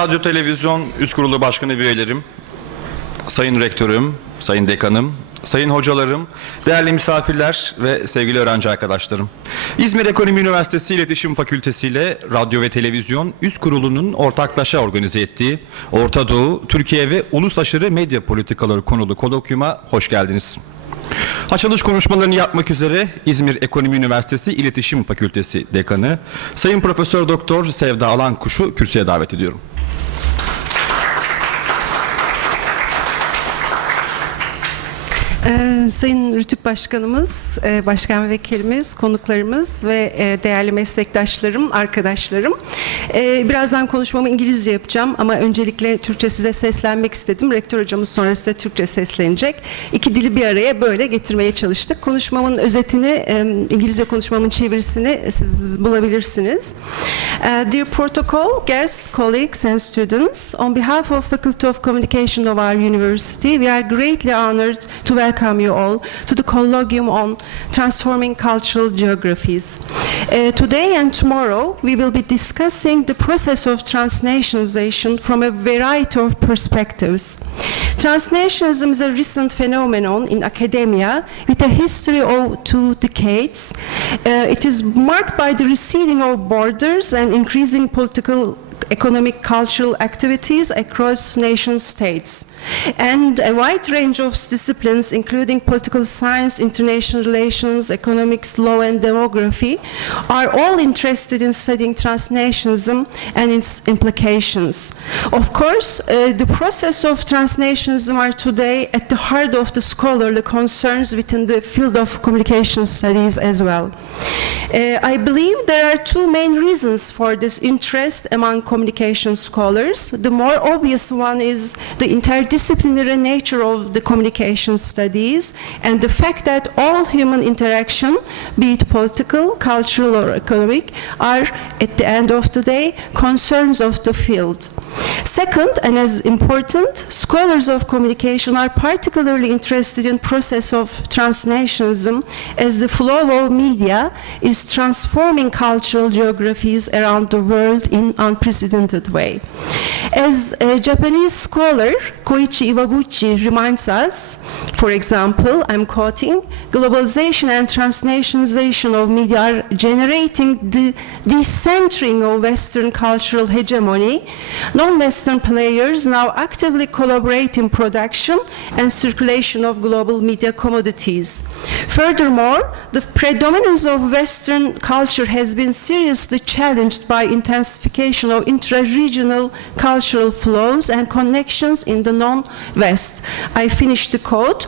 Radyo Televizyon Üst Kurulu Başkanı ve üyelerim, Sayın Rektörüm, Sayın Dekanım, Sayın Hocalarım, değerli misafirler ve sevgili öğrenci arkadaşlarım. İzmir Ekonomi Üniversitesi İletişim Fakültesi ile Radyo ve Televizyon Üst Kurulu'nun ortaklaşa organize ettiği Orta Doğu, Türkiye ve Uluslaşarı Medya Politikaları konulu Colloquium'a hoş geldiniz. Açılış konuşmalarını yapmak üzere İzmir Ekonomi Üniversitesi İletişim Fakültesi Dekanı Sayın Profesör Doktor Sevda Alankuş'u kürsüye davet ediyorum. Sayın Rütük Başkanımız, Başkan Vekilimiz, konuklarımız ve değerli meslektaşlarım, arkadaşlarım. Birazdan konuşmamı İngilizce yapacağım ama öncelikle Türkçe size seslenmek istedim. Rektör hocamız sonrasında Türkçe seslenecek. İki dili bir araya böyle getirmeye çalıştık. Konuşmamın özetini, İngilizce konuşmamın çevirisini siz bulabilirsiniz. Dear protocol, guests, colleagues and students, on behalf of Faculty of Communication of our university, we are greatly honored to welcome you all to the Colloquium on Transforming Cultural Geographies. Today and tomorrow we will be discussing the process of transnationalization from a variety of perspectives. Transnationalism is a recent phenomenon in academia with a history of 2 decades. It is marked by the receding of borders and increasing political, economic, cultural activities across nation states. And a wide range of disciplines, including political science, international relations, economics, law, and demography, are all interested in studying transnationalism and its implications. Of course, the process of transnationalism are today at the heart of the scholarly concerns within the field of communication studies as well. I believe there are two main reasons for this interest among communication scholars. The more obvious one is the interdisciplinary nature of the communication studies and the fact that all human interaction, be it political, cultural, or economic, are, at the end of the day, concerns of the field. Second, and as important, scholars of communication are particularly interested in the process of transnationalism as the flow of media is transforming cultural geographies around the world in unprecedented way. As a Japanese scholar, Koichi Iwabuchi reminds us, for example, I'm quoting, globalization and transnationalization of media are generating the decentering of Western cultural hegemony. Non-Western players now actively collaborate in production and circulation of global media commodities. Furthermore, the predominance of Western culture has been seriously challenged by intensification of intra-regional cultural flows and connections in the non-West. I finished the quote.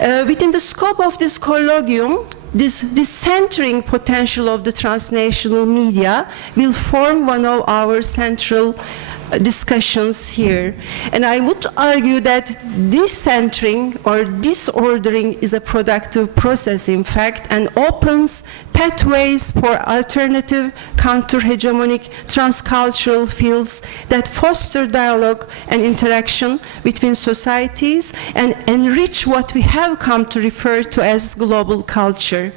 Within the scope of this colloquium, this decentering potential of the transnational media will form one of our central discussions here. And I would argue that decentering or disordering is a productive process, in fact, and opens pathways for alternative, counter-hegemonic, transcultural fields that foster dialogue and interaction between societies and enrich what we have come to refer to as global culture.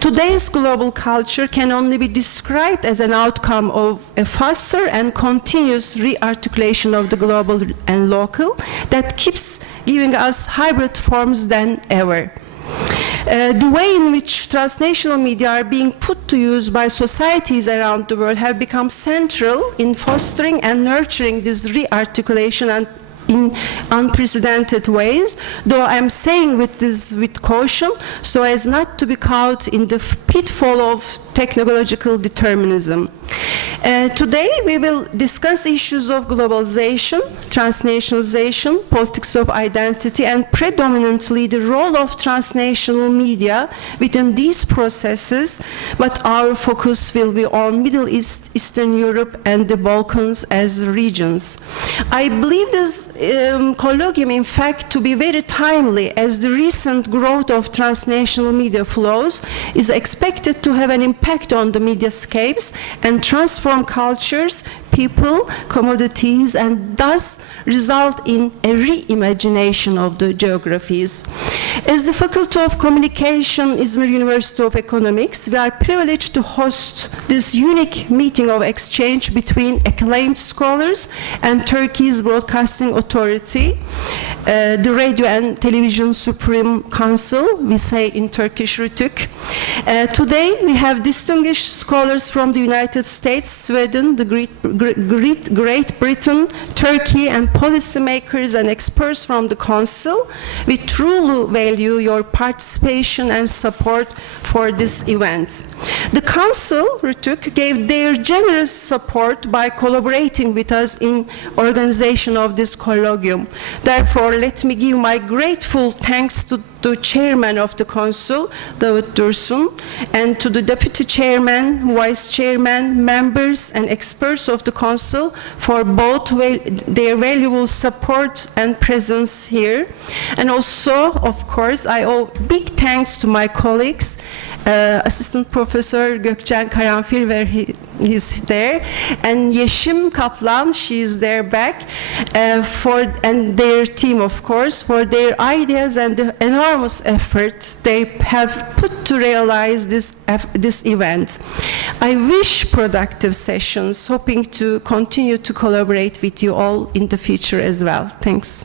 Today's global culture can only be described as an outcome of a faster and continuous re-articulation of the global and local that keeps giving us hybrid forms than ever. The way in which transnational media are being put to use by societies around the world have become central in fostering and nurturing this re-articulation and in unprecedented ways, though I'm saying with caution, so as not to be caught in the pitfall of technological determinism. Today we will discuss issues of globalization, transnationalization, politics of identity, and predominantly the role of transnational media within these processes, but our focus will be on Middle East, Eastern Europe, and the Balkans as regions. I believe this colloquium, in fact, to be very timely, as the recent growth of transnational media flows is expected to have an impact on the mediascapes and transform cultures, people, commodities, and thus result in a reimagination of the geographies. As the Faculty of Communication, İzmir University of Economics, we are privileged to host this unique meeting of exchange between acclaimed scholars and Turkey's broadcasting authority, the Radio and Television Supreme Council, we say in Turkish RTÜK. Today we have distinguished scholars from the United States, Sweden, the Great Britain, Turkey, and policymakers and experts from the Council. We truly value your participation and support for this event. The Council, RTÜK, gave their generous support by collaborating with us in organization of this colloquium. Therefore, let me give my grateful thanks to the chairman of the council, David Dursun, and to the deputy chairman, vice chairman, members, and experts of the council for both their valuable support and presence here. And also, of course, I owe big thanks to my colleagues, Assistant Professor Gökçen Karanfil, where he's there, and Yeşim Kaplan, she's there back, and their team, of course, for their ideas and the enormous effort they have put to realize this event. I wish productive sessions, hoping to continue to collaborate with you all in the future as well. Thanks.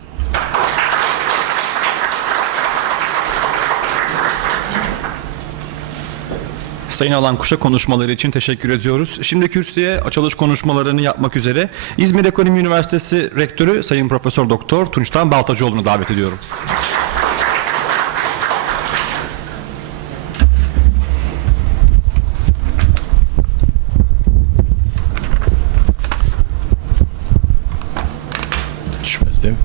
Sayın Alankuş'a konuşmaları için teşekkür ediyoruz. Şimdi kürsüye açılış konuşmalarını yapmak üzere İzmir Ekonomi Üniversitesi Rektörü Sayın Profesör Doktor Tunçtan Baltacıoğlu'nu davet ediyorum. Düşmez değil mi?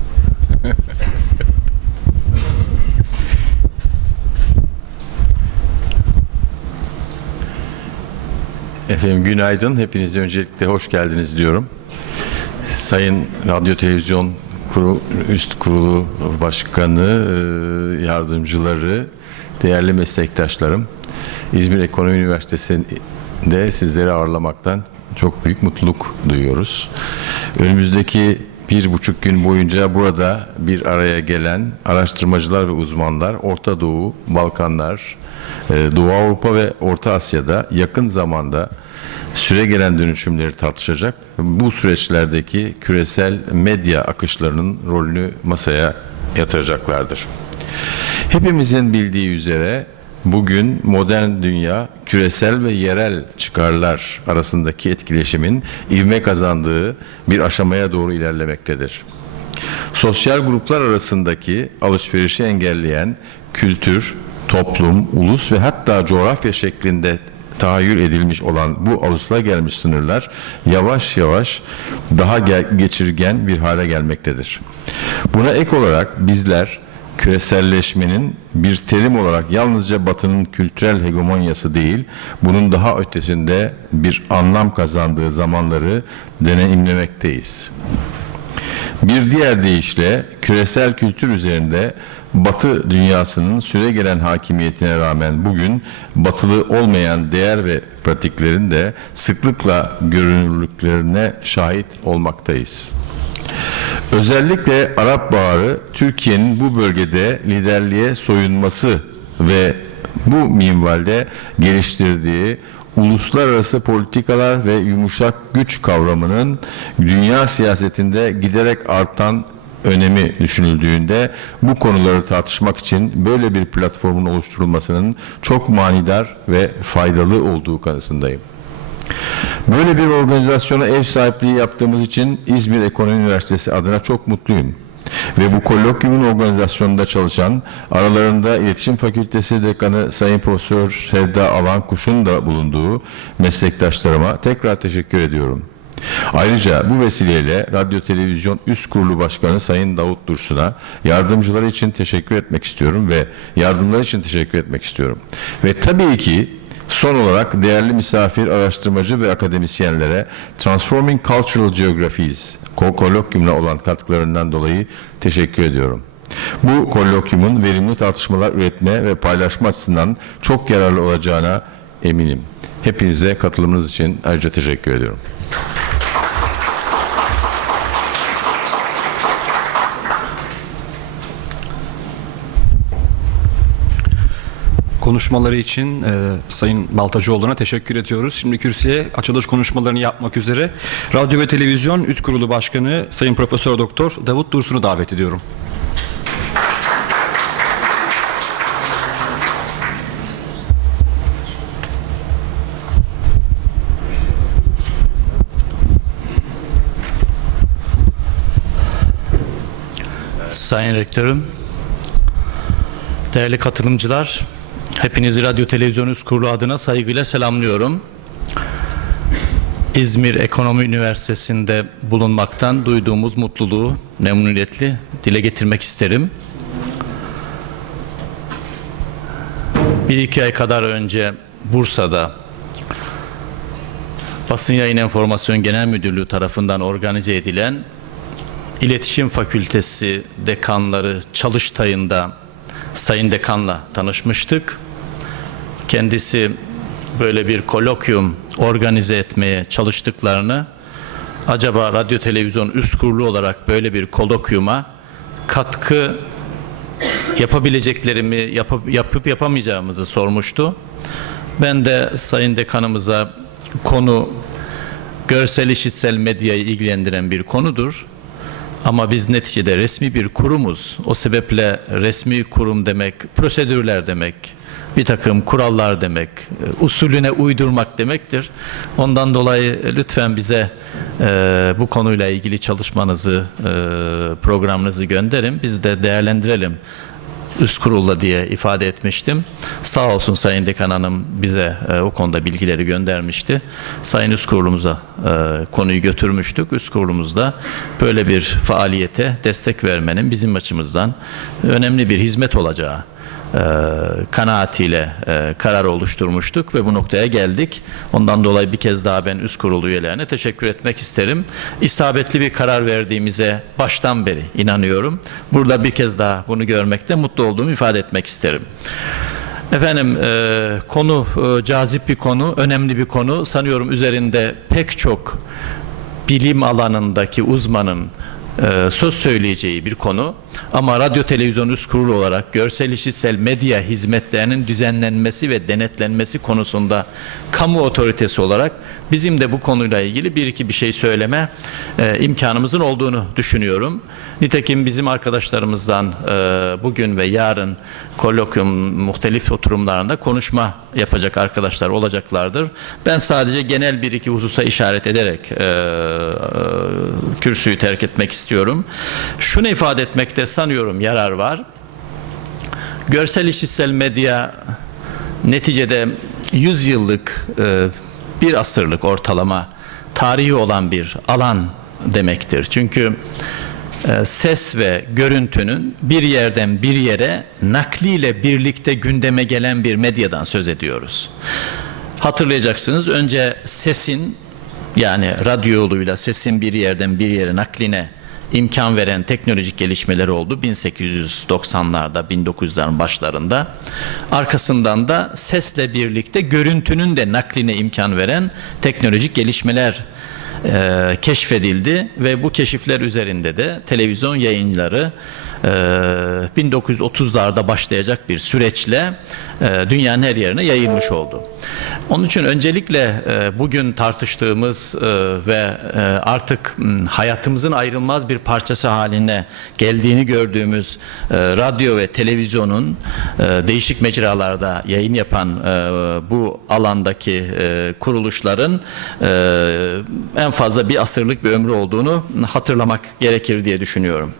Efendim günaydın. Hepinize öncelikle hoş geldiniz diyorum. Sayın Radyo Televizyon Üst Kurulu Başkanı, yardımcıları, değerli meslektaşlarım, İzmir Ekonomi Üniversitesi'nde sizleri ağırlamaktan çok büyük mutluluk duyuyoruz. Önümüzdeki 1,5 gün boyunca burada bir araya gelen araştırmacılar ve uzmanlar Orta Doğu, Balkanlar, Doğu Avrupa ve Orta Asya'da yakın zamanda süregelen dönüşümleri tartışacak. Bu süreçlerdeki küresel medya akışlarının rolünü masaya yatıracaklardır. Hepimizin bildiği üzere bugün modern dünya küresel ve yerel çıkarlar arasındaki etkileşimin ivme kazandığı bir aşamaya doğru ilerlemektedir. Sosyal gruplar arasındaki alışverişi engelleyen kültür, toplum, ulus ve hatta coğrafya şeklinde tahayyül edilmiş olan bu alışılagelmiş sınırlar yavaş yavaş daha geçirgen bir hale gelmektedir. Buna ek olarak bizler küreselleşmenin bir terim olarak yalnızca Batı'nın kültürel hegemonyası değil, bunun daha ötesinde bir anlam kazandığı zamanları deneyimlemekteyiz. Bir diğer deyişle küresel kültür üzerinde Batı dünyasının süregelen hakimiyetine rağmen bugün batılı olmayan değer ve pratiklerin de sıklıkla görünürlüklerine şahit olmaktayız. Özellikle Arap Baharı, Türkiye'nin bu bölgede liderliğe soyunması ve bu minvalde geliştirdiği uluslararası politikalar ve yumuşak güç kavramının dünya siyasetinde giderek artan önemi düşünüldüğünde bu konuları tartışmak için böyle bir platformun oluşturulmasının çok manidar ve faydalı olduğu kanısındayım. Böyle bir organizasyona ev sahipliği yaptığımız için İzmir Ekonomi Üniversitesi adına çok mutluyum. Ve bu kollokyumun organizasyonunda çalışan, aralarında İletişim Fakültesi Dekanı Sayın Profesör Sevda Alankuş'un da bulunduğu meslektaşlarıma tekrar teşekkür ediyorum. Ayrıca bu vesileyle Radyo Televizyon Üst Kurulu Başkanı Sayın Davut Dursun'a yardımcıları için teşekkür etmek istiyorum ve yardımları için teşekkür etmek istiyorum. Ve tabii ki son olarak değerli misafir, araştırmacı ve akademisyenlere Transforming Cultural Geographies Colloquium'la olan katkılarından dolayı teşekkür ediyorum. Bu kollokyumun verimli tartışmalar üretme ve paylaşma açısından çok yararlı olacağına eminim. Hepinize katılımınız için ayrıca teşekkür ediyorum. konuşmaları için Sayın Baltacıoğlu'na teşekkür ediyoruz. Şimdi kürsüye açılış konuşmalarını yapmak üzere Radyo ve Televizyon Üst Kurulu Başkanı Sayın Profesör Doktor Davut Dursun'u davet ediyorum. Sayın Rektörüm, değerli katılımcılar, hepinizi Radyo Televizyon Üst Kurulu adına saygıyla selamlıyorum. İzmir Ekonomi Üniversitesi'nde bulunmaktan duyduğumuz mutluluğu memnuniyetle dile getirmek isterim. 1-2 ay kadar önce Bursa'da Basın Yayın Enformasyon Genel Müdürlüğü tarafından organize edilen İletişim Fakültesi dekanları çalıştayında Sayın Dekan'la tanışmıştık. Kendisi böyle bir kolokyum organize etmeye çalıştıklarını, acaba Radyo Televizyon Üst Kurulu olarak böyle bir kolokyuma katkı yapabileceklerimi, yapıp yapamayacağımızı sormuştu. Ben de Sayın Dekanımıza konu görsel işitsel medyayı ilgilendiren bir konudur. Ama biz neticede resmi bir kurumuz. O sebeple resmi kurum demek, prosedürler demek, bir takım kurallar demek, usulüne uydurmak demektir. Ondan dolayı lütfen bize bu konuyla ilgili çalışmanızı, programınızı gönderin. Biz de değerlendirelim. Üst kurulda diye ifade etmiştim. Sağ olsun Sayın Dekan Hanım bize o konuda bilgileri göndermişti. Sayın Üst Kurulumuza konuyu götürmüştük. Üst Kurulumuzda böyle bir faaliyete destek vermenin bizim açımızdan önemli bir hizmet olacağı kanaatiyle karar oluşturmuştuk ve bu noktaya geldik. Ondan dolayı bir kez daha ben Üst Kurulu üyelerine teşekkür etmek isterim. İsabetli bir karar verdiğimize baştan beri inanıyorum. Burada bir kez daha bunu görmekte mutlu olduğumu ifade etmek isterim. Efendim, konu cazip bir konu, önemli bir konu. Sanıyorum üzerinde pek çok bilim alanındaki uzmanın söz söyleyeceği bir konu. Ama Radyo Televizyon Üst Kurulu olarak görsel işitsel medya hizmetlerinin düzenlenmesi ve denetlenmesi konusunda kamu otoritesi olarak bizim de bu konuyla ilgili bir şey söyleme imkanımızın olduğunu düşünüyorum. Nitekim bizim arkadaşlarımızdan bugün ve yarın Colloquium muhtelif oturumlarında konuşma yapacak arkadaşlar olacaklardır. Ben sadece genel bir iki hususa işaret ederek kürsüyü terk etmek istiyorum. Şunu ifade etmekte sanıyorum yarar var. Görsel işitsel medya neticede 100 yıllık, bir asırlık ortalama tarihi olan bir alan demektir. Çünkü ses ve görüntünün bir yerden bir yere nakliyle birlikte gündeme gelen bir medyadan söz ediyoruz. Hatırlayacaksınız, önce sesin, yani radyo yoluyla sesin bir yerden bir yere nakline imkan veren teknolojik gelişmeler oldu 1890'larda, 1900'lerin başlarında. Arkasından da sesle birlikte görüntünün de nakline imkan veren teknolojik gelişmeler keşfedildi ve bu keşifler üzerinde de televizyon yayınları 1930'larda başlayacak bir süreçle dünyanın her yerine yayılmış oldu. Onun için öncelikle bugün tartıştığımız ve artık hayatımızın ayrılmaz bir parçası haline geldiğini gördüğümüz radyo ve televizyonun değişik mecralarda yayın yapan bu alandaki kuruluşların en fazla bir asırlık bir ömrü olduğunu hatırlamak gerekir diye düşünüyorum.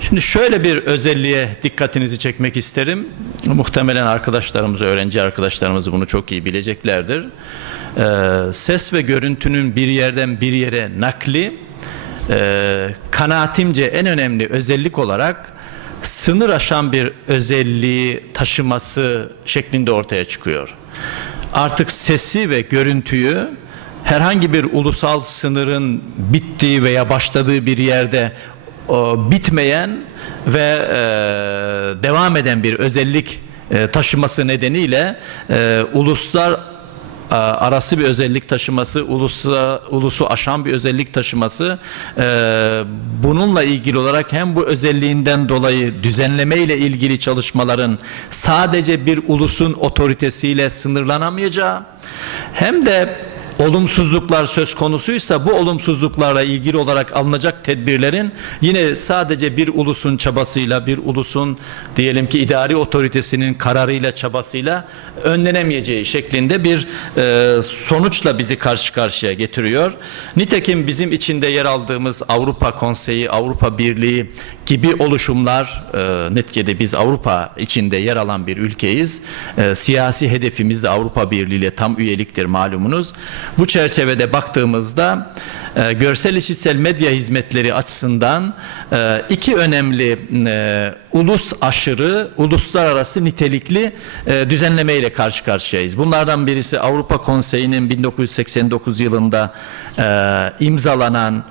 Şimdi şöyle bir özelliğe dikkatinizi çekmek isterim. Muhtemelen arkadaşlarımız, öğrenci arkadaşlarımız bunu çok iyi bileceklerdir. Ses ve görüntünün bir yerden bir yere nakli, kanaatimce en önemli özellik olarak sınır aşan bir özelliği taşıması şeklinde ortaya çıkıyor. Artık sesi ve görüntüyü herhangi bir ulusal sınırın bittiği veya başladığı bir yerde bitmeyen ve devam eden bir özellik taşıması nedeniyle uluslar arası bir özellik taşıması, ulusu aşan bir özellik taşıması, bununla ilgili olarak hem bu özelliğinden dolayı düzenleme ile ilgili çalışmaların sadece bir ulusun otoritesiyle sınırlanamayacağı, hem de olumsuzluklar söz konusuysa bu olumsuzluklarla ilgili olarak alınacak tedbirlerin yine sadece bir ulusun çabasıyla, bir ulusun diyelim ki idari otoritesinin kararıyla, çabasıyla önlenemeyeceği şeklinde bir sonuçla bizi karşı karşıya getiriyor. Nitekim bizim içinde yer aldığımız Avrupa Konseyi, Avrupa Birliği gibi oluşumlar, neticede biz Avrupa içinde yer alan bir ülkeyiz. Siyasi hedefimiz de Avrupa Birliği ile tam üyeliktir malumunuz. Bu çerçevede baktığımızda görsel işitsel medya hizmetleri açısından iki önemli ulus aşırı, uluslararası nitelikli düzenleme ile karşı karşıyayız. Bunlardan birisi Avrupa Konseyi'nin 1989 yılında imzalanan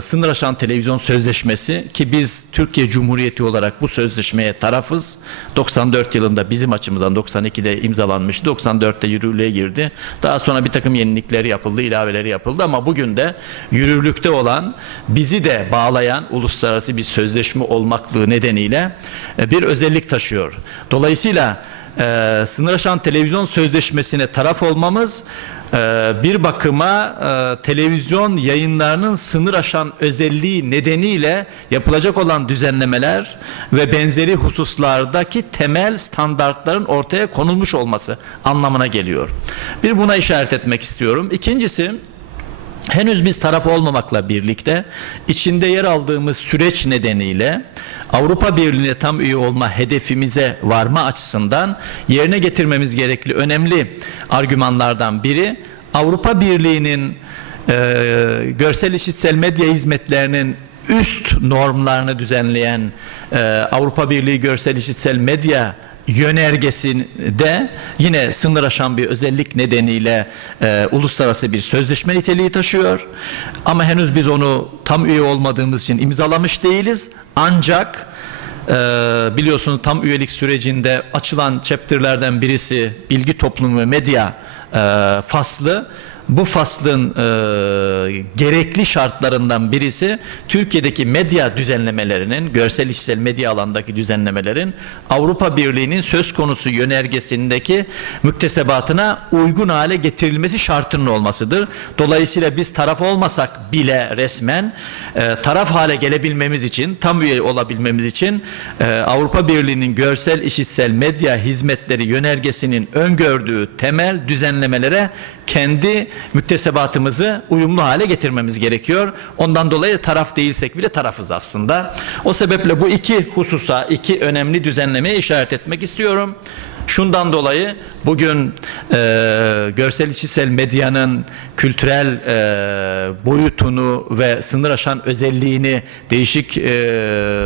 sınır aşan televizyon sözleşmesi, ki biz Türkiye Cumhuriyeti olarak bu sözleşmeye tarafız. 94 yılında bizim açımızdan 92'de imzalanmıştı. 94'te yürürlüğe girdi. Daha sonra bir takım yenilikleri yapıldı, ilaveleri yapıldı ama bugün de yürürlükte olan, bizi de bağlayan uluslararası bir sözleşme olmaklığı nedeniyle bir özellik taşıyor. Dolayısıyla sınır aşan televizyon sözleşmesine taraf olmamız bir bakıma televizyon yayınlarının sınır aşan özelliği nedeniyle yapılacak olan düzenlemeler ve benzeri hususlardaki temel standartların ortaya konulmuş olması anlamına geliyor. Bir, buna işaret etmek istiyorum. İkincisi, henüz biz taraf olmamakla birlikte içinde yer aldığımız süreç nedeniyle Avrupa Birliği'ne tam üye olma hedefimize varma açısından yerine getirmemiz gerekli önemli argümanlardan biri, Avrupa Birliği'nin görsel işitsel medya hizmetlerinin üst normlarını düzenleyen Avrupa Birliği Görsel İşitsel Medya yönergesinde yine sınır aşan bir özellik nedeniyle uluslararası bir sözleşme niteliği taşıyor. Ama henüz biz onu tam üye olmadığımız için imzalamış değiliz. Ancak biliyorsunuz tam üyelik sürecinde açılan chapter'lerden birisi bilgi toplumu ve medya faslı. Bu faslın gerekli şartlarından birisi Türkiye'deki medya düzenlemelerinin, görsel işitsel medya alandaki düzenlemelerin Avrupa Birliği'nin söz konusu yönergesindeki müktesebatına uygun hale getirilmesi şartının olmasıdır. Dolayısıyla biz taraf olmasak bile resmen taraf hale gelebilmemiz için, tam üye olabilmemiz için Avrupa Birliği'nin görsel işitsel medya hizmetleri yönergesinin öngördüğü temel düzenlemelere kendi müktesebatımızı uyumlu hale getirmemiz gerekiyor. Ondan dolayı taraf değilsek bile tarafız aslında. O sebeple bu iki hususa, iki önemli düzenlemeye işaret etmek istiyorum. Şundan dolayı bugün görsel işitsel medyanın kültürel boyutunu ve sınır aşan özelliğini değişik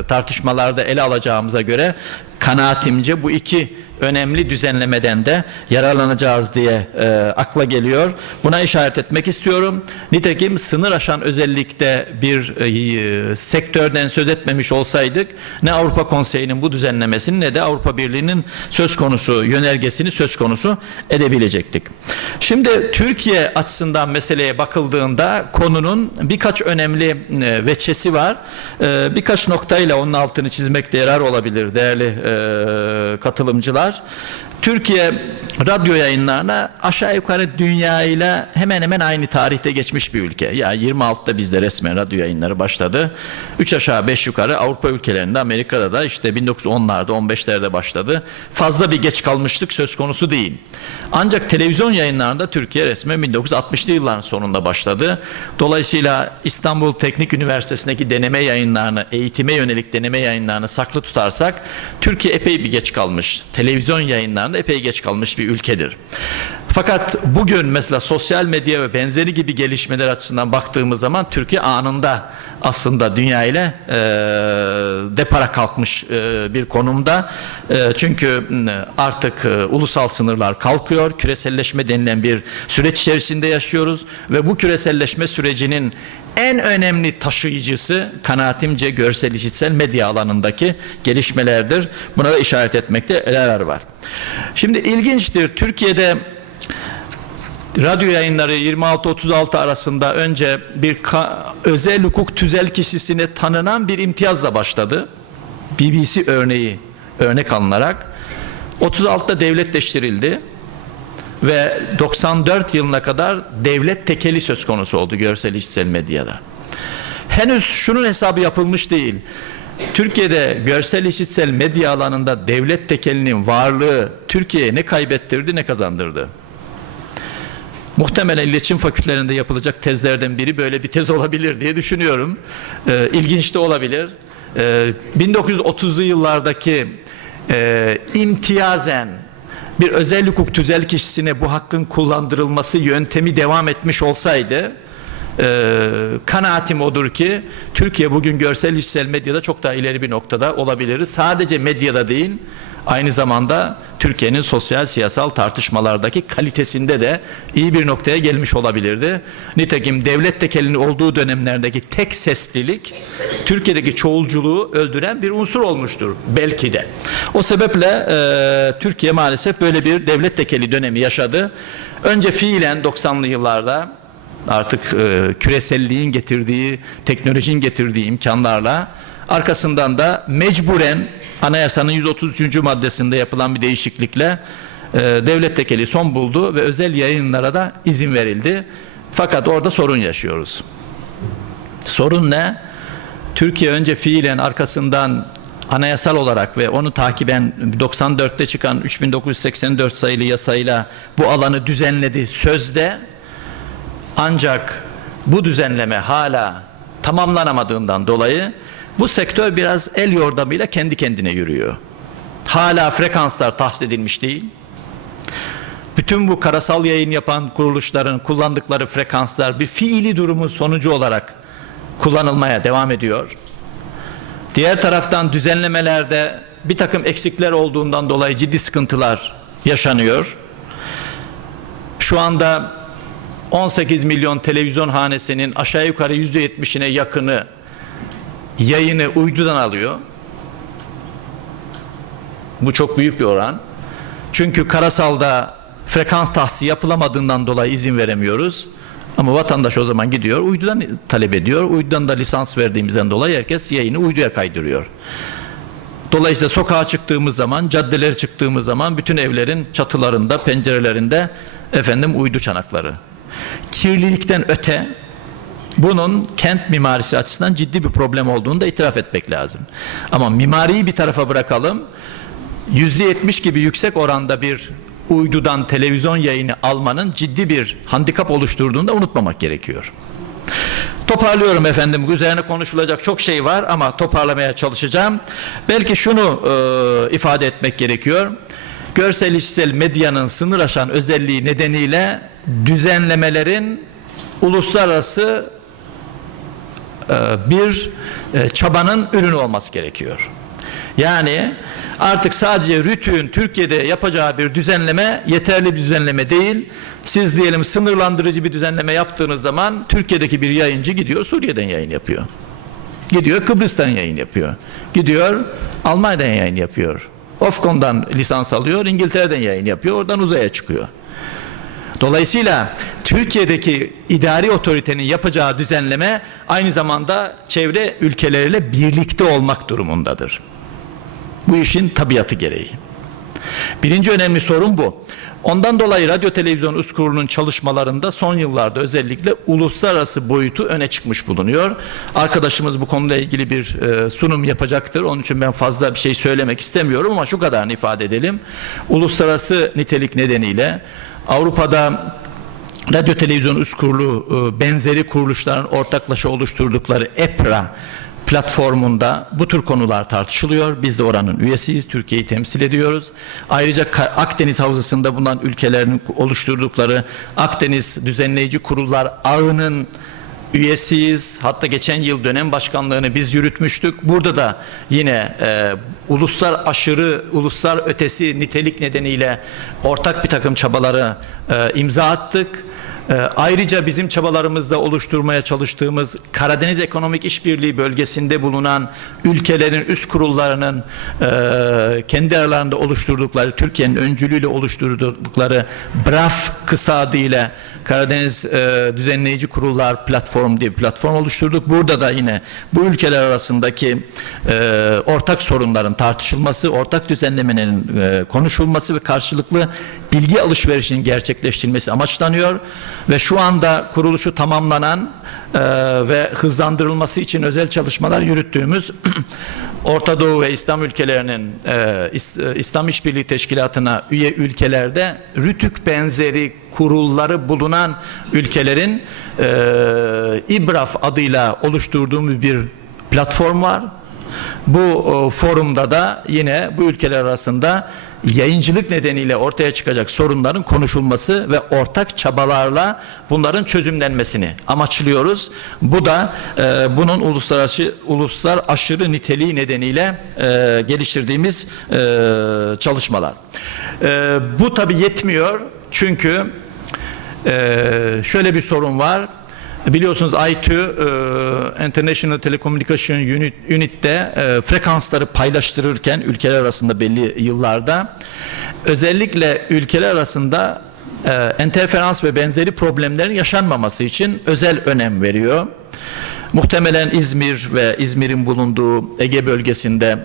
tartışmalarda ele alacağımıza göre kanaatimce bu iki önemli düzenlemeden de yararlanacağız diye akla geliyor. Buna işaret etmek istiyorum. Nitekim sınır aşan özellikte bir sektörden söz etmemiş olsaydık ne Avrupa Konseyi'nin bu düzenlemesini ne de Avrupa Birliği'nin söz konusu yönergesini söz konusu edebilecektik. Şimdi Türkiye açısından meseleye bakıldığında konunun birkaç önemli veçesi var. Birkaç noktayla onun altını çizmekte yarar olabilir değerli katılımcılar. Türkiye radyo yayınlarına aşağı yukarı dünya ile hemen hemen aynı tarihte geçmiş bir ülke. Ya 26'da bizde resmen radyo yayınları başladı. 3 aşağı 5 yukarı Avrupa ülkelerinde, Amerika'da da işte 1910'larda 15'lerde başladı. Fazla bir geç kalmışlık söz konusu değil. Ancak televizyon yayınlarında Türkiye resmen 1960'lı yılların sonunda başladı. Dolayısıyla İstanbul Teknik Üniversitesi'ndeki deneme yayınlarını, eğitime yönelik deneme yayınlarını saklı tutarsak Türkiye epey bir geç kalmış. Televizyon yayınlarında epey geç kalmış bir ülkedir. Fakat bugün mesela sosyal medya ve benzeri gibi gelişmeler açısından baktığımız zaman Türkiye anında aslında dünya ile depara kalkmış bir konumda. Çünkü artık ulusal sınırlar kalkıyor. Küreselleşme denilen bir süreç içerisinde yaşıyoruz ve bu küreselleşme sürecinin en önemli taşıyıcısı kanaatimce görsel işitsel medya alanındaki gelişmelerdir. Buna da işaret etmekte yarar var. Şimdi ilginçtir. Türkiye'de radyo yayınları 26-36 arasında önce bir özel hukuk tüzel kişisine tanınan bir imtiyazla başladı. BBC örnek alınarak 36'da devletleştirildi ve 94 yılına kadar devlet tekeli söz konusu oldu görsel işitsel medyada. Henüz şunun hesabı yapılmış değil. Türkiye'de görsel işitsel medya alanında devlet tekelinin varlığı Türkiye'ye ne kaybettirdi ne kazandırdı? Muhtemelen iletişim fakültelerinde yapılacak tezlerden biri böyle bir tez olabilir diye düşünüyorum. İlginç de olabilir. 1930'lu yıllardaki imtiyazen bir özel hukuk tüzel kişisine bu hakkın kullandırılması yöntemi devam etmiş olsaydı kanaatim odur ki Türkiye bugün görsel işitsel medyada çok daha ileri bir noktada olabilir. Sadece medyada değil, aynı zamanda Türkiye'nin sosyal siyasal tartışmalardaki kalitesinde de iyi bir noktaya gelmiş olabilirdi. Nitekim devlet tekelinin olduğu dönemlerdeki tek seslilik Türkiye'deki çoğulculuğu öldüren bir unsur olmuştur belki de. O sebeple Türkiye maalesef böyle bir devlet tekeli dönemi yaşadı. Önce fiilen 90'lı yıllarda artık küreselliğin getirdiği, teknolojinin getirdiği imkanlarla, arkasından da mecburen anayasanın 133. maddesinde yapılan bir değişiklikle devlet tekeli son buldu ve özel yayınlara da izin verildi. Fakat orada sorun yaşıyoruz. Sorun ne? Türkiye önce fiilen, arkasından anayasal olarak ve onu takiben 94'te çıkan 3984 sayılı yasayla bu alanı düzenledi sözde. Ancak bu düzenleme hala tamamlanamadığından dolayı bu sektör biraz el yordamıyla kendi kendine yürüyor. Hala frekanslar tahsis edilmiş değil. Bütün bu karasal yayın yapan kuruluşların kullandıkları frekanslar bir fiili durumun sonucu olarak kullanılmaya devam ediyor. Diğer taraftan düzenlemelerde bir takım eksikler olduğundan dolayı ciddi sıkıntılar yaşanıyor. Şu anda 18 milyon televizyon hanesinin aşağı yukarı %70'ine yakını yayını uydudan alıyor. Bu çok büyük bir oran. Çünkü karasalda frekans tahsisi yapılamadığından dolayı izin veremiyoruz. Ama vatandaş o zaman gidiyor, uydudan talep ediyor. Uydudan da lisans verdiğimizden dolayı herkes yayını uyduya kaydırıyor. Dolayısıyla sokağa çıktığımız zaman, caddelere çıktığımız zaman bütün evlerin çatılarında, pencerelerinde uydu çanakları. Kirlilikten öte bunun kent mimarisi açısından ciddi bir problem olduğunu da itiraf etmek lazım. Ama mimariyi bir tarafa bırakalım. %70 gibi yüksek oranda bir uydudan televizyon yayını almanın ciddi bir handikap oluşturduğunu da unutmamak gerekiyor. Toparlıyorum efendim. Üzerine konuşulacak çok şey var ama toparlamaya çalışacağım. Belki şunu ifade etmek gerekiyor. Görsel işitsel medyanın sınır aşan özelliği nedeniyle düzenlemelerin uluslararası bir çabanın ürünü olması gerekiyor. Yani artık sadece RTÜK'ün Türkiye'de yapacağı bir düzenleme yeterli bir düzenleme değil. Siz diyelim sınırlandırıcı bir düzenleme yaptığınız zaman Türkiye'deki bir yayıncı gidiyor Suriye'den yayın yapıyor. Gidiyor Kıbrıs'tan yayın yapıyor. Gidiyor Almanya'dan yayın yapıyor. Ofcom'dan lisans alıyor, İngiltere'den yayın yapıyor, oradan uzaya çıkıyor. Dolayısıyla Türkiye'deki idari otoritenin yapacağı düzenleme aynı zamanda çevre ülkeleriyle birlikte olmak durumundadır. Bu işin tabiatı gereği. Birinci önemli sorun bu. Ondan dolayı Radyo Televizyon Üst Kurulu'nun çalışmalarında son yıllarda özellikle uluslararası boyutu öne çıkmış bulunuyor. Arkadaşımız bu konuyla ilgili bir sunum yapacaktır. Onun için ben fazla bir şey söylemek istemiyorum ama şu kadarını ifade edelim. Uluslararası nitelik nedeniyle Avrupa'da Radyo Televizyon Üst Kurulu benzeri kuruluşların ortaklaşa oluşturdukları EPRA platformunda bu tür konular tartışılıyor. Biz de oranın üyesiyiz. Türkiye'yi temsil ediyoruz. Ayrıca Akdeniz Havzası'nda bulunan ülkelerin oluşturdukları Akdeniz Düzenleyici Kurullar ağının üyesiyiz. Hatta geçen yıl dönem başkanlığını biz yürütmüştük. Burada da yine uluslar aşırı, uluslar ötesi nitelik nedeniyle ortak bir takım çabaları imza attık. Ayrıca bizim çabalarımızda oluşturmaya çalıştığımız Karadeniz Ekonomik İşbirliği bölgesinde bulunan ülkelerin üst kurullarının kendi aralarında oluşturdukları, Türkiye'nin öncülüğüyle oluşturdukları BRAF kısa adıyla Karadeniz Düzenleyici Kurullar Platform diye bir platform oluşturduk. Burada da yine bu ülkeler arasındaki ortak sorunların tartışılması, ortak düzenlemenin konuşulması ve karşılıklı bilgi alışverişinin gerçekleştirilmesi amaçlanıyor ve şu anda kuruluşu tamamlanan ve hızlandırılması için özel çalışmalar yürüttüğümüz Orta Doğu ve İslam ülkelerinin İslam İşbirliği Teşkilatı'na üye ülkelerde RTÜK benzeri kurulları bulunan ülkelerin İBRAF adıyla oluşturduğumuz bir platform var. Bu forumda da yine bu ülkeler arasında yayıncılık nedeniyle ortaya çıkacak sorunların konuşulması ve ortak çabalarla bunların çözümlenmesini amaçlıyoruz. Bu da bunun uluslar aşırı niteliği nedeniyle geliştirdiğimiz çalışmalar. Bu tabi yetmiyor çünkü şöyle bir sorun var. Biliyorsunuz ITU International Telecommunication Unit'te frekansları paylaştırırken ülkeler arasında belli yıllarda özellikle ülkeler arasında interferans ve benzeri problemlerin yaşanmaması için özel önem veriyor. Muhtemelen İzmir ve İzmir'in bulunduğu Ege bölgesinde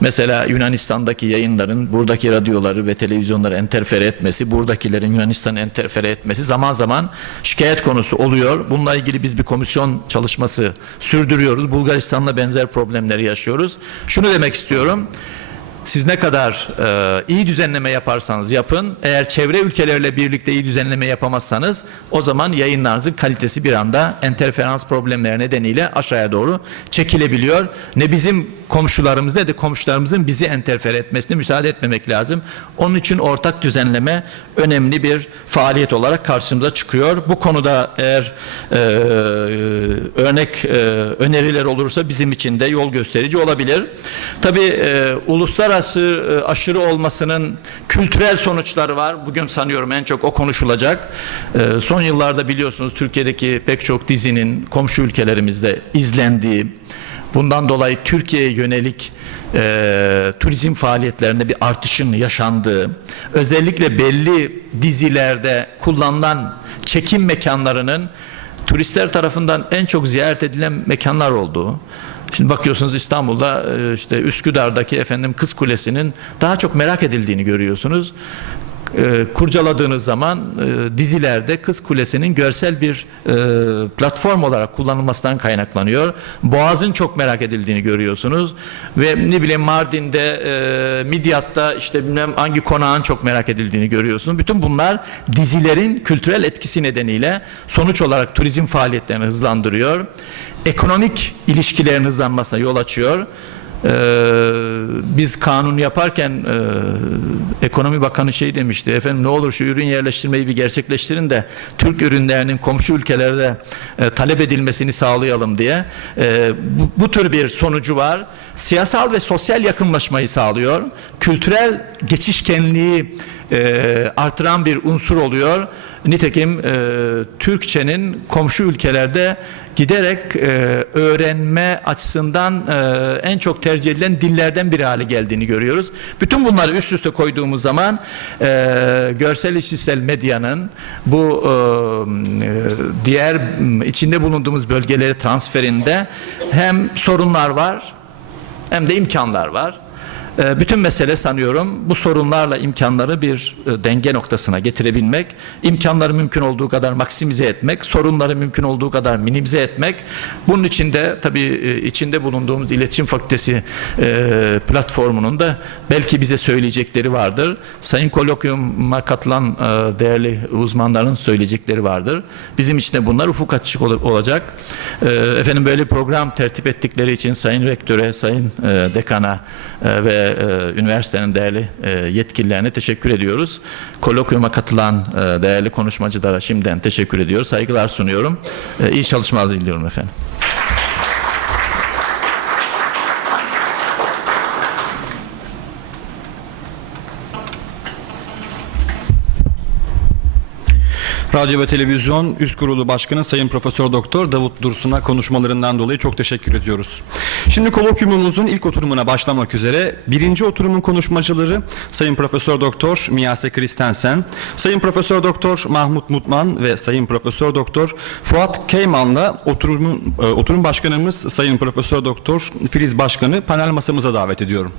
mesela Yunanistan'daki yayınların buradaki radyoları ve televizyonları enterfere etmesi, buradakilerin Yunanistan'ı enterfere etmesi zaman zaman şikayet konusu oluyor. Bununla ilgili biz bir komisyon çalışması sürdürüyoruz. Bulgaristan'la benzer problemleri yaşıyoruz. Şunu demek istiyorum. Siz ne kadar iyi düzenleme yaparsanız yapın, eğer çevre ülkelerle birlikte iyi düzenleme yapamazsanız o zaman yayınlarınızın kalitesi bir anda interferans problemleri nedeniyle aşağıya doğru çekilebiliyor. Ne bizim komşularımız ne de komşularımızın bizi interfere etmesine müsaade etmemek lazım. Onun için ortak düzenleme önemli bir faaliyet olarak karşımıza çıkıyor. Bu konuda eğer öneriler olursa bizim için de yol gösterici olabilir. Tabii uluslararası aşırı olmasının kültürel sonuçları var. Bugün sanıyorum en çok o konuşulacak. Son yıllarda biliyorsunuz Türkiye'deki pek çok dizinin komşu ülkelerimizde izlendiği, bundan dolayı Türkiye'ye yönelik turizm faaliyetlerinde bir artışın yaşandığı, özellikle belli dizilerde kullanılan çekim mekanlarının turistler tarafından en çok ziyaret edilen mekanlar olduğu. Şimdi bakıyorsunuz İstanbul'da işte Üsküdar'daki Kız Kulesi'nin daha çok merak edildiğini görüyorsunuz. Kurcaladığınız zaman dizilerde Kız Kulesi'nin görsel bir platform olarak kullanılmasından kaynaklanıyor. Boğaz'ın çok merak edildiğini görüyorsunuz ve ne bileyim Mardin'de, Midyat'ta işte bilmem hangi konağın çok merak edildiğini görüyorsunuz. Bütün bunlar dizilerin kültürel etkisi nedeniyle sonuç olarak turizm faaliyetlerini hızlandırıyor. Ekonomik ilişkilerin hızlanmasına yol açıyor. Biz kanun yaparken Ekonomi Bakanı şey demişti, efendim ne olur şu ürün yerleştirmeyi bir gerçekleştirin de Türk ürünlerinin komşu ülkelerde talep edilmesini sağlayalım diye. Bu tür bir sonucu var. Siyasal ve sosyal yakınlaşmayı sağlıyor. Kültürel geçişkenliği artıran bir unsur oluyor. Nitekim Türkçenin komşu ülkelerde giderek öğrenme açısından en çok tercih edilen dillerden biri hale geldiğini görüyoruz. Bütün bunları üst üste koyduğumuz zaman görsel işitsel medyanın bu diğer içinde bulunduğumuz bölgelere transferinde hem sorunlar var hem de imkanlar var. Bütün mesele sanıyorum bu sorunlarla imkanları bir denge noktasına getirebilmek, imkanları mümkün olduğu kadar maksimize etmek, sorunları mümkün olduğu kadar minimize etmek. Bunun için de tabii içinde bulunduğumuz İletişim Fakültesi platformunun da belki bize söyleyecekleri vardır. Sayın Colloquium'a katılan değerli uzmanların söyleyecekleri vardır. Bizim için de bunlar ufuk açık olacak. Efendim böyle bir program tertip ettikleri için Sayın Rektöre, Sayın Dekana ve üniversitenin değerli yetkililerine teşekkür ediyoruz. Kolloquium'a katılan değerli konuşmacılara şimdiden teşekkür ediyoruz. Saygılar sunuyorum. İyi çalışmalar diliyorum efendim. Radyo ve Televizyon Üst Kurulu Başkanı Sayın Profesör Doktor Davut Dursun'a konuşmalarından dolayı çok teşekkür ediyoruz. Şimdi kolokyumumuzun ilk oturumuna başlamak üzere birinci oturumun konuşmacıları Sayın Profesör Doktor Miyase Kristensen, Sayın Profesör Doktor Mahmut Mutman ve Sayın Profesör Doktor Fuat Keyman'la oturum başkanımız Sayın Profesör Doktor Filiz Başkan'ı panel masamıza davet ediyorum.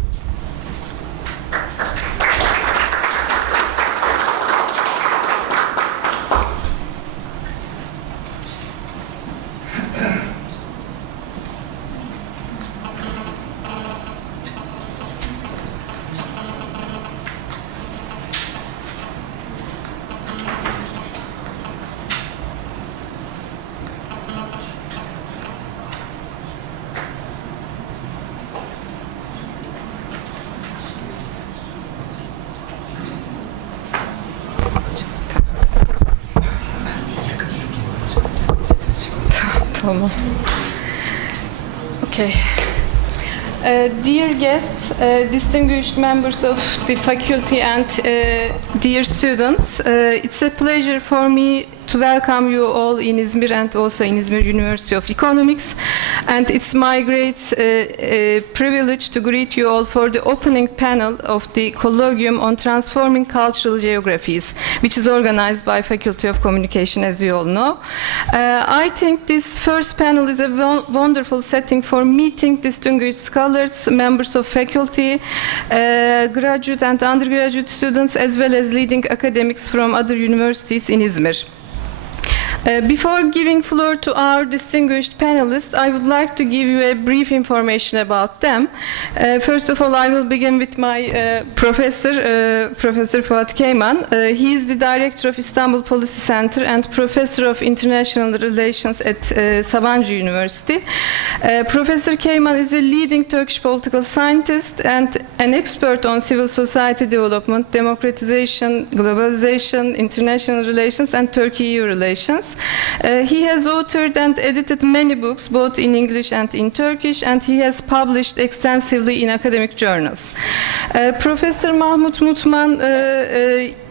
Okay. Dear guests, distinguished members of the faculty and dear students, it's a pleasure for me to welcome you all in İzmir and also in İzmir University of Economics, and it's my great privilege to greet you all for the opening panel of the Colloquium on Transforming Cultural Geographies, which is organized by Faculty of Communication, as you all know. I think this first panel is a wonderful setting for meeting distinguished scholars, members of faculty, graduate and undergraduate students, as well as leading academics from other universities in İzmir. Before giving floor to our distinguished panelists, I would like to give you a brief information about them. First of all, I will begin with my professor, Professor Fuat Keyman. He is the director of Istanbul Policy Center and professor of international relations at Sabancı University. Professor Keyman is a leading Turkish political scientist and an expert on civil society development, democratization, globalization, international relations, and Turkey-EU relations. He has authored and edited many books, both in English and in Turkish, and he has published extensively in academic journals. Professor Mahmut Mutman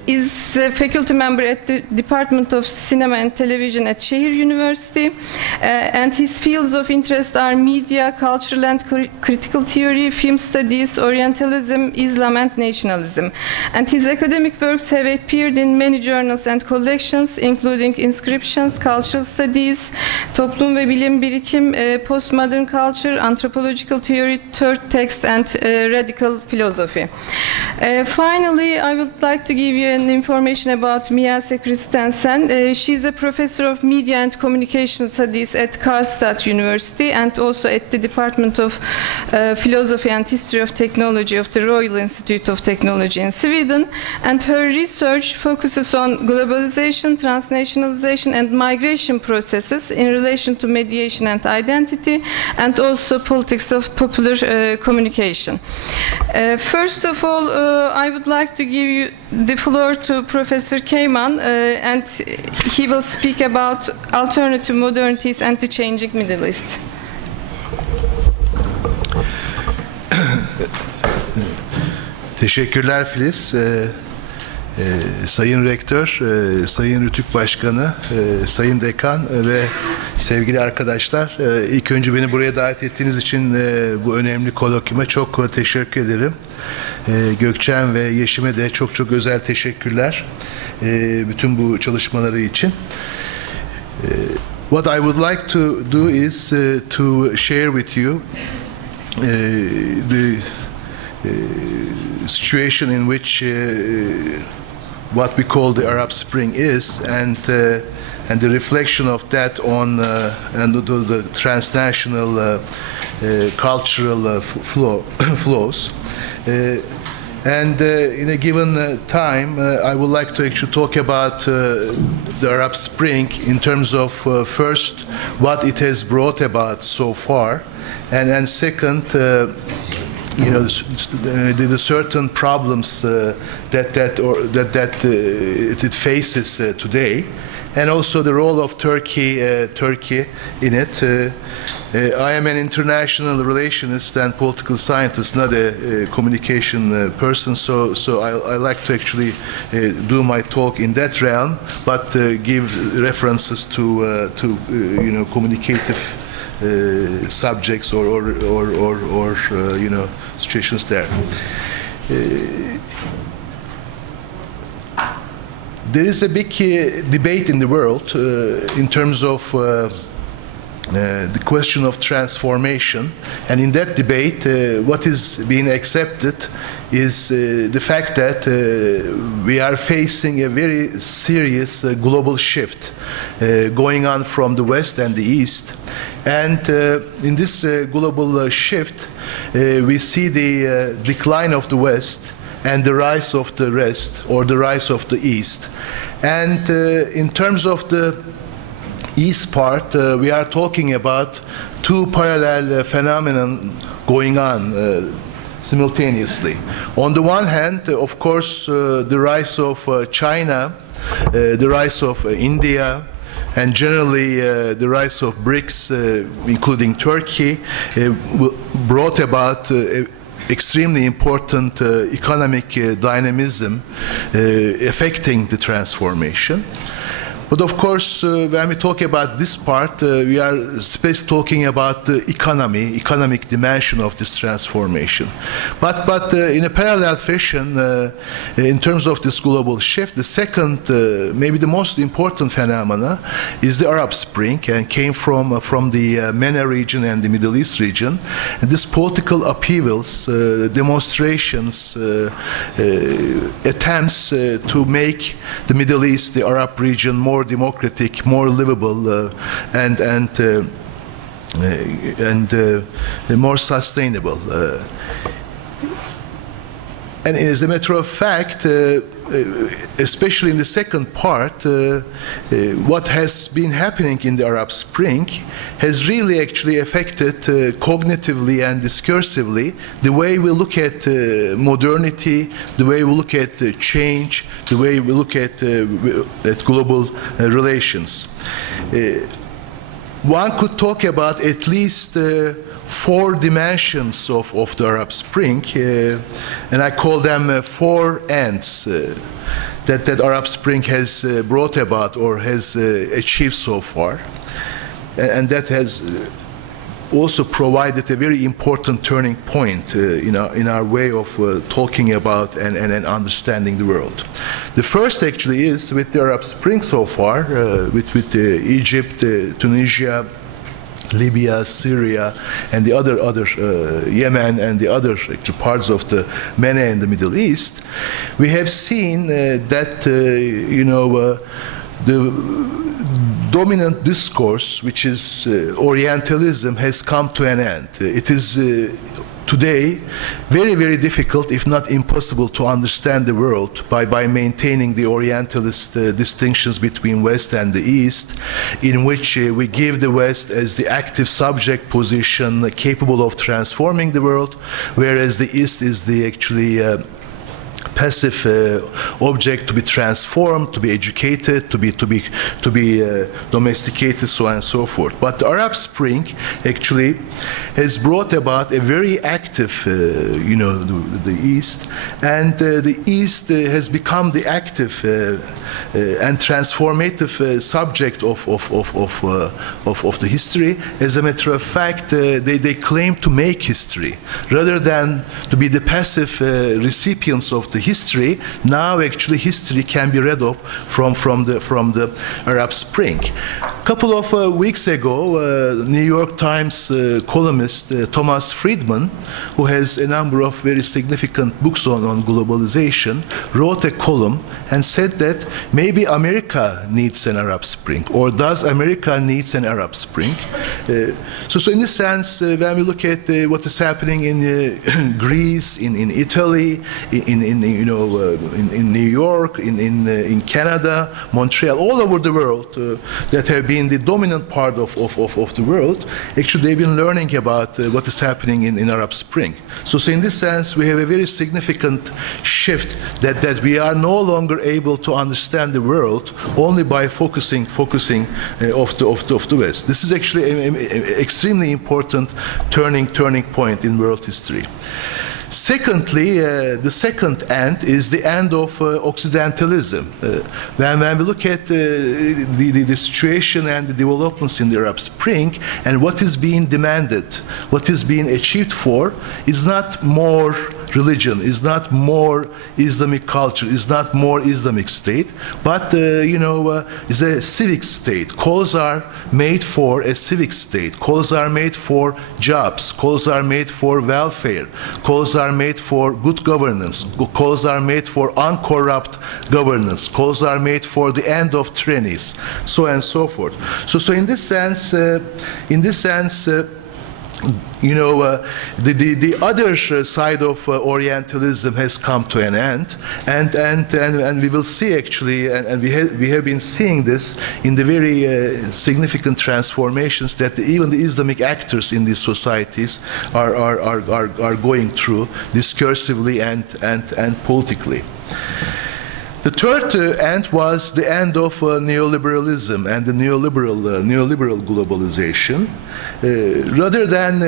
is a faculty member at the Department of Cinema and Television at Şehir University, and his fields of interest are media, cultural and critical theory, film studies, Orientalism, Islam and nationalism. And his academic works have appeared in many journals and collections, including Inscriptions, Cultural Studies, Toplum ve Bilim Birikim, Postmodern Culture, Anthropological Theory, Third Text, and Radical Philosophy. Finally, I would like to give you information about Miyase Kristensen. She is a professor of media and communication studies at Karlstad University and also at the Department of Philosophy and History of Technology of the Royal Institute of Technology in Sweden. And her research focuses on globalization, transnationalization, and migration processes in relation to mediation and identity, and also politics of popular communication. First of all, I would like to give you the floor to Professor Keyman, and he will speak about alternative modernities and the changing Middle East. Teşekkürler Filiz. Sayın Rektör, Sayın Rütük Başkanı, Sayın Dekan ve sevgili arkadaşlar, ilk önce beni buraya davet ettiğiniz için bu önemli kolokyuma çok teşekkür ederim. Gökçen ve Yeşim'e de çok özel teşekkürler bütün bu çalışmaları için. What I would like to do is to share with you the situation in which what we call the Arab Spring is, and the reflection of that on and the transnational cultural flows. And in a given time, I would like to actually talk about the Arab Spring in terms of first what it has brought about so far, and second, you know, the certain problems that it faces today, and also the role of Turkey in it. I am an international relationist and political scientist, not a communication person, so I like to actually do my talk in that realm, but give references to communicative subjects or situations there. There is a big debate in the world in terms of the question of transformation, and in that debate what is being accepted is the fact that we are facing a very serious global shift going on from the West and the East, and in this global shift we see the decline of the West and the rise of the rest, or the rise of the East. And in terms of the East part, we are talking about two parallel phenomena going on simultaneously. On the one hand, of course, the rise of China, the rise of India, and generally the rise of BRICS, including Turkey, brought about extremely important economic dynamism affecting the transformation. But of course, when we talk about this part, we are talking about the economic dimension of this transformation. But in a parallel fashion, in terms of this global shift, the second, maybe the most important phenomena is the Arab Spring, and came from the MENA region and the Middle East region. And this political upheavals, demonstrations, attempts to make the Middle East, the Arab region, more democratic, more livable, and more sustainable. And as a matter of fact, especially in the second part, what has been happening in the Arab Spring has really actually affected cognitively and discursively the way we look at modernity, the way we look at change, the way we look at global relations. One could talk about at least four dimensions of the Arab Spring, and I call them four ends that Arab Spring has brought about or has achieved so far, and that has also provided a very important turning point in our way of talking about and understanding the world. The first actually is with the Arab Spring so far, with Egypt, Tunisia, Libya, Syria, and the other Yemen, and the other parts of the MENA and the Middle East. We have seen that the dominant discourse, which is Orientalism, has come to an end. It is today very, very difficult, if not impossible, to understand the world by maintaining the Orientalist distinctions between West and the East, in which we give the West as the active subject position capable of transforming the world, whereas the East is the actually passive object to be transformed, to be educated, to be domesticated, so on and so forth. But the Arab Spring actually has brought about a very active, the East, and the East has become the active and transformative subject of the history. As a matter of fact, they claim to make history rather than to be the passive recipients of the history. Now actually history can be read of from the Arab Spring. A couple of weeks ago, New York Times columnist Thomas Friedman, who has a number of very significant books on globalization, wrote a column and said that maybe America needs an Arab Spring, or does America needs an Arab Spring? So in this sense, when we look at what is happening in Greece, in Italy, in in New York, in Canada, Montreal, all over the world that have been the dominant part of the world. Actually, they've been learning about what is happening in Arab Spring. So in this sense, we have a very significant shift that we are no longer able to understand the world only by focusing of the West. This is actually an extremely important turning point in world history. Secondly, the second end is the end of Occidentalism. When we look at the situation and the developments in the Arab Spring and what is being demanded, what is being achieved for, is not more religion, is not more Islamic culture, is not more Islamic state, but is a civic state. Calls are made for a civic state. Calls are made for jobs. Calls are made for welfare. Calls are made for good governance. Calls are made for uncorrupt governance. Calls are made for the end of tyrannies, so on and so forth. So in this sense, the other side of Orientalism has come to an end, and we will see actually, and we have been seeing this in the very significant transformations that even the Islamic actors in these societies are going through discursively and politically. The third end was the end of neoliberalism and the neoliberal globalization. Rather than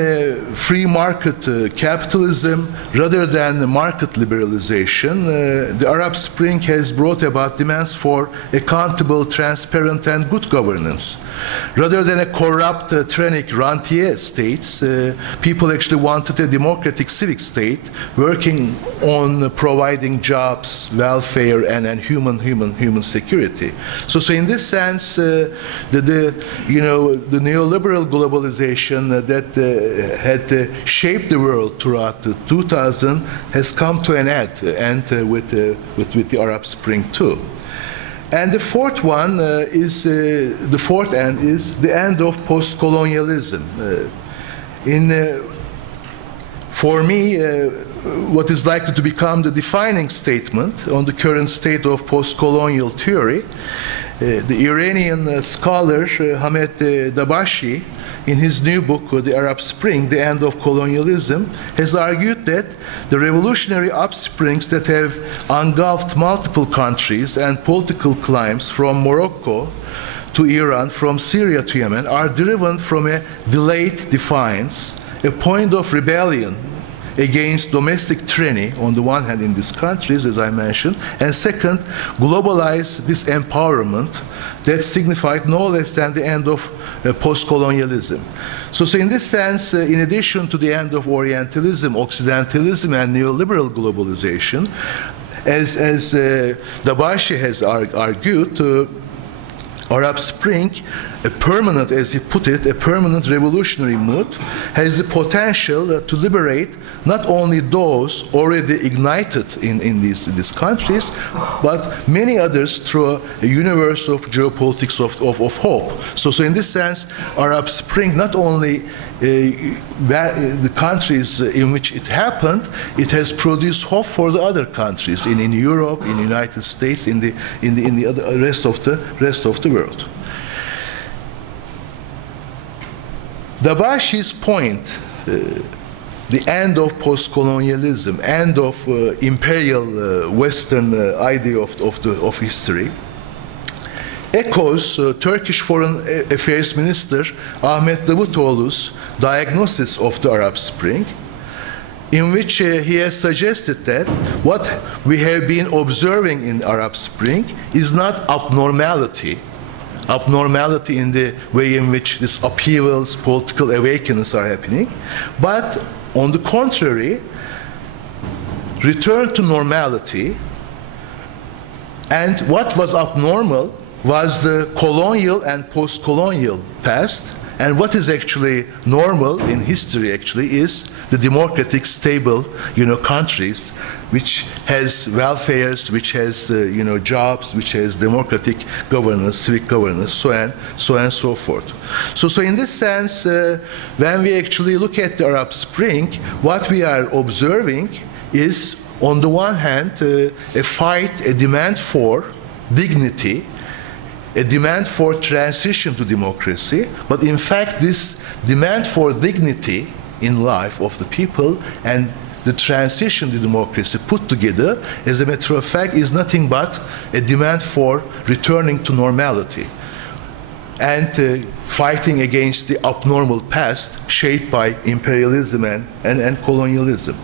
free market capitalism, rather than market liberalization, the Arab Spring has brought about demands for accountable, transparent, and good governance. Rather than a corrupt, tyrannic rentier states, people actually wanted a democratic civic state working on providing jobs, welfare, and human security. So in this sense, the neoliberal globalization that had shaped the world throughout 2000 has come to an end with the Arab Spring too. And the fourth one is the fourth end is the end of post-colonialism. For me, what is likely to become the defining statement on the current state of post-colonial theory, the Iranian scholar Hamed Dabashi, in his new book, The Arab Spring, The End of Colonialism, has argued that the revolutionary upsprings that have engulfed multiple countries and political climes from Morocco to Iran, from Syria to Yemen, are driven from a delayed defiance, a point of rebellion against domestic tyranny on the one hand in these countries, as I mentioned, and second, globalized disempowerment that signified no less than the end of post-colonialism. So in this sense, in addition to the end of Orientalism, Occidentalism, and neoliberal globalization, as Dabashi has argued, Arab Spring, a permanent, as he put it, a permanent revolutionary mood, has the potential to liberate not only those already ignited in these countries, but many others through a universe of geopolitics of hope. So in this sense, Arab Spring not only the countries in which it happened, it has produced hope for the other countries in Europe, in the United States, in the other rest of the world. Dabashi's point, the end of post-colonialism, end of imperial Western idea of history, echoes Turkish Foreign Affairs Minister Ahmet Davutoğlu's diagnosis of the Arab Spring, in which he has suggested that what we have been observing in Arab Spring is not abnormality in the way in which these upheavals, political awakenings are happening, but on the contrary, return to normality. And what was abnormal was the colonial and post-colonial past, and what is actually normal in history actually is the democratic, stable, countries, which has welfares, which has jobs, which has democratic governance, civic governance, so on and so forth. So in this sense, when we actually look at the Arab Spring, what we are observing is, on the one hand, a fight, a demand for dignity, a demand for transition to democracy, but in fact this demand for dignity in life of the people and the transition to democracy put together, as a matter of fact, is nothing but a demand for returning to normality and fighting against the abnormal past shaped by imperialism and colonialism.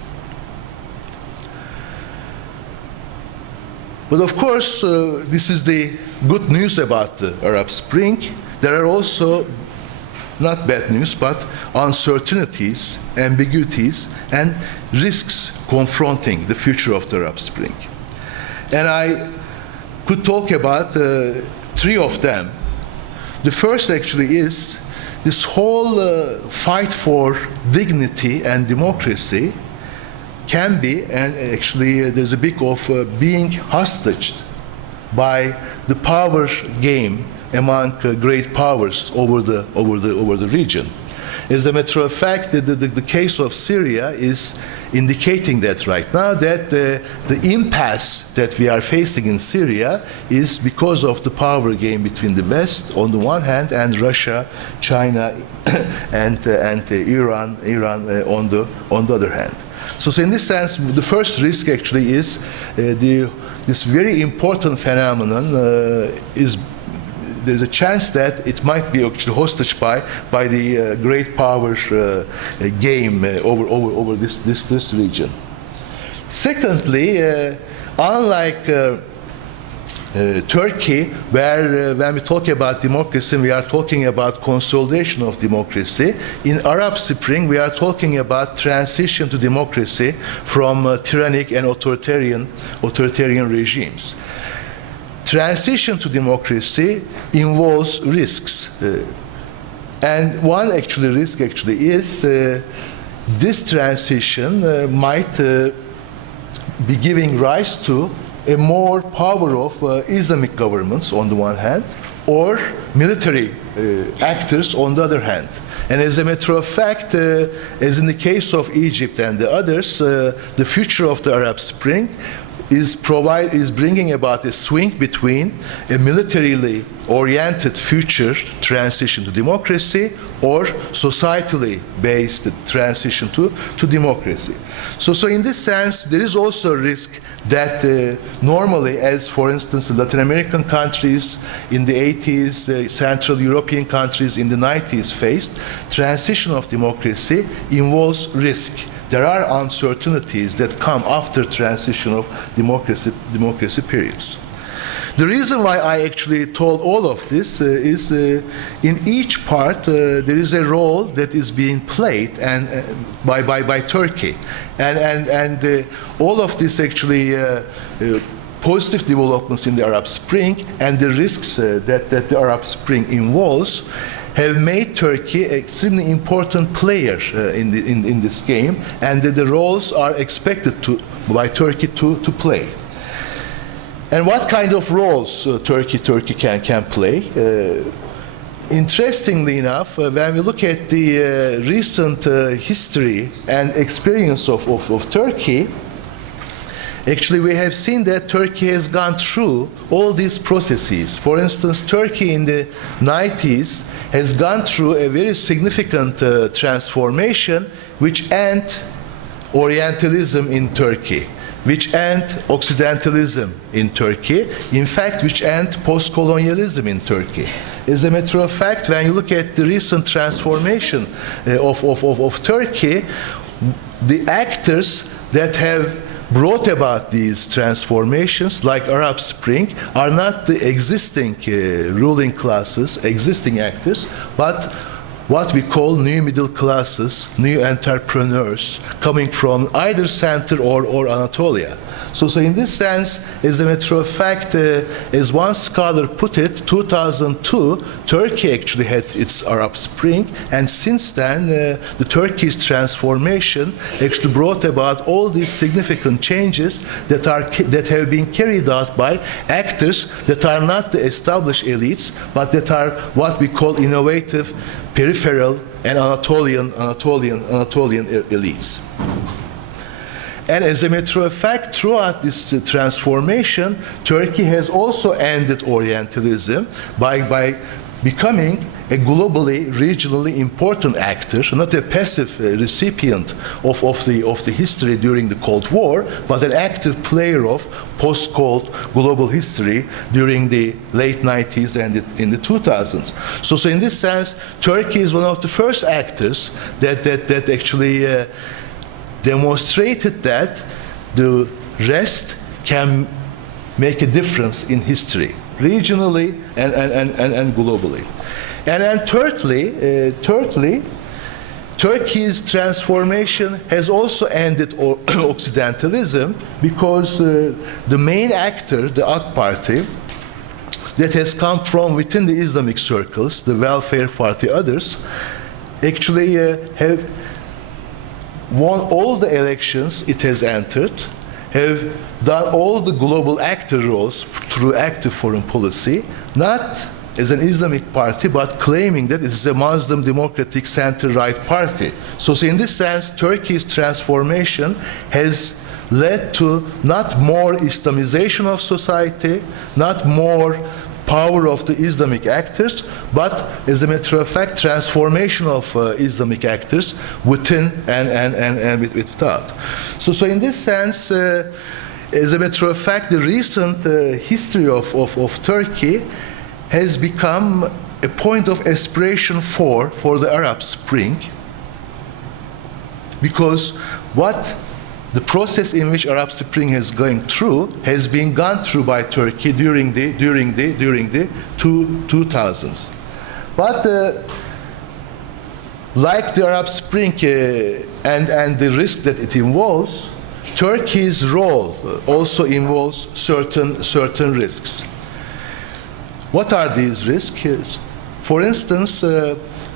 But of course, this is the good news about the Arab Spring. There are also not bad news, but uncertainties, ambiguities, and risks confronting the future of the Arab Spring. And I could talk about three of them. The first actually is this whole fight for dignity and democracy can be, and actually there's a big of being hostaged by the power game among great powers over the region. As a matter of fact, the case of Syria is indicating that right now, that the impasse that we are facing in Syria is because of the power game between the West on the one hand and Russia, China, and Iran on the other hand. So in this sense, the first risk actually is this very important phenomenon there's a chance that it might be actually hostage by the great power game over this region. Secondly, unlike Turkey, where when we talk about democracy, we are talking about consolidation of democracy. In Arab Spring, we are talking about transition to democracy from tyrannic and authoritarian regimes. Transition to democracy involves risks, and one risk is this transition might be giving rise to a more power of Islamic governments on the one hand, or military actors on the other hand. And as a matter of fact, as in the case of Egypt and the others, the future of the Arab Spring is bringing about a swing between a militarily oriented future transition to democracy or societally based transition to democracy. So in this sense, there is also a risk that normally, as for instance the Latin American countries in the 80s, Central European countries in the 90s faced, transition of democracy involves risk. There are uncertainties that come after transition of democracy periods. The reason why I actually told all of this is in each part there is a role that is being played and by Turkey, and all of this actually positive developments in the Arab Spring and the risks that the Arab Spring involves have made Turkey an extremely important player in this game, and the roles are expected by Turkey to play. And what kind of roles Turkey can play? Interestingly enough, when we look at the recent history and experience of Turkey, actually we have seen that Turkey has gone through all these processes. For instance, Turkey in the 90s has gone through a very significant transformation which ended Orientalism in Turkey, which ended Occidentalism in Turkey, in fact which ended post-colonialism in Turkey. As a matter of fact, when you look at the recent transformation of Turkey, the actors that have brought about these transformations, like Arab Spring, are not the existing ruling classes, existing actors, but what we call new middle classes, new entrepreneurs coming from either center or Anatolia. So in this sense, as a matter of fact, as one scholar put it, 2002, Turkey actually had its Arab Spring, and since then, the Turkey's transformation actually brought about all these significant changes that have been carried out by actors that are not the established elites, but that are what we call innovative, peripheral, and Anatolian elites. And as a matter of fact, throughout this transformation, Turkey has also ended Orientalism by becoming a globally, regionally important actor, not a passive recipient of the history during the Cold War, but an active player of post-Cold global history during the late 90s and in the 2000s. So in this sense, Turkey is one of the first actors that actually demonstrated that the rest can make a difference in history, regionally and globally. And then thirdly, Turkey's transformation has also ended Occidentalism because the main actor, the AK Party, that has come from within the Islamic circles, the Welfare Party, others, actually have won all the elections it has entered, have done all the global actor roles through active foreign policy, not as an Islamic party, but claiming that it is a Muslim democratic center-right party. So in this sense, Turkey's transformation has led to not more Islamization of society, not more power of the Islamic actors, but as a matter of fact, transformation of Islamic actors within and without. So in this sense, as a matter of fact, the recent history of Turkey has become a point of aspiration for the Arab Spring, because what the process in which Arab Spring is going through has been gone through by Turkey during the 2000s. But like the Arab Spring and the risk that it involves, Turkey's role also involves certain risks. What are these risks? For instance,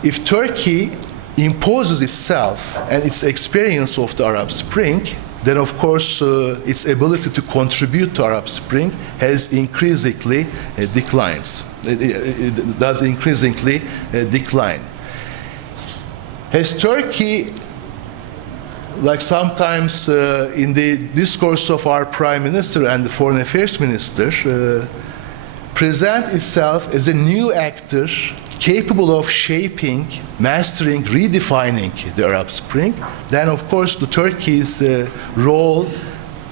if Turkey imposes itself and its experience of the Arab Spring, then of course its ability to contribute to Arab Spring has increasingly declines. It does increasingly decline. Has Turkey, like sometimes in the discourse of our Prime Minister and the Foreign Affairs Minister, present itself as a new actor capable of shaping, mastering, redefining the Arab Spring, then of course the Turkey's role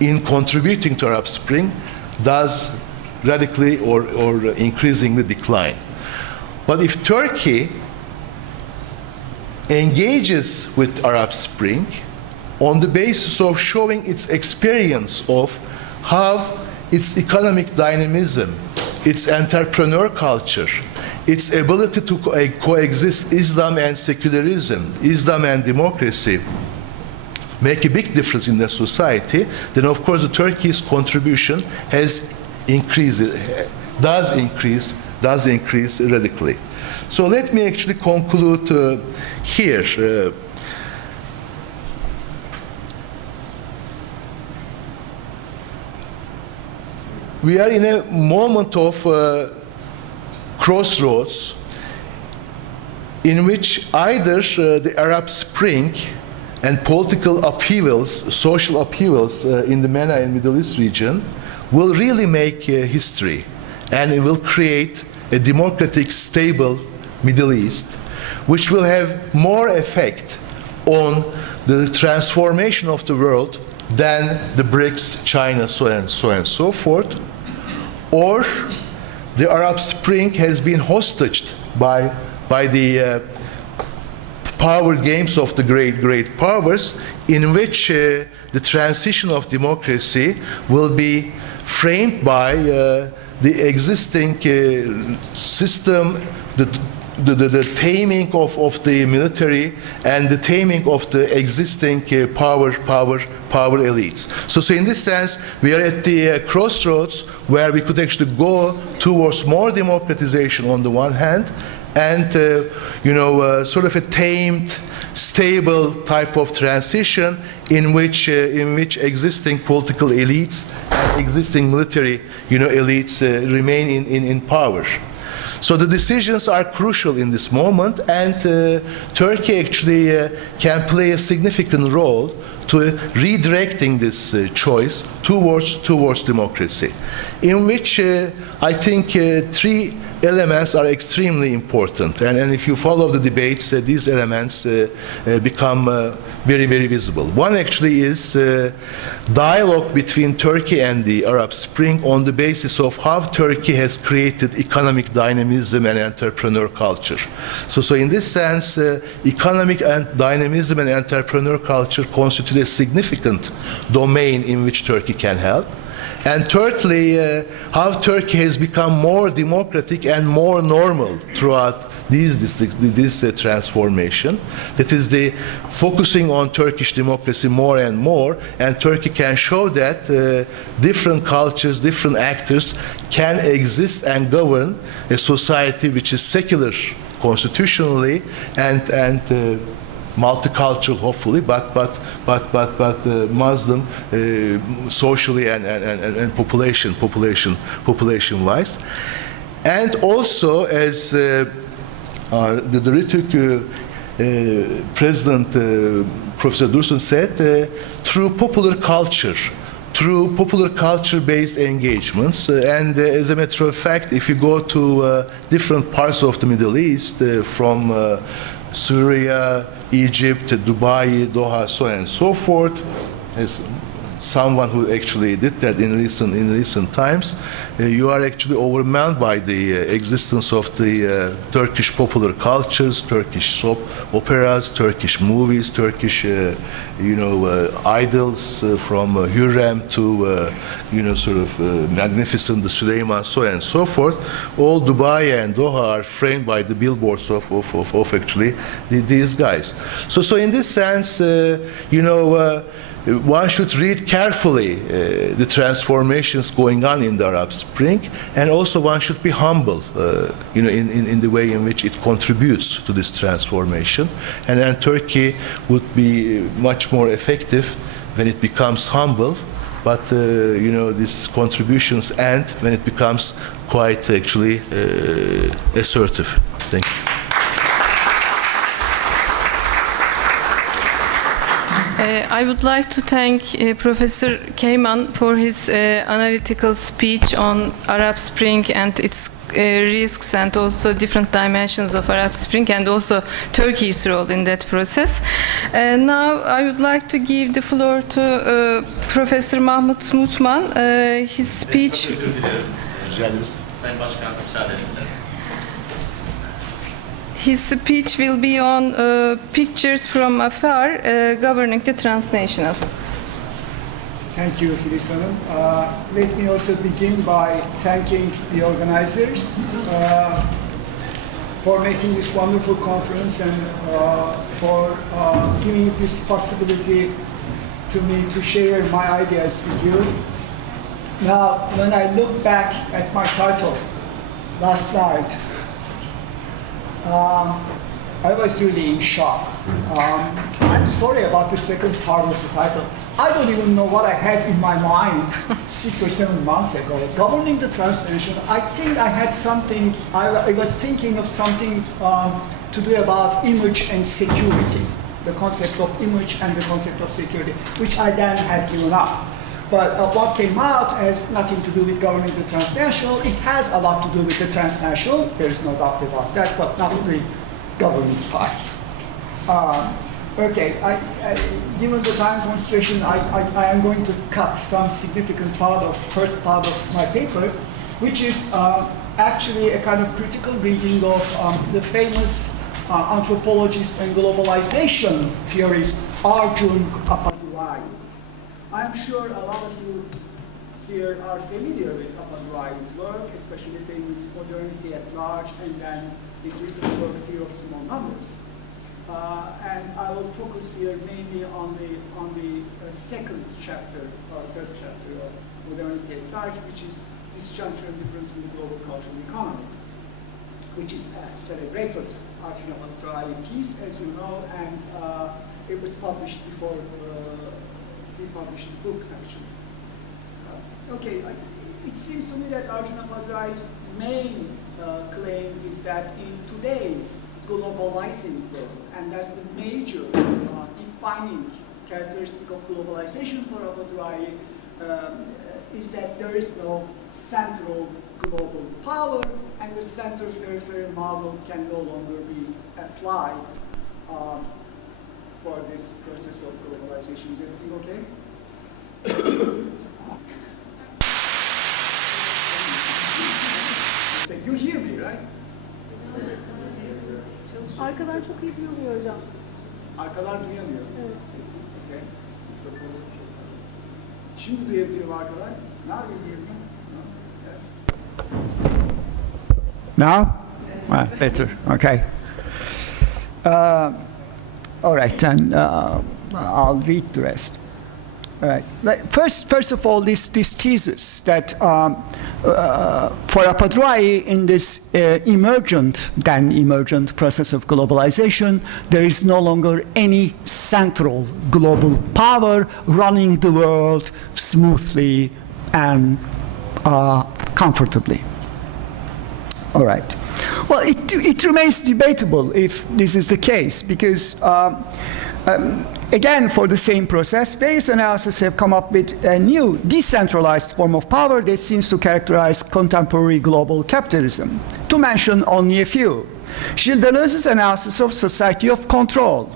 in contributing to Arab Spring does radically or increasingly decline. But if Turkey engages with Arab Spring on the basis of showing its experience of how its economic dynamism, its entrepreneur culture, its ability to coexist Islam and secularism, Islam and democracy, make a big difference in their society, then of course the Turkey's contribution has increased, does increase radically. So let me actually conclude here. We are in a moment of crossroads in which either the Arab Spring and political upheavals, social upheavals in the MENA and Middle East region will really make history, and it will create a democratic, stable Middle East, which will have more effect on the transformation of the world than the BRICS, China, so and so forth. Or the Arab Spring has been hostaged by the power games of the great powers, in which the transition of democracy will be framed by the existing system, the taming of the military and the taming of the existing power elites. So in this sense, we are at the crossroads where we could actually go towards more democratization on the one hand, and sort of a tamed, stable type of transition in which existing political elites and existing military elites remain in power. So the decisions are crucial in this moment, and Turkey actually can play a significant role to redirecting this choice towards democracy, in which I think three elements are extremely important, and if you follow the debates, these elements become very, very visible. One actually is dialogue between Turkey and the Arab Spring on the basis of how Turkey has created economic dynamism and entrepreneur culture. So in this sense, economic and dynamism and entrepreneur culture constitute a significant domain in which Turkey can help. And thirdly, how Turkey has become more democratic and more normal throughout this transformation. That is the focusing on Turkish democracy more and more, and Turkey can show that different cultures, different actors can exist and govern a society which is secular constitutionally and multicultural, hopefully, but Muslim socially and population-wise, and also as the RITÜK President Professor Dursun said, through popular culture-based engagements, and as a matter of fact, if you go to different parts of the Middle East, from Syria, Egypt, Dubai, Doha, so on and so forth, as someone who actually did that in recent times, you are actually overwhelmed by the existence of the Turkish popular cultures, Turkish soap operas, Turkish movies, Turkish idols, from Hürrem to sort of magnificent the Süleyman, so on and so forth. All Dubai and Doha are framed by the billboards of actually these guys. So in this sense, one should read carefully the transformations going on in the Arab Spring, and also one should be humble, in the way in which it contributes to this transformation. And then Turkey would be much more effective when it becomes humble, but these contributions end when it becomes quite actually assertive. Thank you. I would like to thank Professor Keyman for his analytical speech on Arab Spring and its risks, and also different dimensions of Arab Spring, and also Turkey's role in that process. Now I would like to give the floor to Professor Mahmut Mutman. His speech. His speech will be on pictures from afar governing the transnational. Thank you, Filiz Hanım. Let me also begin by thanking the organizers for making this wonderful conference, and for giving this possibility to me to share my ideas with you. Now, when I look back at my title last night, I was really in shock. I'm sorry about the second part of the title. I don't even know what I had in my mind 6 or 7 months ago. Governing the transnational, I think I had something, I was thinking of something to do about image and security, the concept of image and the concept of security, which I then had given up. But what came out has nothing to do with governing the transnational. It has a lot to do with the transnational, there is no doubt about that, but not the governing part. Okay, given the time constraint, I am going to cut some significant part of first part of my paper, which is actually a kind of critical reading of the famous anthropologist and globalization theorist Arjun Appadurai. I'm sure a lot of you here are familiar with Appadurai's work, especially famous Modernity at Large, and then his recent work, Fear of Small Numbers. And I will focus here mainly on the second chapter, or third chapter of Modernity at Large, which is Disjuncture and Difference in the Global Cultural Economy, which is a celebrated Arjun Appadurai piece, as you know, and it was published before we published the book, actually. Okay, it seems to me that Arjun Appadurai's main claim is that in today's globalizing world, and that's the major defining characteristic of globalization for Apadurai, is that there is no central global power, and the center periphery model can no longer be applied for this process of globalization. Is everything okay? You hear me, right? Arkadan çok iyi duyuluyor hocam. Arkalar duyamıyor. Evet. Okay. Şimdi duyabiliyor mu arkalar? Ne yapayım duyabiliyor? No? Yes. Now? Well, better. Okay. All right, then I'll read the rest. All right. First of all, this thesis that for Apadurai in this then emergent process of globalization, there is no longer any central global power running the world smoothly and comfortably. All right. Well, it remains debatable if this is the case, because again, for the same process, various analyses have come up with a new decentralized form of power that seems to characterize contemporary global capitalism. To mention only a few: Gilles Deleuze's analysis of society of control,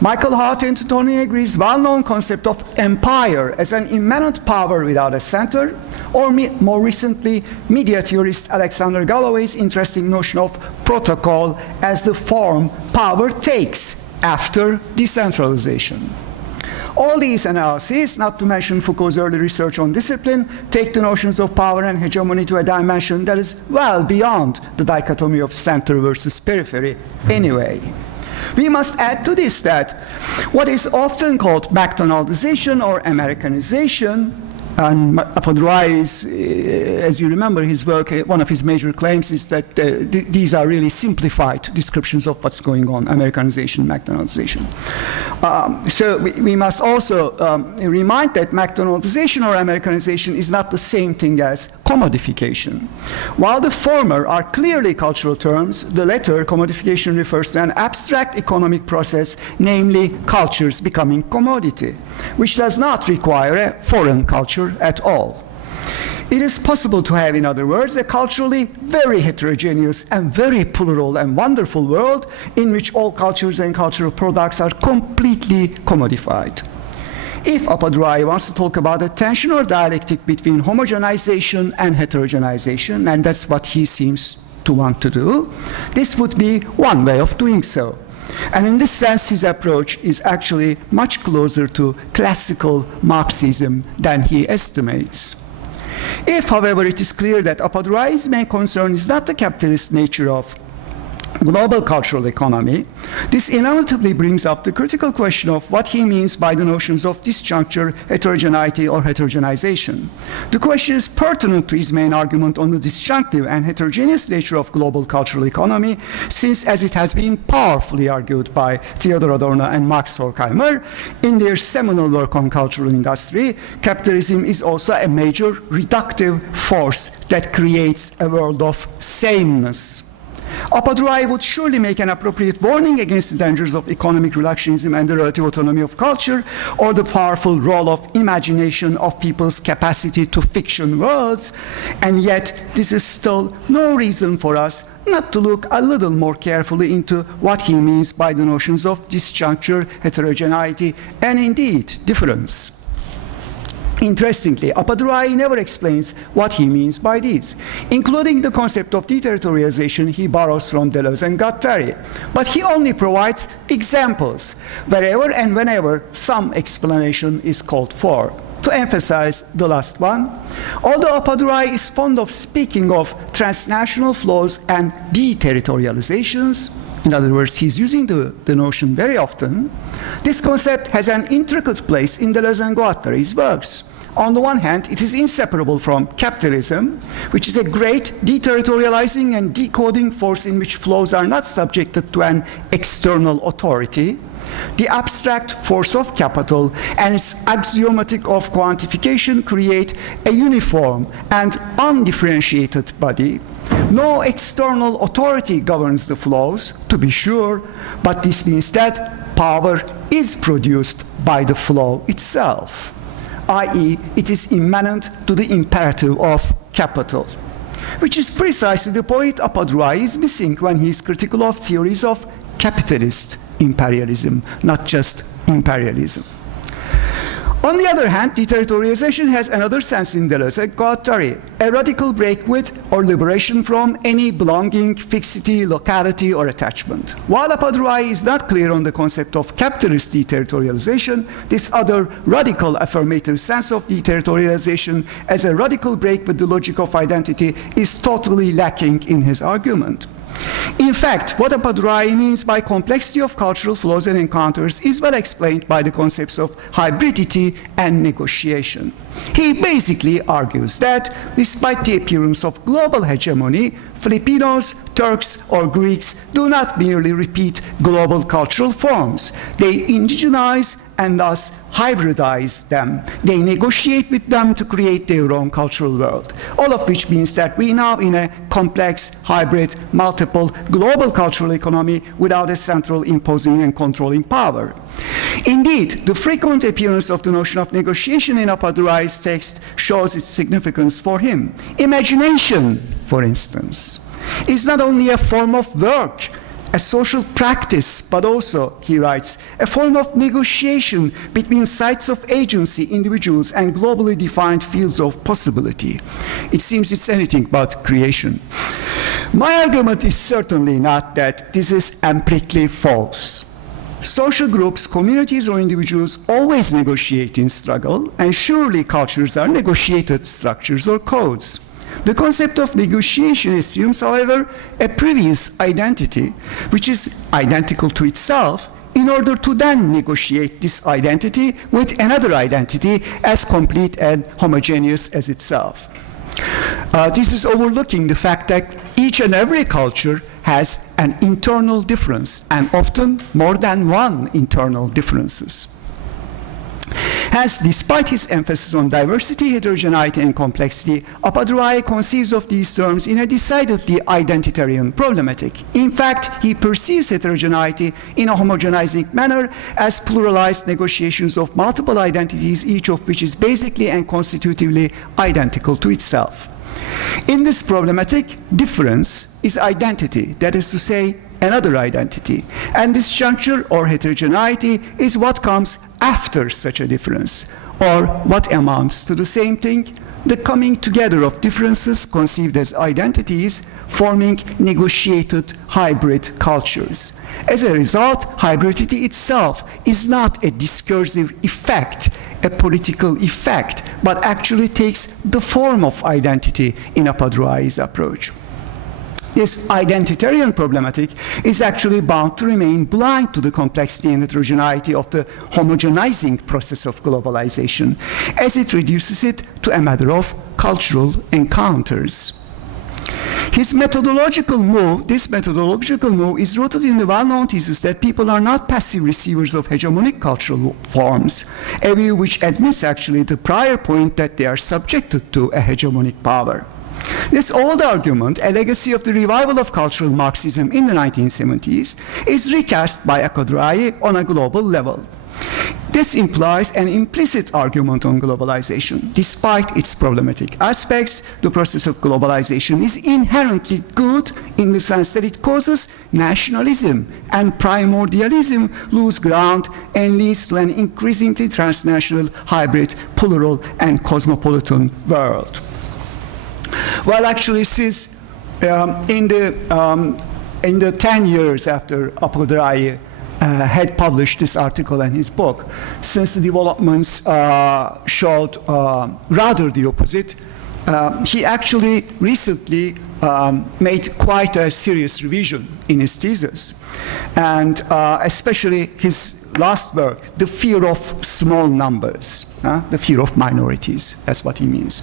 Michael Hart and Tony Negri's well-known concept of empire as an immanent power without a center, or more recently, media theorist Alexander Galloway's interesting notion of protocol as the form power takes after decentralization. All these analyses, not to mention Foucault's early research on discipline, take the notions of power and hegemony to a dimension that is well beyond the dichotomy of center versus periphery anyway. We must add to this that what is often called McDonaldization or Americanization, and Apadurai is, as you remember his work, one of his major claims is that these are really simplified descriptions of what's going on, Americanization, McDonaldization. So we must also remind that McDonaldization or Americanization is not the same thing as commodification. While the former are clearly cultural terms, the latter, commodification, refers to an abstract economic process, namely cultures becoming commodity, which does not require a foreign culture at all. It is possible to have, in other words, a culturally very heterogeneous and very plural and wonderful world in which all cultures and cultural products are completely commodified. If Apadurai wants to talk about a tension or dialectic between homogenization and heterogenization, and that's what he seems to want to do, this would be one way of doing so. And in this sense, his approach is actually much closer to classical Marxism than he estimates. If, however, it is clear that Apadurai's main concern is not the capitalist nature of global cultural economy, this inevitably brings up the critical question of what he means by the notions of disjuncture, heterogeneity, or heterogenization. The question is pertinent to his main argument on the disjunctive and heterogeneous nature of global cultural economy, since, as it has been powerfully argued by Theodor Adorno and Max Horkheimer in their seminal work on cultural industry, capitalism is also a major reductive force that creates a world of sameness. Apadurai would surely make an appropriate warning against the dangers of economic reductionism and the relative autonomy of culture, or the powerful role of imagination of people's capacity to fiction worlds, and yet this is still no reason for us not to look a little more carefully into what he means by the notions of disjuncture, heterogeneity, and indeed difference. Interestingly, Apadurai never explains what he means by these, including the concept of deterritorialization he borrows from Deleuze and Guattari. But he only provides examples wherever and whenever some explanation is called for. To emphasize the last one, although Apadurai is fond of speaking of transnational flows and deterritorializations, in other words, he's using the notion very often, this concept has an intricate place in Deleuze and Guattari's works. On the one hand, it is inseparable from capitalism, which is a great deterritorializing and decoding force in which flows are not subjected to an external authority. The abstract force of capital and its axiomatic of quantification create a uniform and undifferentiated body, No external authority governs the flows, to be sure, but this means that power is produced by the flow itself, i.e., it is immanent to the imperative of capital, which is precisely the point Appadurai is missing when he is critical of theories of capitalist imperialism, not just imperialism. On the other hand, deterritorialization has another sense in Deleuze, Guattari, a radical break with or liberation from any belonging, fixity, locality, or attachment. While Appadurai is not clear on the concept of capitalist deterritorialization, this other radical affirmative sense of deterritorialization as a radical break with the logic of identity is totally lacking in his argument. In fact, what Appadurai means by complexity of cultural flows and encounters is well explained by the concepts of hybridity and negotiation. He basically argues that, despite the appearance of global hegemony, Filipinos, Turks, or Greeks do not merely repeat global cultural forms. They indigenize and thus hybridize them. They negotiate with them to create their own cultural world. All of which means that we now in a complex, hybrid, multiple, global cultural economy without a central imposing and controlling power. Indeed, the frequent appearance of the notion of negotiation in Appadurai's text shows its significance for him. Imagination, for instance, is not only a form of work, a social practice, but also, he writes, a form of negotiation between sites of agency, individuals, and globally defined fields of possibility. It seems it's anything but creation. My argument is certainly not that this is empirically false. Social groups, communities, or individuals always negotiate in struggle, and surely cultures are negotiated structures or codes. The concept of negotiation assumes, however, a previous identity, which is identical to itself, in order to then negotiate this identity with another identity as complete and homogeneous as itself. This is overlooking the fact that each and every culture has an internal difference, and often more than one internal differences. Hence, despite his emphasis on diversity, heterogeneity, and complexity, Appadurai conceives of these terms in a decidedly identitarian problematic. In fact, he perceives heterogeneity in a homogenizing manner as pluralized negotiations of multiple identities, each of which is basically and constitutively identical to itself. In this problematic, difference is identity, that is to say, another identity. And this juncture, or heterogeneity, is what comes after such a difference, or what amounts to the same thing, the coming together of differences conceived as identities, forming negotiated hybrid cultures. As a result, hybridity itself is not a discursive effect, a political effect, but actually takes the form of identity in Appadurai's approach. This identitarian problematic is actually bound to remain blind to the complexity and heterogeneity of the homogenizing process of globalization, as it reduces it to a matter of cultural encounters. This methodological move is rooted in the well-known thesis that people are not passive receivers of hegemonic cultural forms, a view which admits actually the prior point that they are subjected to a hegemonic power. This old argument, a legacy of the revival of cultural Marxism in the 1970s, is recast by Appadurai on a global level. This implies an implicit argument on globalization. Despite its problematic aspects, the process of globalization is inherently good in the sense that it causes nationalism and primordialism lose ground and leads to an increasingly transnational, hybrid, plural, and cosmopolitan world. Well, actually, since in the 10 years after Appadurai had published this article and his book, since the developments showed rather the opposite, he actually recently made quite a serious revision in his thesis, and especially his last work, The Fear of Small Numbers, the fear of minorities, that's what he means.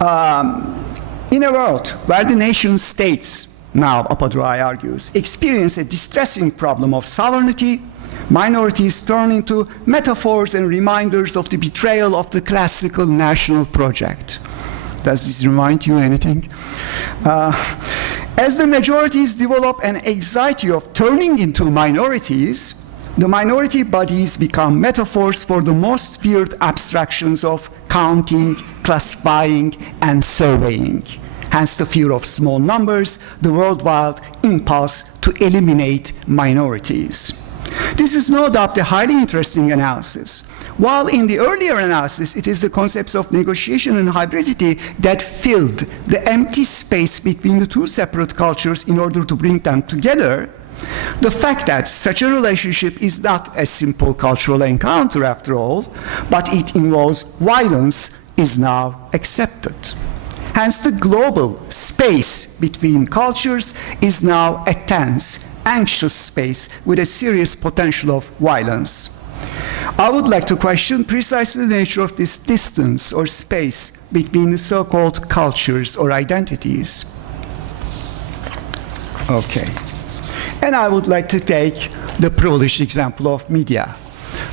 In a world where the nation states, now Appadurai argues, experience a distressing problem of sovereignty, minorities turn into metaphors and reminders of the betrayal of the classical national project. Does this remind you anything? As the majorities develop an anxiety of turning into minorities, the minority bodies become metaphors for the most feared abstractions of counting, classifying, and surveying. Hence the fear of small numbers, the worldwide impulse to eliminate minorities. This is no doubt a highly interesting analysis. While in the earlier analysis, it is the concepts of negotiation and hybridity that filled the empty space between the two separate cultures in order to bring them together, the fact that such a relationship is not a simple cultural encounter after all, but it involves violence, is now accepted. Hence, the global space between cultures is now a tense, anxious space with a serious potential of violence. I would like to question precisely the nature of this distance or space between the so-called cultures or identities. Okay. And I would like to take the privileged example of media,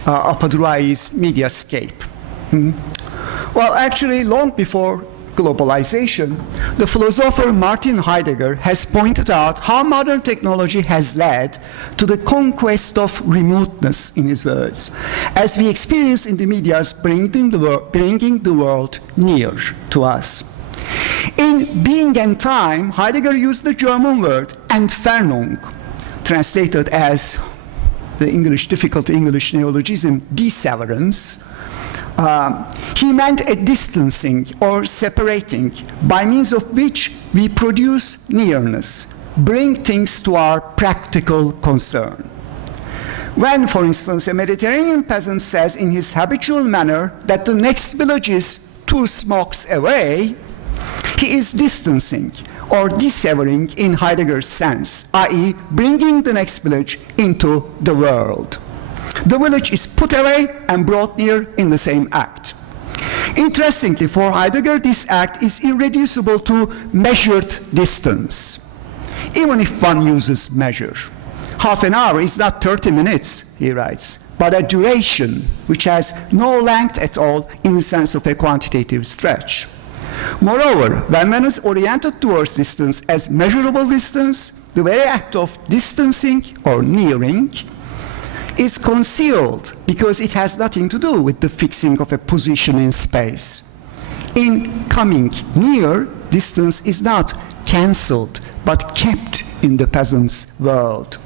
Apadurai's Mediascape. Well, actually, long before globalization, the philosopher Martin Heidegger has pointed out how modern technology has led to the conquest of remoteness, in his words, as we experience in the media's bringing the world near to us. In Being and Time, Heidegger used the German word Entfernung, translated as the difficult English neologism, deseverance. He meant a distancing or separating by means of which we produce nearness, bring things to our practical concern. When, for instance, a Mediterranean peasant says in his habitual manner that the next village is 2 smocks away, he is distancing or dissevering in Heidegger's sense, i.e. bringing the next village into the world. The village is put away and brought near in the same act. Interestingly, for Heidegger, this act is irreducible to measured distance, even if one uses measure. Half an hour is not 30 minutes, he writes, but a duration which has no length at all in the sense of a quantitative stretch. Moreover, when one is oriented towards distance as measurable distance, the very act of distancing or nearing is concealed because it has nothing to do with the fixing of a position in space. In coming near, distance is not cancelled, but kept in the peasant's world.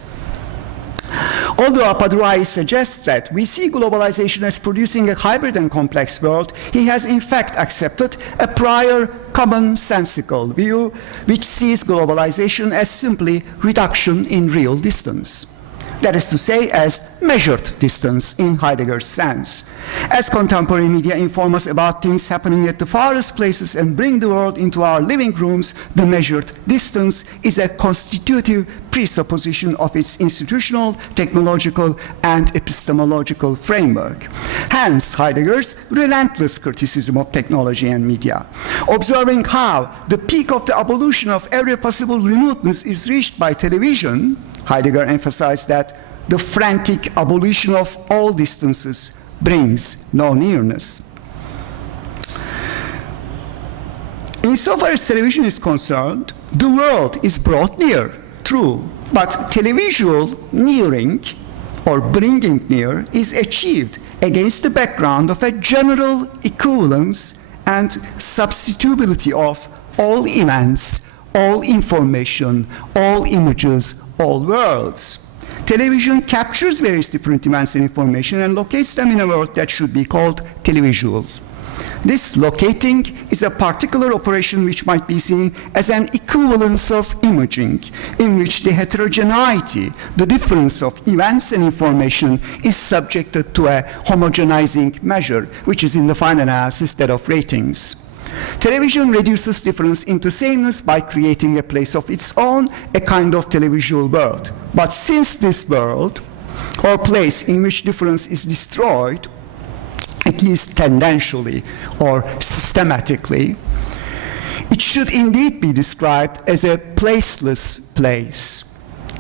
Although Apadurai suggests that we see globalization as producing a hybrid and complex world, he has in fact accepted a prior commonsensical view which sees globalization as simply reduction in real distance. That is to say, as measured distance in Heidegger's sense. As contemporary media inform us about things happening at the farthest places and bring the world into our living rooms, the measured distance is a constitutive presupposition of its institutional, technological, and epistemological framework. Hence, Heidegger's relentless criticism of technology and media. Observing how the peak of the abolition of every possible remoteness is reached by television, Heidegger emphasized that the frantic abolition of all distances brings no nearness. Insofar as television is concerned, the world is brought near, true, but televisual nearing or bringing near is achieved against the background of a general equivalence and substitutability of all events, all information, all images, all worlds. Television captures various different events and information and locates them in a world that should be called televisual. This locating is a particular operation which might be seen as an equivalence of imaging, in which the heterogeneity, the difference of events and information, is subjected to a homogenizing measure, which is in the final analysis that of ratings. Television reduces difference into sameness by creating a place of its own, a kind of televisual world. But since this world, or place in which difference is destroyed, at least tendentially or systematically, it should indeed be described as a placeless place.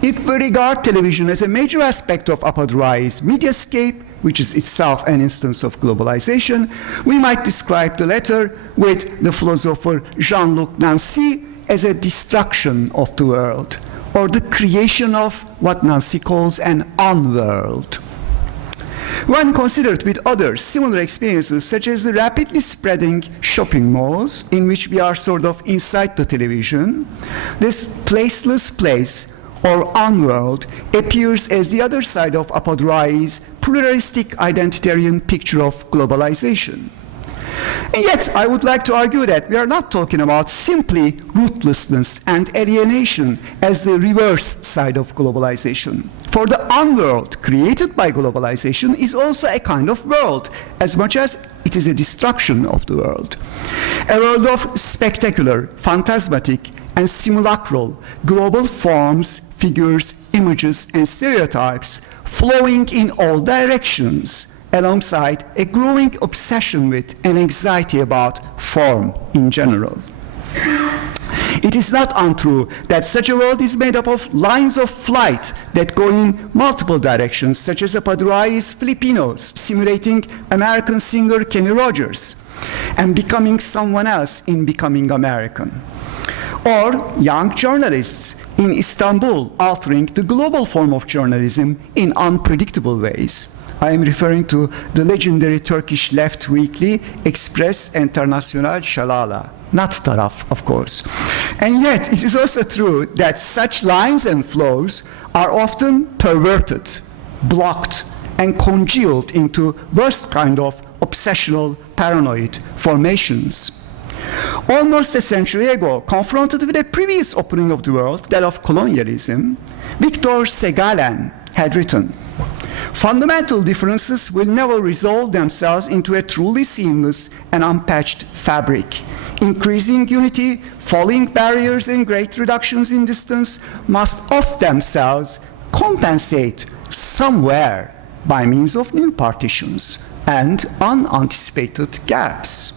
If we regard television as a major aspect of Apadurai's mediascape, which is itself an instance of globalization, we might describe the latter with the philosopher Jean-Luc Nancy as a destruction of the world, or the creation of what Nancy calls an unworld. When considered with other similar experiences, such as the rapidly spreading shopping malls, in which we are sort of inside the television, this placeless place or unworld appears as the other side of Apadurai's pluralistic identitarian picture of globalization. And yet, I would like to argue that we are not talking about simply rootlessness and alienation as the reverse side of globalization. For the unworld created by globalization is also a kind of world, as much as it is a destruction of the world. A world of spectacular, phantasmatic, and simulacral global forms, figures, images, and stereotypes flowing in all directions, alongside a growing obsession with and anxiety about form in general. It is not untrue that such a world is made up of lines of flight that go in multiple directions, such as Apadurai's Filipinos simulating American singer Kenny Rogers and becoming someone else in becoming American. Or young journalists in Istanbul altering the global form of journalism in unpredictable ways. I am referring to the legendary Turkish left weekly Express International Şalala, not Taraf, of course. And yet, it is also true that such lines and flows are often perverted, blocked, and congealed into worst kind of obsessional paranoid formations. Almost a century ago, confronted with a previous opening of the world, that of colonialism, Victor Segalen had written, "Fundamental differences will never resolve themselves into a truly seamless and unpatched fabric. Increasing unity, falling barriers, and great reductions in distance must of themselves compensate somewhere by means of new partitions and unanticipated gaps."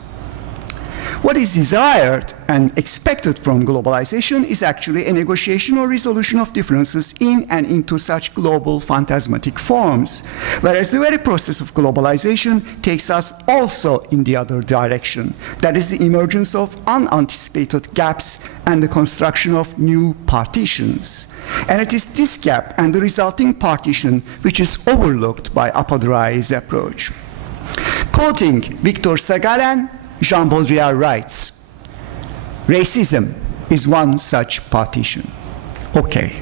What is desired and expected from globalization is actually a negotiation or resolution of differences in and into such global phantasmatic forms, whereas the very process of globalization takes us also in the other direction. That is the emergence of unanticipated gaps and the construction of new partitions. And it is this gap and the resulting partition which is overlooked by Apadurai's approach. Quoting Victor Segalen, Jean Baudrillard writes, "Racism is one such partition." Okay,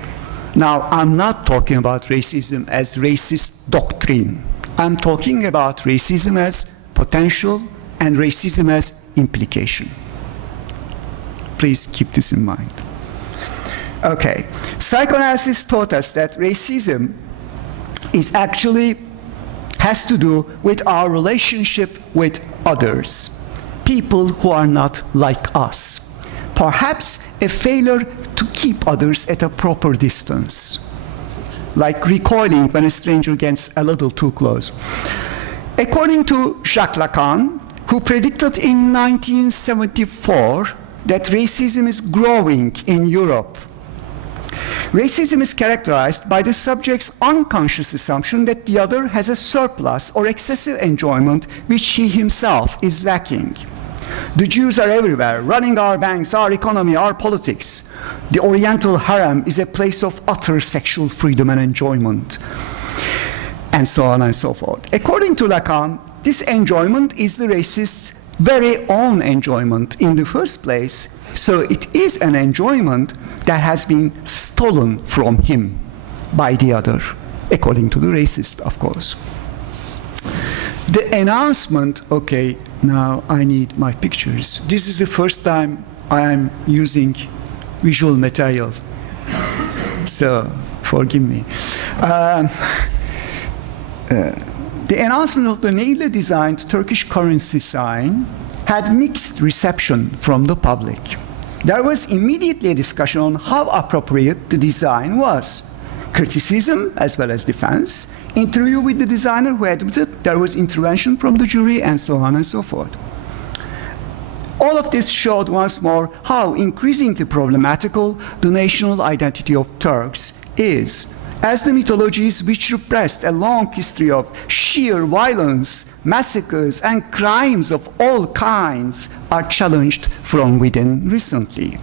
now I'm not talking about racism as racist doctrine. I'm talking about racism as potential and racism as implication. Please keep this in mind. Okay, psychoanalysis taught us that racism is actually has to do with our relationship with others. People who are not like us. Perhaps a failure to keep others at a proper distance. Like recoiling when a stranger gets a little too close. According to Jacques Lacan, who predicted in 1974 that racism is growing in Europe, racism is characterized by the subject's unconscious assumption that the other has a surplus or excessive enjoyment which he himself is lacking. The Jews are everywhere, running our banks, our economy, our politics. The Oriental harem is a place of utter sexual freedom and enjoyment. And so on and so forth. According to Lacan, this enjoyment is the racist's very own enjoyment in the first place, so it is an enjoyment that has been stolen from him by the other, according to the racist, of course. The announcement, okay, now I need my pictures. This is the first time I am using visual material, so forgive me. The announcement of the naively designed Turkish currency sign had mixed reception from the public. There was immediately a discussion on how appropriate the design was. Criticism as well as defense, interview with the designer who admitted there was intervention from the jury, and so on and so forth. All of this showed once more how increasingly problematical the national identity of Turks is, as the mythologies which repressed a long history of sheer violence, massacres, and crimes of all kinds are challenged from within recently.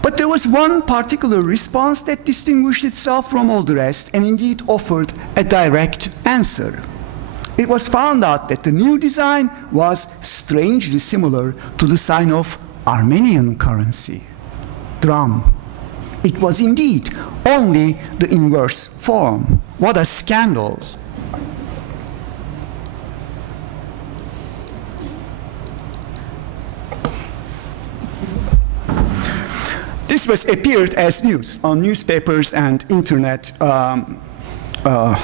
But there was one particular response that distinguished itself from all the rest and indeed offered a direct answer. It was found out that the new design was strangely similar to the sign of Armenian currency, dram. It was indeed only the inverse form. What a scandal! This was appeared as news on newspapers and internet, on the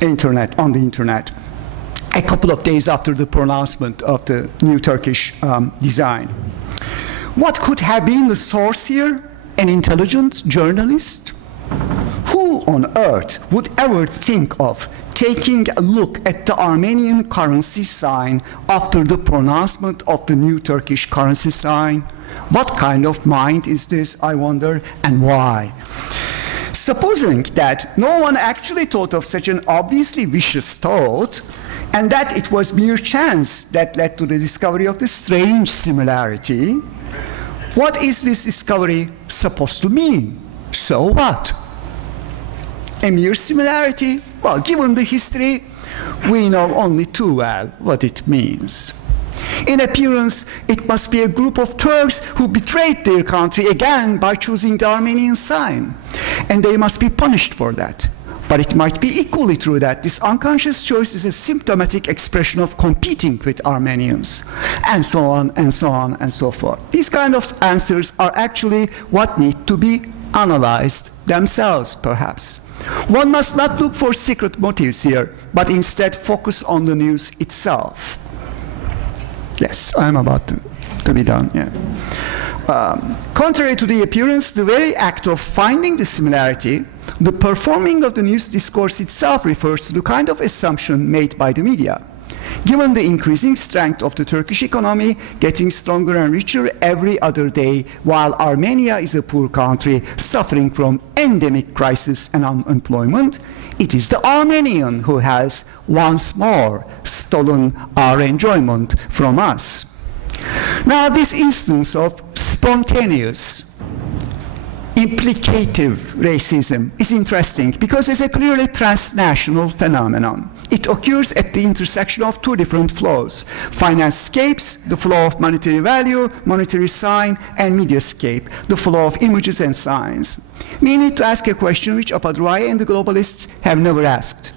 internet, a couple of days after the pronouncement of the new Turkish design. What could have been the source here? An intelligent journalist? Who on earth would ever think of taking a look at the Armenian currency sign after the pronouncement of the new Turkish currency sign? What kind of mind is this, I wonder, and why? Supposing that no one actually thought of such an obviously vicious thought, and that it was mere chance that led to the discovery of the strange similarity, what is this discovery supposed to mean? So what? A mere similarity? Well, given the history, we know only too well what it means. In appearance, it must be a group of Turks who betrayed their country again by choosing the Armenian sign, and they must be punished for that. But it might be equally true that this unconscious choice is a symptomatic expression of competing with Armenians, and so on, and so on, and so forth. These kind of answers are actually what need to be analyzed themselves, perhaps. One must not look for secret motives here, but instead focus on the news itself. Yes, I'm about to be done, yeah. Contrary to the appearance, the very act of finding the similarity, the performing of the news discourse itself refers to the kind of assumption made by the media. Given the increasing strength of the Turkish economy, getting stronger and richer every other day, while Armenia is a poor country suffering from endemic crisis and unemployment, it is the Armenian who has once more stolen our enjoyment from us. Now, this instance of spontaneous, implicative racism is interesting because it's a clearly transnational phenomenon. It occurs at the intersection of two different flows: finance-scapes, the flow of monetary value, monetary sign, and mediascape, the flow of images and signs. We need to ask a question which Apaduraya and the globalists have never asked.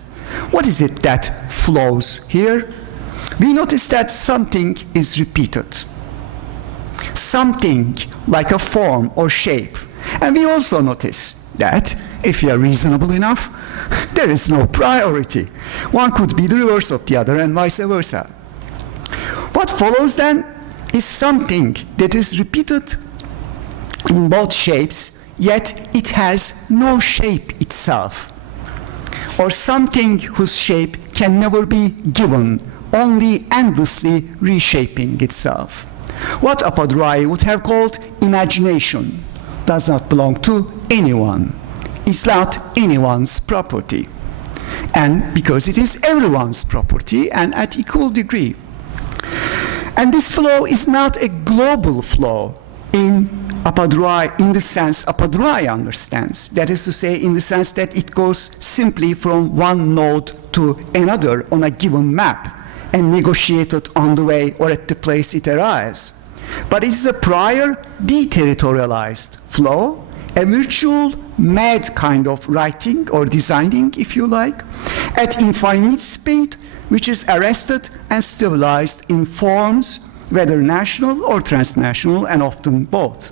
What is it that flows here? We notice that something is repeated. Something like a form or shape. And we also notice that, if we are reasonable enough, there is no priority. One could be the reverse of the other and vice versa. What follows then is something that is repeated in both shapes, yet it has no shape itself. Or something whose shape can never be given, only endlessly reshaping itself. What Apaduraya would have called imagination does not belong to anyone, is not anyone's property. And because it is everyone's property and at equal degree. And this flow is not a global flow in Apaduraya, in the sense Apaduraya understands. That is to say, in the sense that it goes simply from one node to another on a given map and negotiated on the way or at the place it arrives. But it is a prior, deterritorialized flow, a virtual, mad kind of writing or designing, if you like, at infinite speed, which is arrested and stabilized in forms, whether national or transnational, and often both.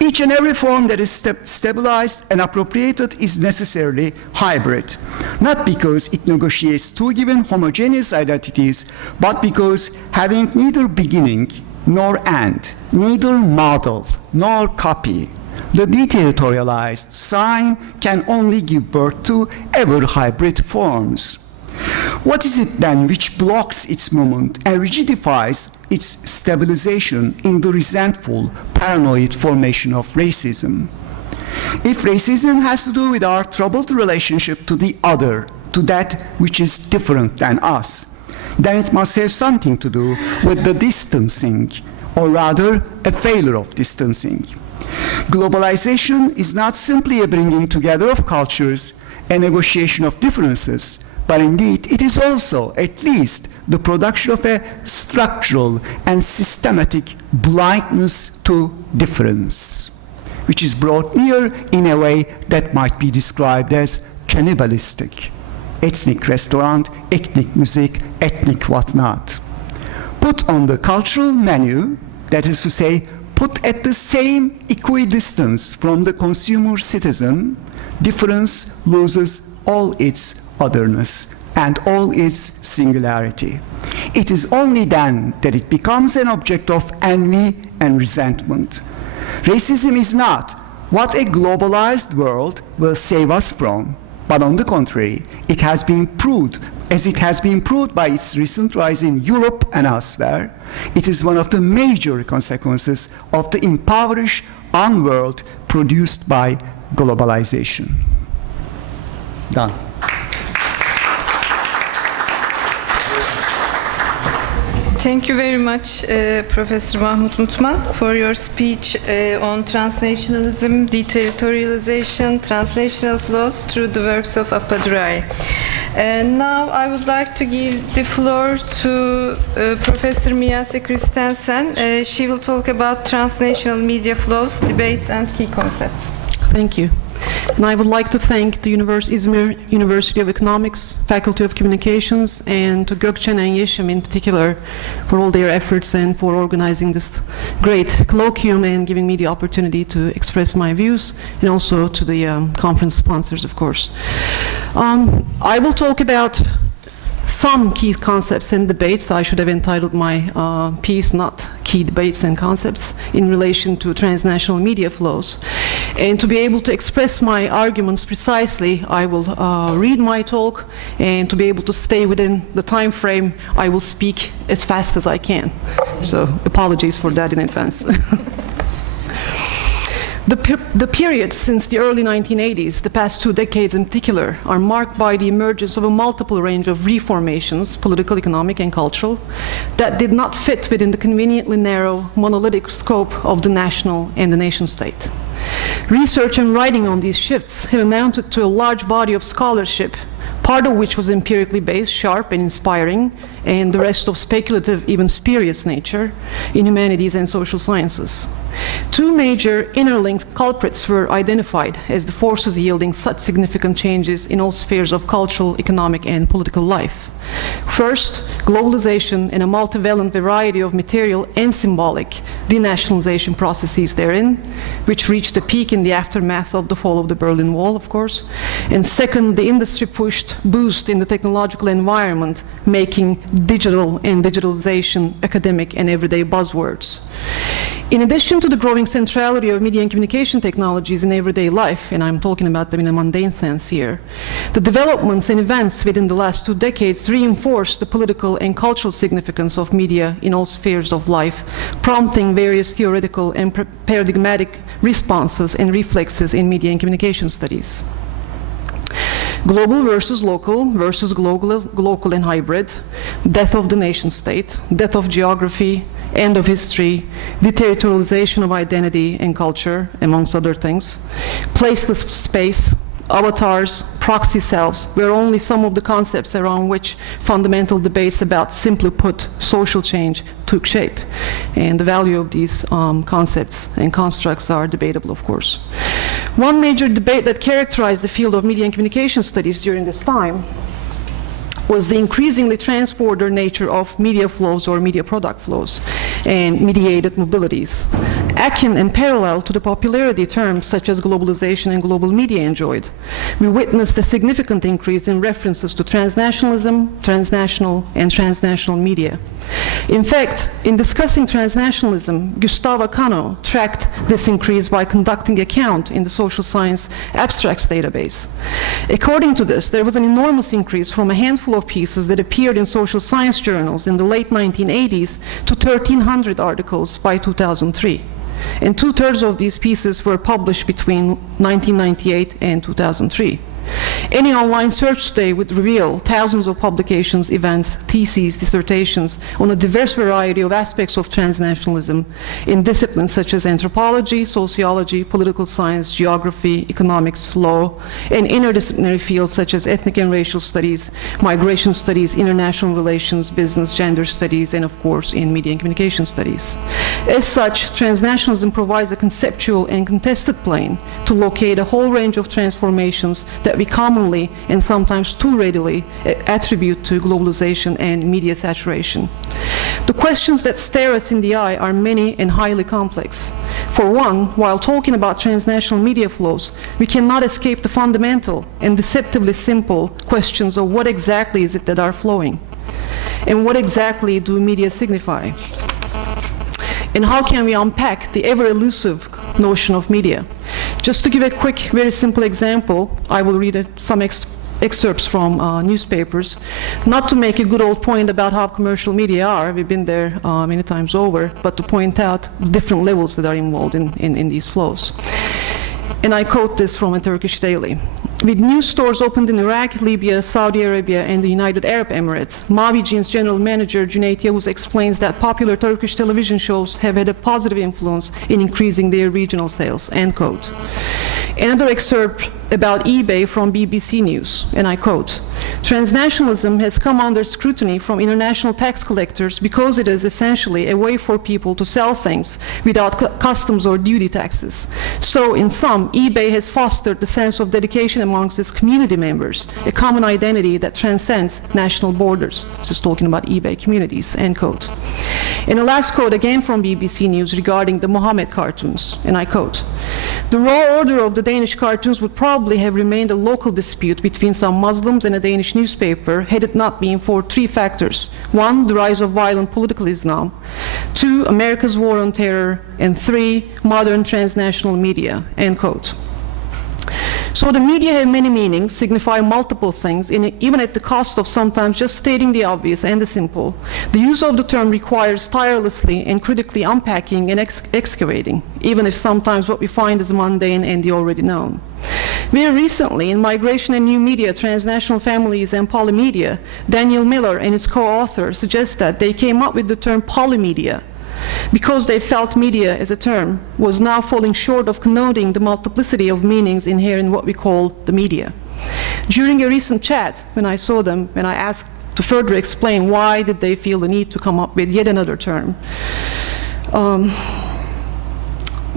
Each and every form that is stabilized and appropriated is necessarily hybrid, not because it negotiates two given homogeneous identities, but because having neither beginning nor end, neither model nor copy, the deterritorialized sign can only give birth to ever hybrid forms. What is it then which blocks its movement and rigidifies its stabilization in the resentful, paranoid formation of racism? If racism has to do with our troubled relationship to the other, to that which is different than us, then it must have something to do with the distancing, or rather a failure of distancing. Globalization is not simply a bringing together of cultures, a negotiation of differences, but indeed it is also, at least, the production of a structural and systematic blindness to difference, which is brought near in a way that might be described as cannibalistic. Ethnic restaurant, ethnic music, ethnic whatnot. Put on the cultural menu, that is to say, put at the same equidistance from the consumer citizen, difference loses all its otherness and all its singularity. It is only then that it becomes an object of envy and resentment. Racism is not what a globalized world will save us from, but on the contrary, it has been proved, as it has been proved by its recent rise in Europe and elsewhere, it is one of the major consequences of the impoverished unworld produced by globalization. Done. Thank you very much, Professor Mahmut Mutman, for your speech on transnationalism, deterritorialization, transnational flows through the works of Appadurai. Now I would like to give the floor to Professor Miyase Christensen. She will talk about transnational media flows, debates, and key concepts. Thank you. And I would like to thank the İzmir University of Economics, Faculty of Communications, and to Gökçen and Yeşim in particular for all their efforts and for organizing this great colloquium and giving me the opportunity to express my views, and also to the conference sponsors, of course. I will talk about some key concepts and debates. I should have entitled my piece not key debates and concepts in relation to transnational media flows. And to be able to express my arguments precisely, I will read my talk, and to be able to stay within the time frame, I will speak as fast as I can. So apologies for that in advance. The period since the early 1980s, the past 2 decades in particular, are marked by the emergence of a multiple range of reformations, political, economic, and cultural, that did not fit within the conveniently narrow, monolithic scope of the national and the nation-state. Research and writing on these shifts have amounted to a large body of scholarship, part of which was empirically based, sharp and inspiring, and the rest of speculative, even spurious nature in humanities and social sciences. 2 major interlinked culprits were identified as the forces yielding such significant changes in all spheres of cultural, economic, and political life. First, globalization and a multivalent variety of material and symbolic denationalization processes therein, which reached a peak in the aftermath of the fall of the Berlin Wall, of course. And second, the industry-pushed boost in the technological environment, making digital and digitalization academic and everyday buzzwords. In addition to the growing centrality of media and communication technologies in everyday life, and I'm talking about them in a mundane sense here, the developments and events within the last 2 decades reinforced the political and cultural significance of media in all spheres of life, prompting various theoretical and paradigmatic responses and reflexes in media and communication studies. Global versus local and hybrid, death of the nation state, death of geography, end of history, deterritorialization of identity and culture, amongst other things, placeless space, avatars, proxy selves were only some of the concepts around which fundamental debates about, simply put, social change took shape. And the value of these concepts and constructs are debatable, of course. One major debate that characterized the field of media and communication studies during this time was the increasingly transborder nature of media flows or media product flows and mediated mobilities. Akin and parallel to the popularity terms such as globalization and global media enjoyed, we witnessed a significant increase in references to transnationalism, transnational, and transnational media. In fact, in discussing transnationalism, Gustavo Cano tracked this increase by conducting a count in the social science abstracts database. According to this, there was an enormous increase from a handful of pieces that appeared in social science journals in the late 1980s to 1,300 articles by 2003. and 2/3 of these pieces were published between 1998 and 2003. Any online search today would reveal thousands of publications, events, theses, dissertations on a diverse variety of aspects of transnationalism in disciplines such as anthropology, sociology, political science, geography, economics, law, and interdisciplinary fields such as ethnic and racial studies, migration studies, international relations, business, gender studies, and of course in media and communication studies. As such, transnationalism provides a conceptual and contested plane to locate a whole range of transformations that we commonly and sometimes too readily attribute to globalization and media saturation. The questions that stare us in the eye are many and highly complex. For one, while talking about transnational media flows, we cannot escape the fundamental and deceptively simple questions of what exactly is it that are flowing, and what exactly do media signify? And how can we unpack the ever-elusive notion of media? Just to give a quick, very simple example, I will read some excerpts from newspapers, not to make a good old point about how commercial media are, we've been there many times over, but to point out the different levels that are involved in these flows. And I quote this from a Turkish daily. With new stores opened in Iraq, Libya, Saudi Arabia, and the United Arab Emirates, Mavi Jeans general manager Cüneyt Yavuz explains that popular Turkish television shows have had a positive influence in increasing their regional sales, end quote. Another excerpt about eBay from BBC News, and I quote, "Transnationalism has come under scrutiny from international tax collectors because it is essentially a way for people to sell things without customs or duty taxes. So, in sum, eBay has fostered the sense of dedication amongst its community members, a common identity that transcends national borders." This is talking about eBay communities, end quote. And a last quote again from BBC News regarding the Mohammed cartoons, and I quote, "The raw order of the Danish cartoons would probably have remained a local dispute between some Muslims and a Danish newspaper had it not been for three factors. One, the rise of violent political Islam. Two, America's war on terror. And three, modern transnational media," end quote. So the media have many meanings, signify multiple things, even at the cost of sometimes just stating the obvious and the simple. The use of the term requires tirelessly and critically unpacking and excavating, even if sometimes what we find is mundane and the already known. Very recently, in Migration and New Media, Transnational Families and Polymedia, Daniel Miller and his co-author suggest that they came up with the term polymedia, because they felt media as a term was now falling short of connoting the multiplicity of meanings inherent in what we call the media. During a recent chat, when I saw them, when I asked to further explain why did they feel the need to come up with yet another term,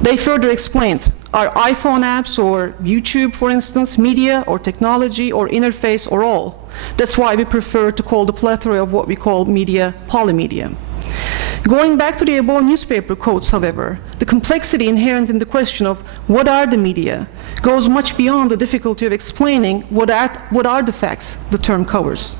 they further explained, are iPhone apps or YouTube, for instance, media or technology or interface or all? That's why we prefer to call the plethora of what we call media polymedia. Going back to the above newspaper quotes, however, the complexity inherent in the question of what are the media goes much beyond the difficulty of explaining what are the facts the term covers.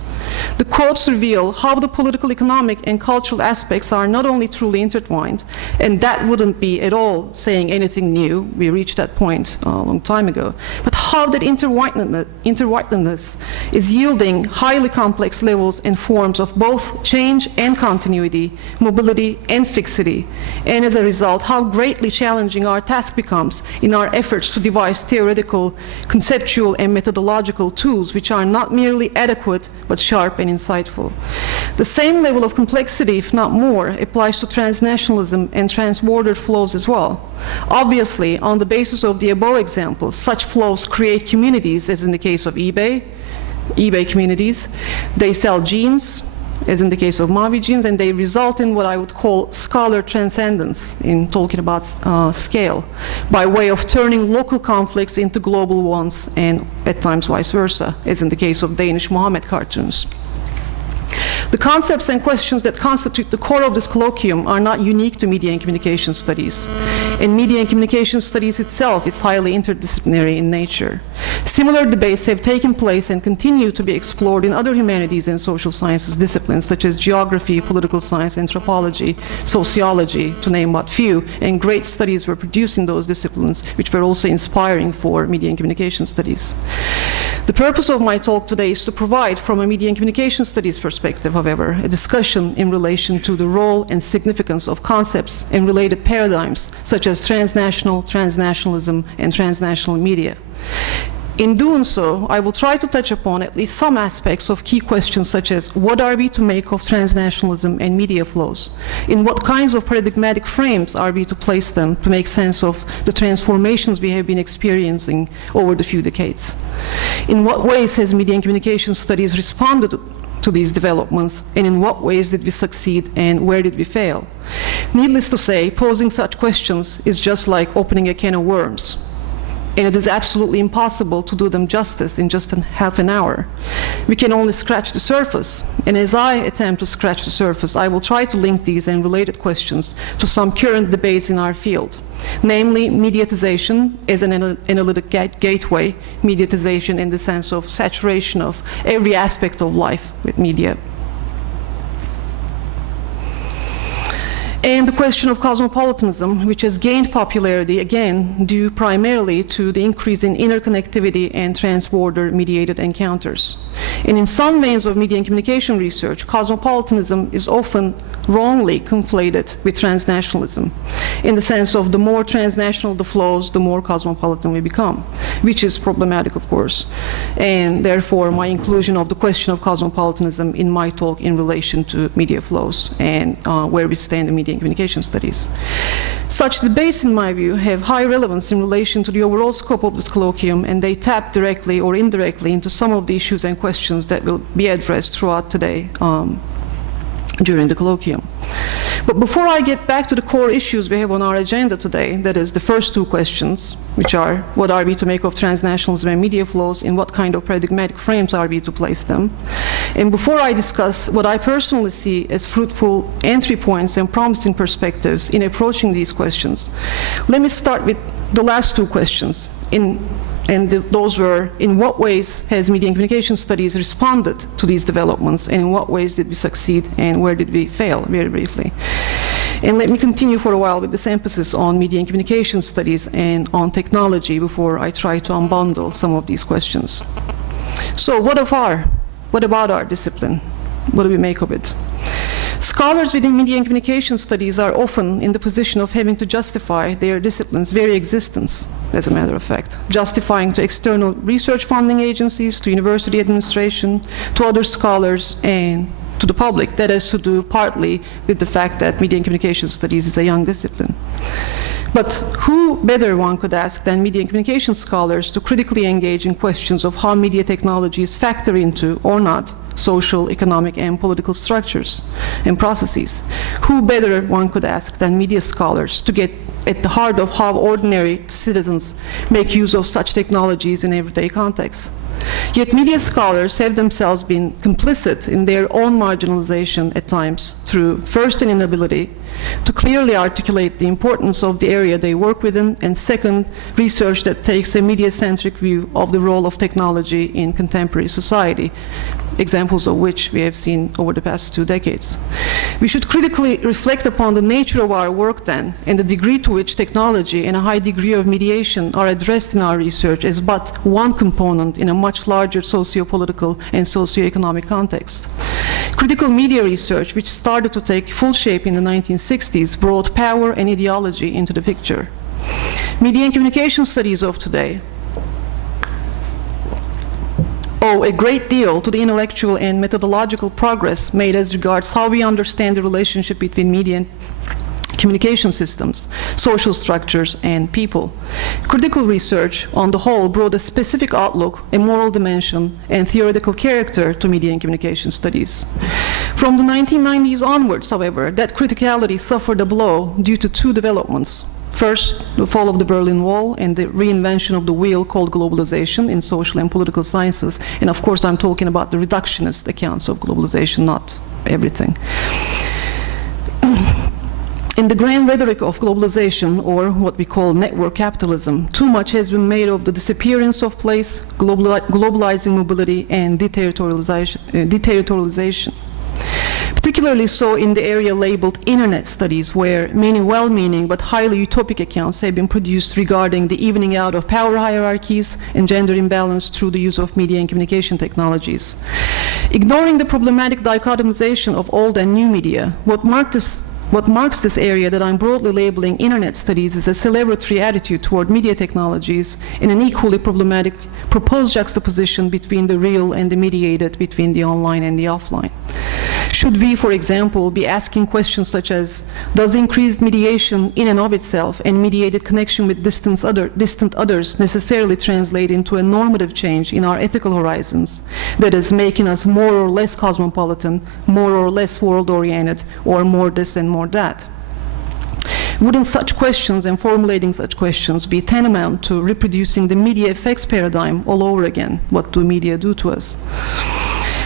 The quotes reveal how the political, economic, and cultural aspects are not only truly intertwined, and that wouldn't be at all saying anything new, we reached that point a long time ago, but how that intertwinedness is yielding highly complex levels and forms of both change and continuity, mobility and fixity, and as a result, how greatly challenging our task becomes in our efforts to devise theoretical, conceptual, and methodological tools which are not merely adequate, but sharp and insightful. The same level of complexity, if not more, applies to transnationalism and transborder flows as well. Obviously, on the basis of the above examples, such flows create communities, as in the case of eBay communities. They sell jeans, as in the case of Mavi Jeans, and they result in what I would call scalar transcendence in talking about scale, by way of turning local conflicts into global ones, and at times vice versa, as in the case of Danish Mohammed cartoons. The concepts and questions that constitute the core of this colloquium are not unique to media and communication studies. And media and communication studies itself is highly interdisciplinary in nature. Similar debates have taken place and continue to be explored in other humanities and social sciences disciplines, such as geography, political science, anthropology, sociology, to name but few, and great studies were produced in those disciplines, which were also inspiring for media and communication studies. The purpose of my talk today is to provide, from a media and communication studies perspective, however, a discussion in relation to the role and significance of concepts and related paradigms such as transnational, transnationalism, and transnational media. In doing so, I will try to touch upon at least some aspects of key questions such as what are we to make of transnationalism and media flows? In what kinds of paradigmatic frames are we to place them to make sense of the transformations we have been experiencing over the few decades? In what ways has media and communication studies responded to these developments, and in what ways did we succeed and where did we fail? Needless to say, posing such questions is just like opening a can of worms. And it is absolutely impossible to do them justice in just half an hour. We can only scratch the surface, and as I attempt to scratch the surface, I will try to link these and related questions to some current debates in our field, namely mediatization as an analytic gateway, mediatization in the sense of saturation of every aspect of life with media. And the question of cosmopolitanism, which has gained popularity, again, due primarily to the increase in interconnectivity and trans-border mediated encounters. And in some veins of media and communication research, cosmopolitanism is often wrongly conflated with transnationalism, in the sense of the more transnational the flows, the more cosmopolitan we become, which is problematic, of course. And therefore, my inclusion of the question of cosmopolitanism in my talk in relation to media flows and where we stand in media and communication studies. Such debates, in my view, have high relevance in relation to the overall scope of this colloquium, and they tap directly or indirectly into some of the issues and questions that will be addressed throughout today during the colloquium. But before I get back to the core issues we have on our agenda today, that is the first two questions, which are what are we to make of transnationalism and media flows, in what kind of paradigmatic frames are we to place them, and before I discuss what I personally see as fruitful entry points and promising perspectives in approaching these questions, let me start with the last two questions. Those were, in what ways has media and communication studies responded to these developments, and in what ways did we succeed and where did we fail, very briefly. And let me continue for a while with this emphasis on media and communication studies and on technology before I try to unbundle some of these questions. So what about our discipline? What do we make of it? Scholars within media and communication studies are often in the position of having to justify their discipline's very existence, as a matter of fact, justifying to external research funding agencies, to university administration, to other scholars, and to the public. That has to do partly with the fact that media and communication studies is a young discipline. But who better, one could ask, than media and communication scholars to critically engage in questions of how media technologies factor into, or not, social, economic, and political structures and processes? Who better, one could ask, than media scholars to get at the heart of how ordinary citizens make use of such technologies in everyday contexts? Yet media scholars have themselves been complicit in their own marginalization at times through, first, an inability to clearly articulate the importance of the area they work within, and second, research that takes a media-centric view of the role of technology in contemporary society, examples of which we have seen over the past 2 decades. We should critically reflect upon the nature of our work then, and the degree to which technology and a high degree of mediation are addressed in our research as but one component in a much larger socio-political and socio-economic context. Critical media research, which started to take full shape in the 1960s, brought power and ideology into the picture. Media and communication studies of today owe a great deal to the intellectual and methodological progress made as regards how we understand the relationship between media and communication systems, social structures, and people. Critical research, on the whole, brought a specific outlook, a moral dimension, and theoretical character to media and communication studies. From the 1990s onwards, however, that criticality suffered a blow due to two developments. First, the fall of the Berlin Wall and the reinvention of the wheel called globalization in social and political sciences. And of course, I'm talking about the reductionist accounts of globalization, not everything. In the grand rhetoric of globalization, or what we call network capitalism, too much has been made of the disappearance of place, globalizing mobility, and deterritorialization. Particularly so in the area labeled Internet studies, where many well-meaning but highly utopic accounts have been produced regarding the evening out of power hierarchies and gender imbalance through the use of media and communication technologies. Ignoring the problematic dichotomization of old and new media, what marks this area that I'm broadly labeling Internet studies is a celebratory attitude toward media technologies and an equally problematic proposed juxtaposition between the real and the mediated, between the online and the offline. Should we, for example, be asking questions such as, does increased mediation in and of itself and mediated connection with distant others necessarily translate into a normative change in our ethical horizons that is making us more or less cosmopolitan, more or less world-oriented, or more this and more that? Wouldn't such questions and formulating such questions be tantamount to reproducing the media effects paradigm all over again? What do media do to us?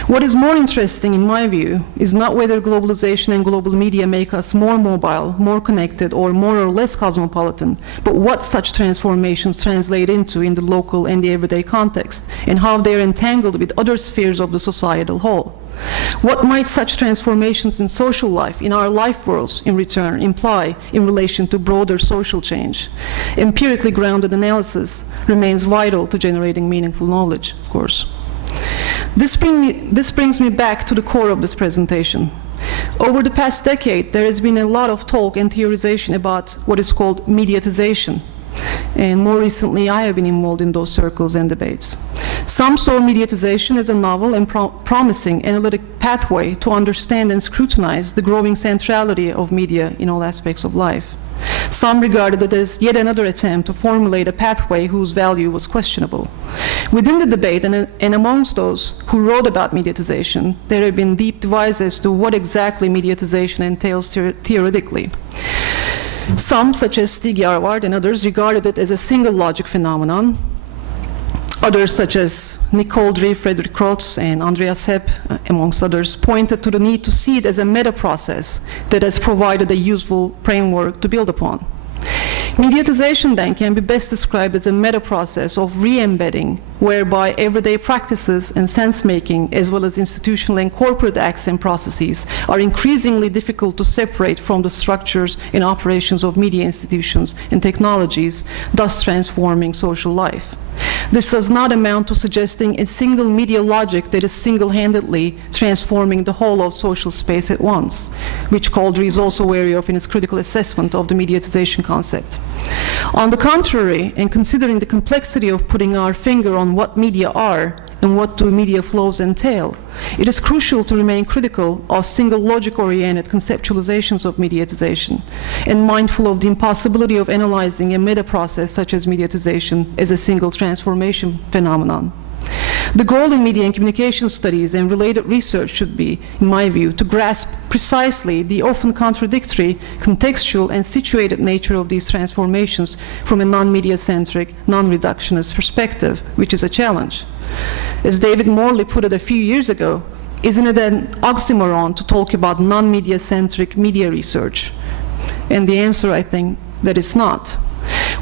What is more interesting, in my view, is not whether globalization and global media make us more mobile, more connected, or more or less cosmopolitan, but what such transformations translate into in the local and the everyday context, and how they are entangled with other spheres of the societal whole. What might such transformations in social life, in our life worlds, in return, imply in relation to broader social change? Empirically grounded analysis remains vital to generating meaningful knowledge, of course. This brings me back to the core of this presentation. Over the past decade, there has been a lot of talk and theorization about what is called mediatization. And more recently, I have been involved in those circles and debates. Some saw mediatization as a novel and promising analytic pathway to understand and scrutinize the growing centrality of media in all aspects of life. Some regarded it as yet another attempt to formulate a pathway whose value was questionable. Within the debate and amongst those who wrote about mediatization, there have been deep divides as to what exactly mediatization entails theoretically. Some, such as Stig Jarvard and others, regarded it as a single logic phenomenon. Others, such as Nick Coldry, Frederick Krotz, and Andreas Hepp, amongst others, pointed to the need to see it as a meta-process that has provided a useful framework to build upon. Mediatization, then, can be best described as a meta-process of re-embedding, whereby everyday practices and sense-making, as well as institutional and corporate acts and processes, are increasingly difficult to separate from the structures and operations of media institutions and technologies, thus transforming social life. This does not amount to suggesting a single media logic that is single-handedly transforming the whole of social space at once, which Coldry is also wary of in his critical assessment of the mediatization concept. On the contrary, and considering the complexity of putting our finger on what media are and what do media flows entail, it is crucial to remain critical of single logic-oriented conceptualizations of mediatization and mindful of the impossibility of analyzing a meta-process such as mediatization as a single transformation phenomenon. The goal in media and communication studies and related research should be, in my view, to grasp precisely the often contradictory, contextual, and situated nature of these transformations from a non-media-centric, non-reductionist perspective, which is a challenge. As David Morley put it a few years ago, isn't it an oxymoron to talk about non-media-centric media research? And the answer, I think, that it's not.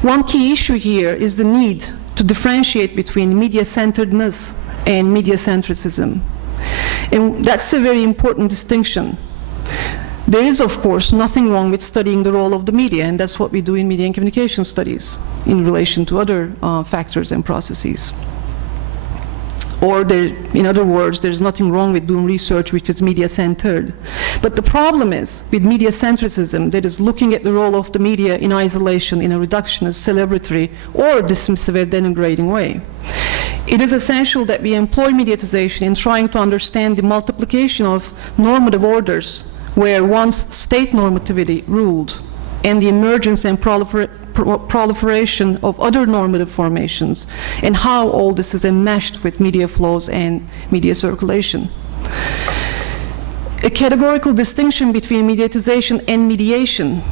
One key issue here is the need to differentiate between media-centeredness and media-centricism. And that's a very important distinction. There is, of course, nothing wrong with studying the role of the media, and that's what we do in media and communication studies in relation to other factors and processes. Or, in other words, there's nothing wrong with doing research which is media-centered. But the problem is with media-centricism, that is looking at the role of the media in isolation, in a reductionist, celebratory, or dismissive and denigrating way. It is essential that we employ mediatization in trying to understand the multiplication of normative orders where once state normativity ruled, and the emergence and proliferation of other normative formations, and how all this is enmeshed with media flows and media circulation. A categorical distinction between mediatization and mediation,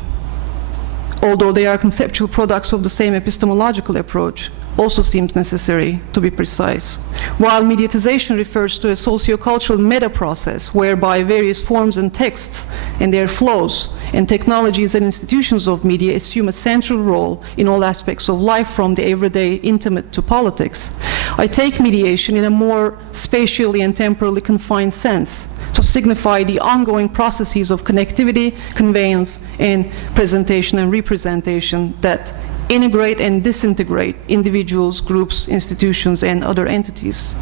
although they are conceptual products of the same epistemological approach, also seems necessary to be precise. While mediatization refers to a sociocultural meta-process whereby various forms and texts and their flows and technologies and institutions of media assume a central role in all aspects of life from the everyday intimate to politics, I take mediation in a more spatially and temporally confined sense to signify the ongoing processes of connectivity, conveyance, and presentation and representation that integrate and disintegrate individuals, groups, institutions, and other entities.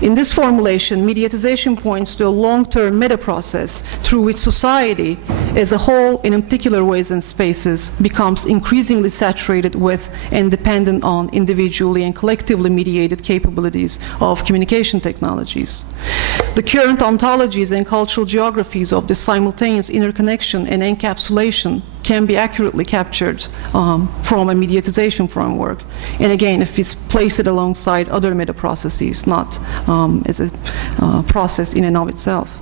In this formulation, mediatization points to a long-term meta-process through which society as a whole, in particular ways and spaces, becomes increasingly saturated with and dependent on individually and collectively mediated capabilities of communication technologies. The current ontologies and cultural geographies of this simultaneous interconnection and encapsulation can be accurately captured from a mediatization framework. And again, if we place it alongside other meta-processes, not as a process in and of itself.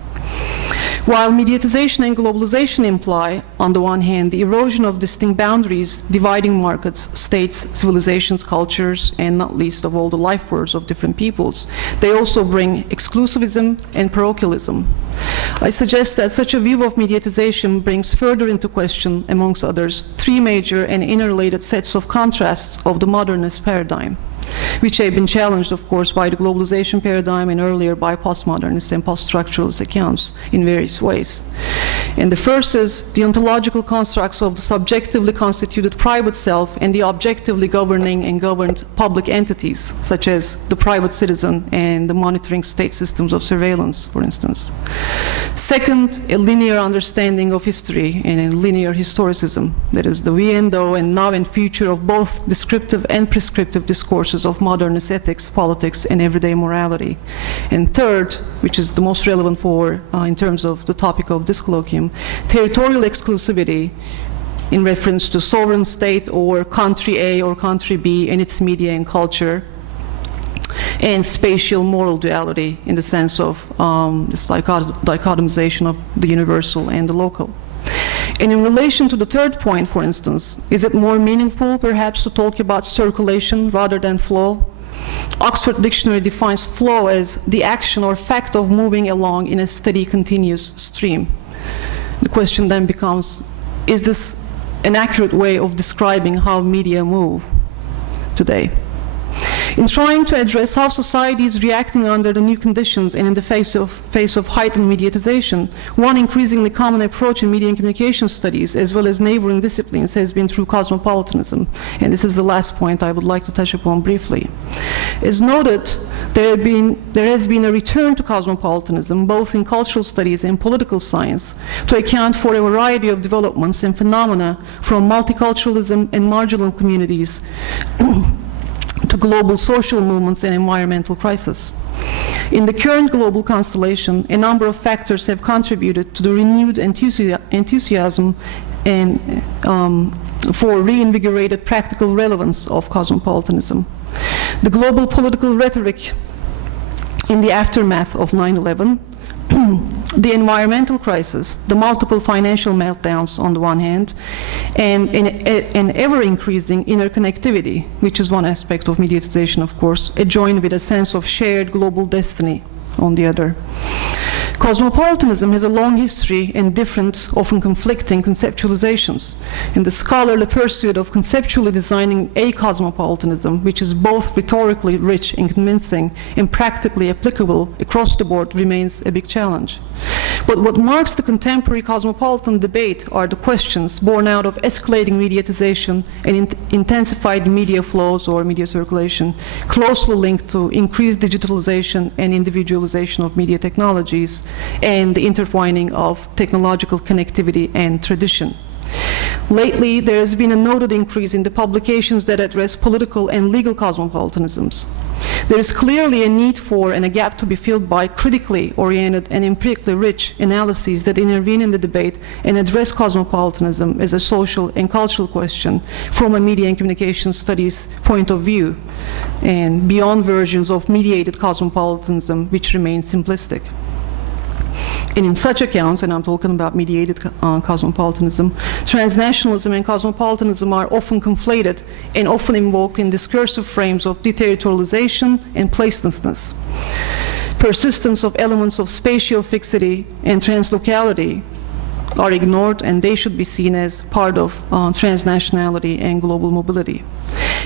While mediatization and globalization imply, on the one hand, the erosion of distinct boundaries dividing markets, states, civilizations, cultures, and not least of all the life worlds of different peoples, they also bring exclusivism and parochialism. I suggest that such a view of mediatization brings further into question, amongst others, three major and interrelated sets of contrasts of the modernist paradigm, which have been challenged, of course, by the globalization paradigm and earlier by postmodernist and post-structuralist accounts in various ways. And the first is the ontological constructs of the subjectively constituted private self and the objectively governing and governed public entities, such as the private citizen and the monitoring state systems of surveillance, for instance. Second, a linear understanding of history and a linear historicism, that is the we and thou and now and future of both descriptive and prescriptive discourses of modernist ethics, politics, and everyday morality. And third, which is the most relevant for, in terms of the topic of this colloquium, territorial exclusivity in reference to sovereign state or country A or country B and its media and culture, and spatial moral duality in the sense of this dichotomization of the universal and the local. And in relation to the third point, for instance, is it more meaningful perhaps to talk about circulation rather than flow? Oxford Dictionary defines flow as the action or fact of moving along in a steady, continuous stream. The question then becomes, is this an accurate way of describing how media move today? In trying to address how society is reacting under the new conditions and in the face of heightened mediatization, one increasingly common approach in media and communication studies, as well as neighboring disciplines, has been through cosmopolitanism. And this is the last point I would like to touch upon briefly. As noted, there has been a return to cosmopolitanism, both in cultural studies and political science, to account for a variety of developments and phenomena from multiculturalism and marginal communities to global social movements and environmental crisis. In the current global constellation, a number of factors have contributed to the renewed enthusiasm and for reinvigorated practical relevance of cosmopolitanism. The global political rhetoric in the aftermath of 9/11, the environmental crisis, the multiple financial meltdowns on the one hand, and an ever-increasing interconnectivity, which is one aspect of mediatization, of course, adjoined with a sense of shared global destiny on the other. Cosmopolitanism has a long history and different, often conflicting conceptualizations. In the scholarly pursuit of conceptually designing a cosmopolitanism, which is both rhetorically rich and convincing and practically applicable across the board, remains a big challenge. But what marks the contemporary cosmopolitan debate are the questions born out of escalating mediatization and intensified media flows or media circulation, closely linked to increased digitalization and individualization of media technologies, and the intertwining of technological connectivity and tradition. Lately, there has been a noted increase in the publications that address political and legal cosmopolitanisms. There is clearly a need for and a gap to be filled by critically oriented and empirically rich analyses that intervene in the debate and address cosmopolitanism as a social and cultural question from a media and communication studies point of view, and beyond versions of mediated cosmopolitanism which remain simplistic. And in such accounts, and I'm talking about mediated cosmopolitanism, transnationalism and cosmopolitanism are often conflated and often invoked in discursive frames of deterritorialization and placelessness. Persistence of elements of spatial fixity and translocality are ignored, and they should be seen as part of transnationality and global mobility.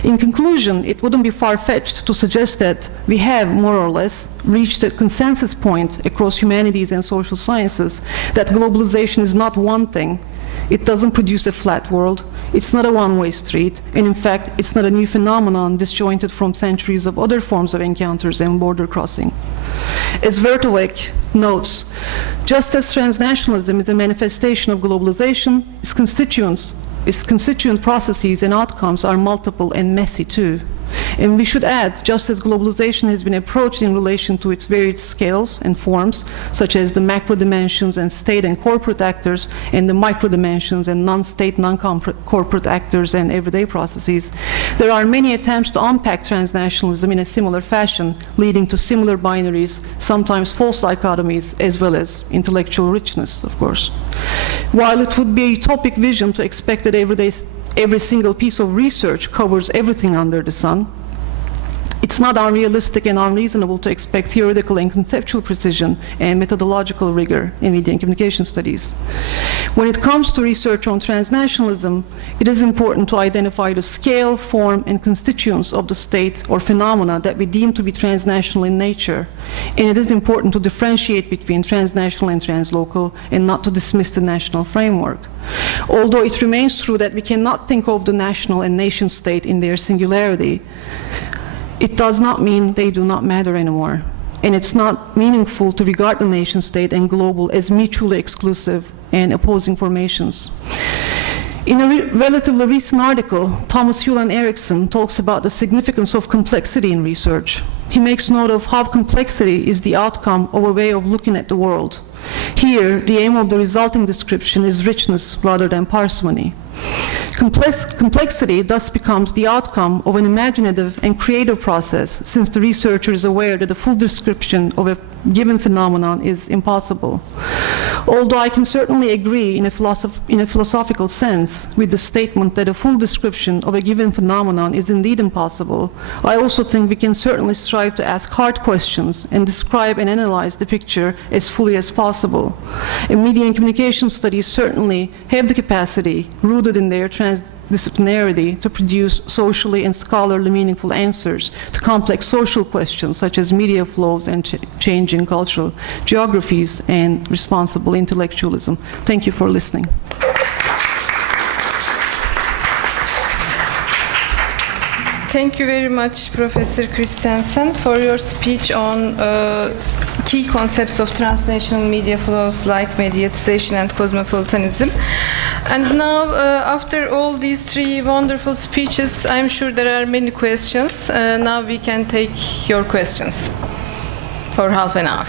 In conclusion, it wouldn't be far-fetched to suggest that we have more or less reached a consensus point across humanities and social sciences that globalization is not one thing. It doesn't produce a flat world, it's not a one-way street, and in fact, it's not a new phenomenon disjointed from centuries of other forms of encounters and border crossing. As Vertovec notes, just as transnationalism is a manifestation of globalization, its constituent processes and outcomes are multiple and messy too. And we should add, just as globalization has been approached in relation to its varied scales and forms, such as the macro dimensions and state and corporate actors, and the micro dimensions and non-state, non-corporate actors and everyday processes, there are many attempts to unpack transnationalism in a similar fashion, leading to similar binaries, sometimes false dichotomies, as well as intellectual richness, of course. While it would be a utopic vision to expect that every single piece of research covers everything under the sun, it's not unrealistic and unreasonable to expect theoretical and conceptual precision and methodological rigor in media and communication studies. When it comes to research on transnationalism, it is important to identify the scale, form, and constituents of the state or phenomena that we deem to be transnational in nature. And it is important to differentiate between transnational and translocal and not to dismiss the national framework. Although it remains true that we cannot think of the national and nation state in their singularity, it does not mean they do not matter anymore. And it's not meaningful to regard the nation state and global as mutually exclusive and opposing formations. In a relatively recent article, Thomas Hewland Erickson talks about the significance of complexity in research. He makes note of how complexity is the outcome of a way of looking at the world. Here, the aim of the resulting description is richness rather than parsimony. Complexity thus becomes the outcome of an imaginative and creative process, since the researcher is aware that a full description of a given phenomenon is impossible. Although I can certainly agree in a philosophical sense with the statement that a full description of a given phenomenon is indeed impossible, I also think we can certainly strive to ask hard questions and describe and analyze the picture as fully as possible. And media and communication studies certainly have the capacity, rooted in their transdisciplinarity, to produce socially and scholarly meaningful answers to complex social questions such as media flows and changing cultural geographies and responsible intellectualism. Thank you for listening. Thank you very much, Professor Christensen, for your speech on key concepts of transnational media flows like mediatization and cosmopolitanism. And now, after all these three wonderful speeches, I'm sure there are many questions. Now we can take your questions for half an hour.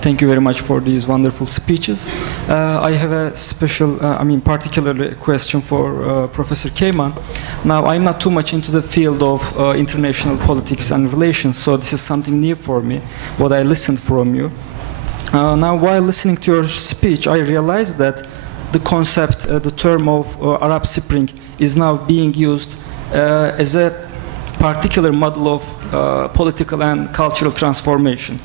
Thank you very much for these wonderful speeches. I have a special, particularly a question for Professor Keyman. Now, I'm not too much into the field of international politics and relations, so this is something new for me, what I listened from you. Now, while listening to your speech, I realized that the concept, the term of Arab Spring is now being used as a particular model of political and cultural transformation,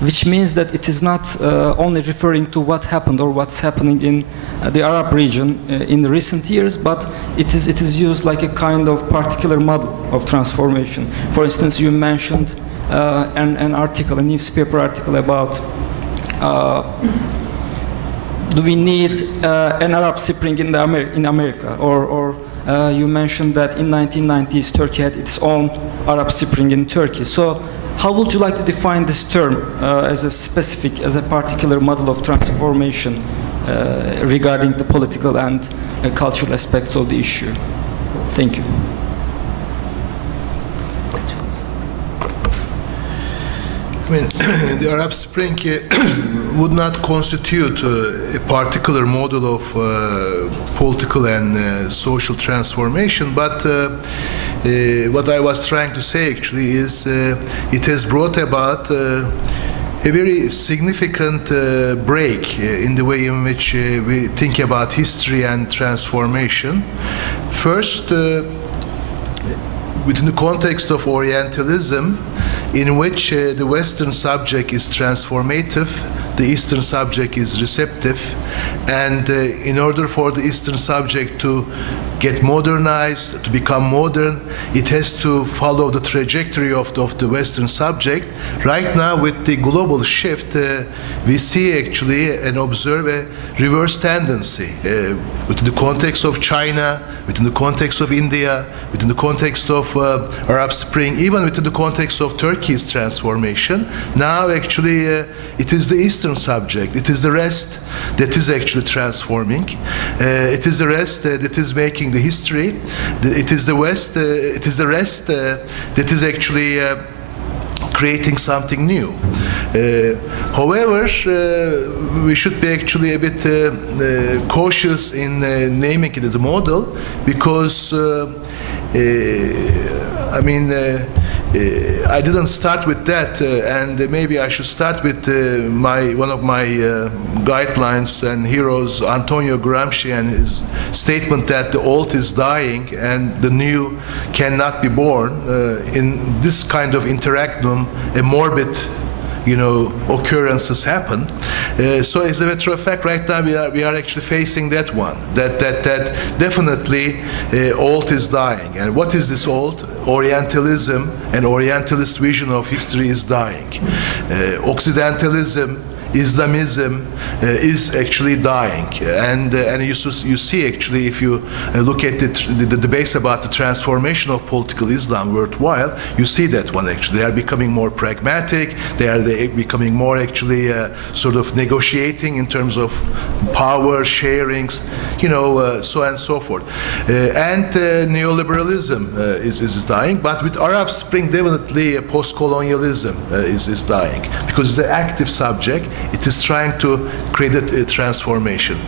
which means that it is not only referring to what happened or what's happening in the Arab region in the recent years, but it is used like a kind of particular model of transformation. For instance, you mentioned an article, a newspaper article about do we need an Arab Spring in America, or you mentioned that in 1990s Turkey had its own Arab Spring in Turkey. So how would you like to define this term as a particular model of transformation regarding the political and cultural aspects of the issue? Thank you. I mean, the Arab Spring would not constitute a particular model of political and social transformation, but what I was trying to say actually is it has brought about a very significant break in the way in which we think about history and transformation. First, within the context of Orientalism, in which the Western subject is transformative, the Eastern subject is receptive, and in order for the Eastern subject to get modernized, to become modern, it has to follow the trajectory of the Western subject. Right now, with the global shift, we see actually and observe a reverse tendency within the context of China, within the context of India, within the context of Arab Spring, even within the context of Turkey's transformation. Now, actually, it is the Eastern subject, it is the rest that is actually transforming. It is the rest that is making the history. It is the West, it is the rest that is actually creating something new. However, we should be actually a bit cautious in naming it as a model, because I mean, I didn't start with that, and maybe I should start with one of my guidelines and heroes, Antonio Gramsci, and his statement that the old is dying and the new cannot be born. In this kind of interregnum, a morbid occurrences happen. So as a matter of fact, right now we are actually facing that one. That definitely old is dying. And what is this old? Orientalism and Orientalist vision of history is dying. Occidentalism, Islamism is actually dying, and you see actually, if you look at the debates about the transformation of political Islam worldwide, you see that one actually. They are becoming more pragmatic. They are becoming more actually sort of negotiating in terms of power sharings, so on and so forth. And neoliberalism is dying, but with Arab Spring, definitely post-colonialism is dying, because it's an active subject. It is trying to create a transformation.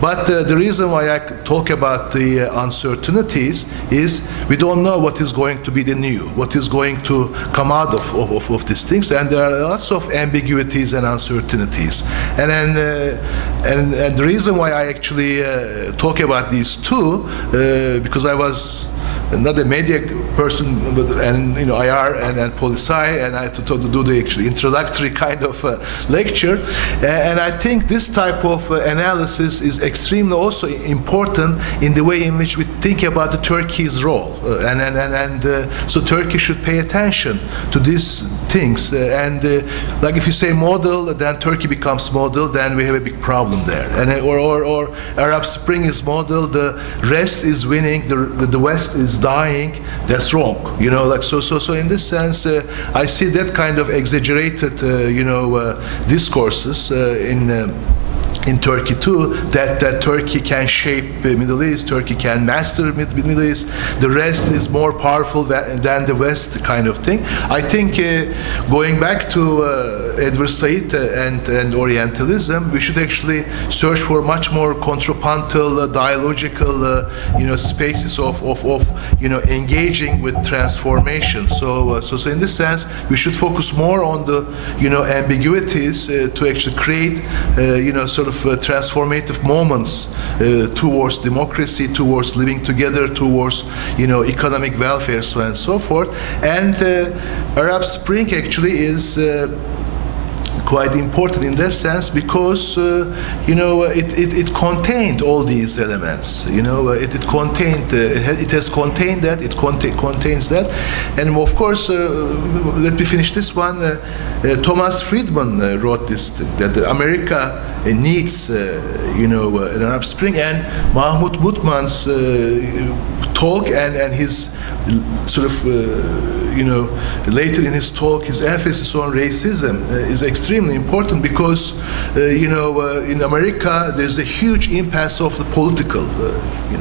But the reason why I talk about the uncertainties is we don't know what is going to be the new, what is going to come out of these things, and there are lots of ambiguities and uncertainties. And the reason why I actually talk about these two, because I was not a media person, and IR and Poli-Sci, and I had to do the actually introductory kind of lecture. And I think this type of analysis is extremely also important in the way in which we think about the Turkey's role. So Turkey should pay attention to these things. Like if you say model, then Turkey becomes model, then we have a big problem there. Or Arab Spring is model, the rest is winning, the West is dying. That's wrong. So in this sense, I see that kind of exaggerated, discourses in Turkey too, that Turkey can shape the Middle East, Turkey can master the Middle East, the rest is more powerful than the West kind of thing. I think going back to Edward Said and Orientalism, we should actually search for much more contrapuntal, dialogical, spaces of engaging with transformation. So in this sense, we should focus more on the ambiguities to actually create sort of transformative moments towards democracy, towards living together, towards economic welfare, so on and so forth. And Arab Spring actually is quite important in that sense, because it contained all these elements. It has contained that. It contains that, and of course, let me finish this one. Thomas Friedman wrote this that America needs, an Arab Spring, and Mahmoud Mutman's talk and his sort of, later in his talk, his emphasis on racism is extremely important because, in America, there's a huge impasse of the political,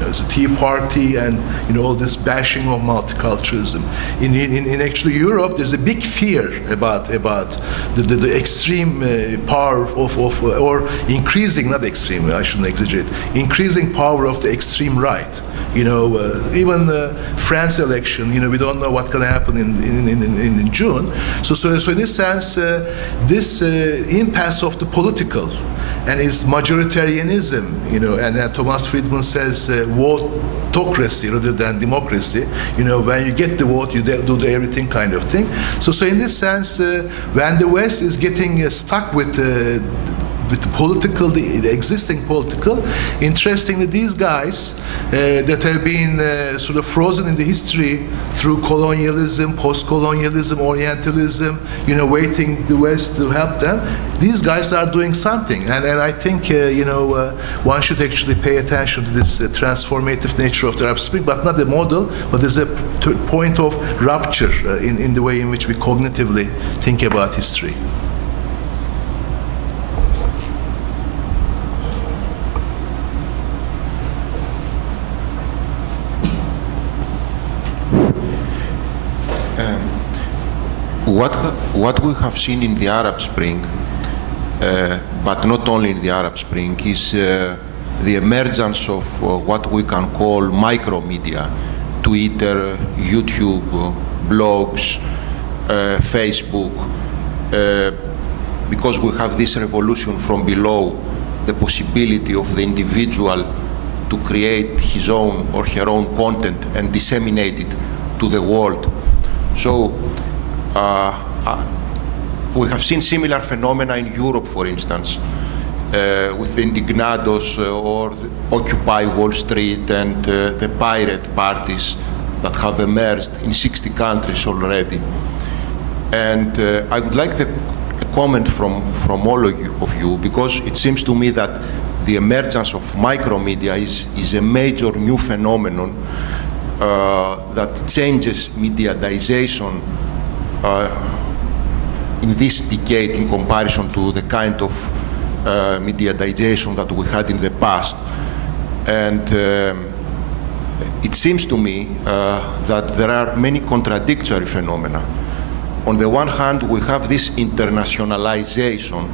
it's a Tea Party and, all this bashing of multiculturalism. In actually Europe, there's a big fear about the extreme power of or increasing, not extreme, I shouldn't exaggerate, increasing power of the extreme right. Even the France election, we don't know what's going to happen in June. So in this sense, this impasse of the political and its majoritarianism, and Thomas Friedman says votocracy rather than democracy. When you get the vote, you do the everything kind of thing. So in this sense, when the West is getting stuck with the political, the existing political, interestingly, these guys that have been sort of frozen in the history through colonialism, post-colonialism, Orientalism, waiting the West to help them, these guys are doing something. And I think, one should actually pay attention to this transformative nature of the Arab Spring, but not a model, but as a point of rupture in the way in which we cognitively think about history. What we have seen in the Arab Spring, but not only in the Arab Spring, is the emergence of what we can call micromedia, Twitter, YouTube, blogs, Facebook, because we have this revolution from below, the possibility of the individual to create his own or her own content and disseminate it to the world. So we have seen similar phenomena in Europe, for instance, with the Indignados or the Occupy Wall Street and the pirate parties that have emerged in 60 countries already. And I would like a comment from all of you, because it seems to me that the emergence of micromedia is a major new phenomenon that changes mediatization in this decade in comparison to the kind of mediatization that we had in the past. And it seems to me that there are many contradictory phenomena. On the one hand, we have this internationalization,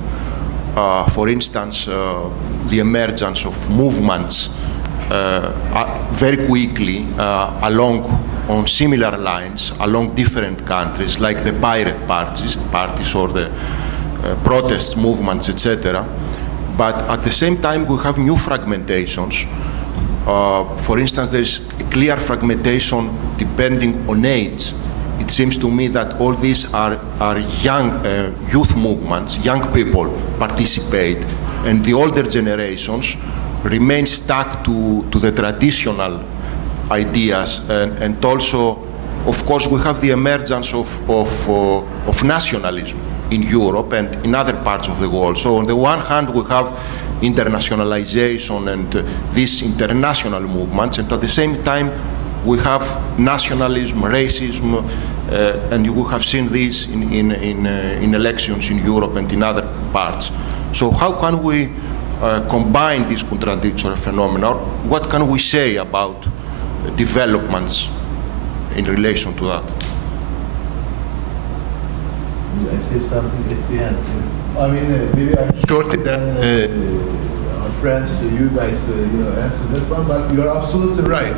for instance, the emergence of movements very quickly on similar lines along different countries, like the pirate parties or the protest movements, etc. But at the same time, we have new fragmentations. For instance, there is a clear fragmentation depending on age. It seems to me that all these are young youth movements, young people participate, and the older generations remain stuck to the traditional ideas, and also, of course, we have the emergence of nationalism in Europe and in other parts of the world. So on the one hand, we have internationalization and these international movements, and at the same time, we have nationalism, racism, and you have seen this in elections in Europe and in other parts. So how can we combine these contradictory phenomena? What can we say about developments in relation to that? I say something at the end. I mean, maybe I'm shorter than our friends, you guys, answer that one, but you're absolutely right.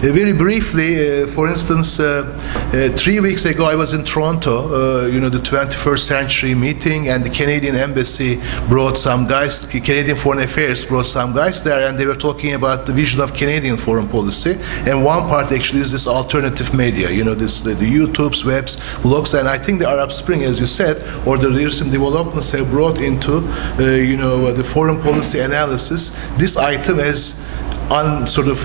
Very briefly, for instance, 3 weeks ago I was in Toronto, the 21st century meeting, and the Canadian Embassy brought some guys, Canadian Foreign Affairs brought some guys there, and they were talking about the vision of Canadian foreign policy, and one part actually is this alternative media, the YouTubes, webs, blogs, and I think the Arab Spring, as you said, or the recent developments have brought into, the foreign policy analysis, this item as sort of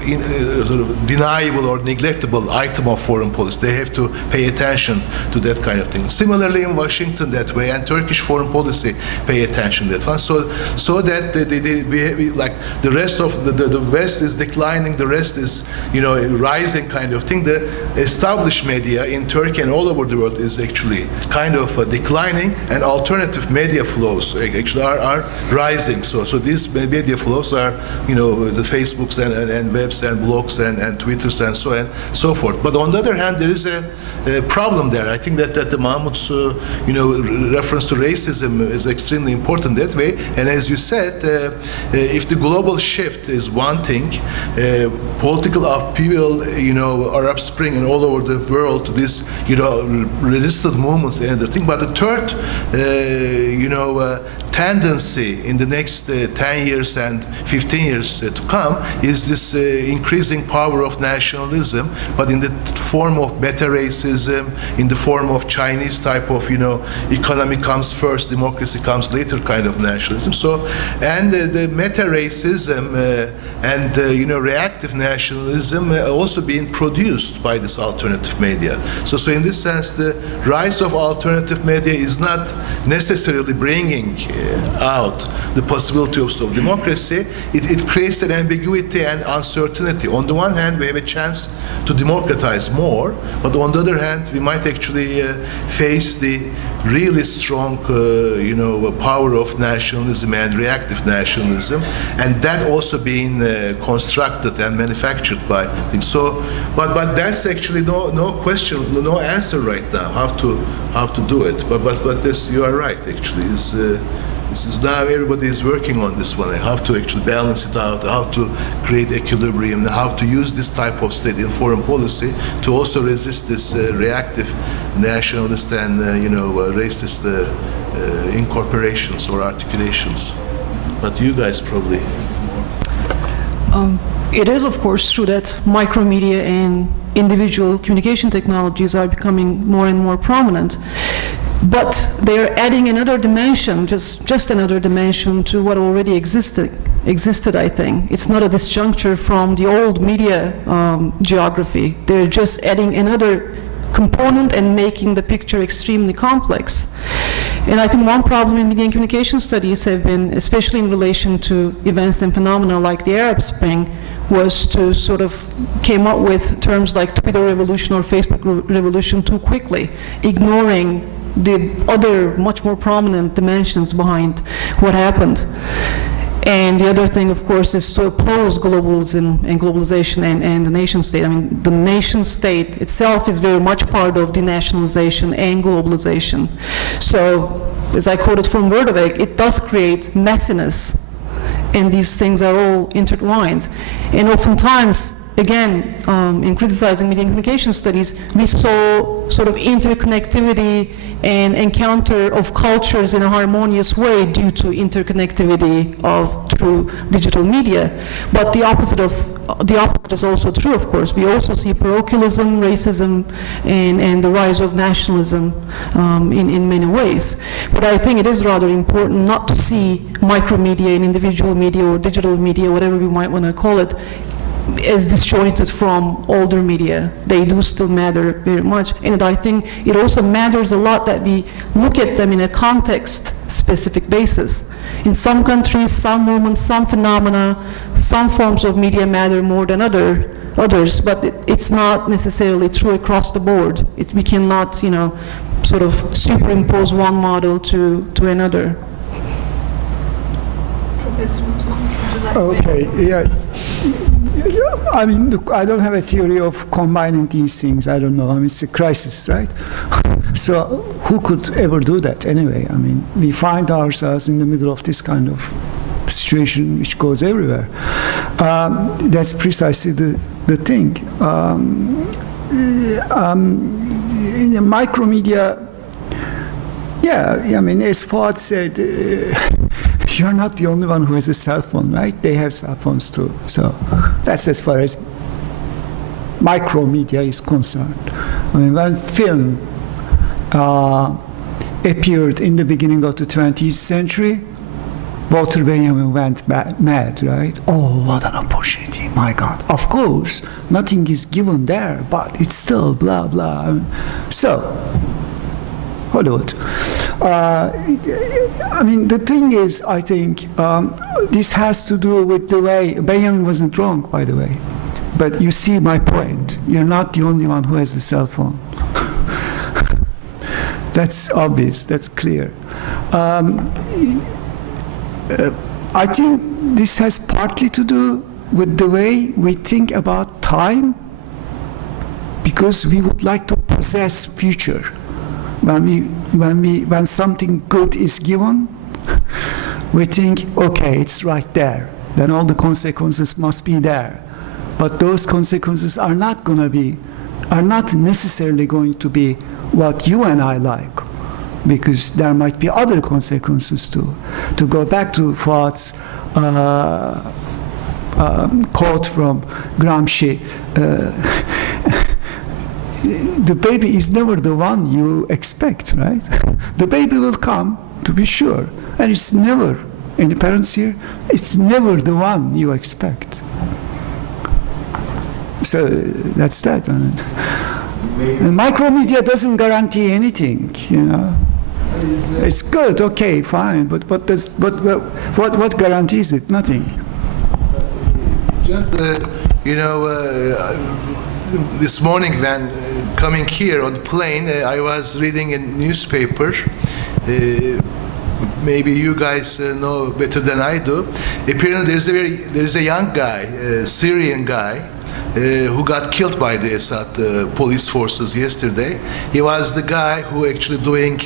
deniable or neglectable item of foreign policy. They have to pay attention to that kind of thing. Similarly, in Washington, that way, and Turkish foreign policy pay attention to that one. So that we like the rest of the West is declining, the rest is rising kind of thing. The established media in Turkey and all over the world is actually kind of declining, and alternative media flows actually are rising. So these media flows are the Facebooks and webs and blogs and Twitters and so on and so forth. But on the other hand, there is a problem there. I think that the Mahmoud's reference to racism is extremely important that way. And as you said, if the global shift is one thing, political upheaval, Arab Spring and all over the world, this resistance movements and another thing. But the third tendency in the next 10 years and 15 years to come is this increasing power of nationalism, but in the form of meta racism, in the form of Chinese type of economy comes first, democracy comes later kind of nationalism. So, and the meta racism and reactive nationalism also being produced by this alternative media. So in this sense, the rise of alternative media is not necessarily bringing out the possibility of democracy. It creates an ambiguity and uncertainty. On the one hand, we have a chance to democratize more, but on the other hand, we might actually face the really strong power of nationalism and reactive nationalism, and that also being constructed and manufactured by things. So, but that's actually no question, no answer right now how to do it. But this, you are right. Actually, this is now everybody is working on this one. How to actually balance it out, how to create equilibrium, how to use this type of state in foreign policy to also resist this reactive nationalist and racist incorporations or articulations. But you guys probably. It is, of course, true that micromedia and individual communication technologies are becoming more and more prominent. But they are adding another dimension, just another dimension to what already existed, I think. It's not a disjuncture from the old media geography. They're just adding another component and making the picture extremely complex. And I think one problem in media and communication studies have been, especially in relation to events and phenomena like the Arab Spring, was to sort of came up with terms like Twitter revolution or Facebook revolution too quickly, ignoring the other much more prominent dimensions behind what happened. And the other thing, of course, is to oppose globalism and globalization and the nation state. I mean, the nation state itself is very much part of denationalization and globalization. So, as I quoted from Wordovec, it does create messiness, and these things are all intertwined. And oftentimes, again, in criticizing media and communication studies, we saw sort of interconnectivity and encounter of cultures in a harmonious way due to interconnectivity through digital media. But the opposite is also true, of course. We also see parochialism, racism, and the rise of nationalism in many ways. But I think it is rather important not to see micromedia and individual media or digital media, whatever we might want to call it, as disjointed from older media. They do still matter very much, and I think it also matters a lot that we look at them in a context-specific basis. In some countries, some movements, some phenomena, some forms of media matter more than others, but it's not necessarily true across the board. We cannot, sort of superimpose one model to another. Professor, would you like to Okay, yeah. I mean, look, I don't have a theory of combining these things. I don't know. I mean, it's a crisis, right? So who could ever do that anyway? I mean, we find ourselves in the middle of this kind of situation which goes everywhere. That's precisely the thing. In the micromedia, yeah, I mean, as Fuad said, you're not the only one who has a cell phone, right? They have cell phones too. So that's as far as micromedia is concerned. I mean, when film appeared in the beginning of the 20th century, Walter Benjamin went mad, right? Oh, what an opportunity, my God. Of course, nothing is given there, but it's still blah, blah. So, Hollywood. I mean, the thing is, I think, this has to do with the way, Benjamin wasn't wrong, by the way, but you see my point. You're not the only one who has a cell phone. That's obvious, that's clear. I think this has partly to do with the way we think about time, because we would like to possess future. When something good is given, we think, okay, it's right there. Then all the consequences must be there. But those consequences are not necessarily going to be what you and I like, because there might be other consequences too. To go back to Fuat's quote from Gramsci, the baby is never the one you expect, right? The baby will come, to be sure, and it's never, any parents here, it's never the one you expect. So that's that. And micromedia doesn't guarantee anything, you know. It's good, okay, fine, but what guarantees it? Nothing. Just this morning when coming here on the plane, I was reading a newspaper. Maybe you guys know better than I do. Apparently, there is a young guy, a Syrian guy, who got killed by the Assad police forces yesterday. He was the guy who actually doing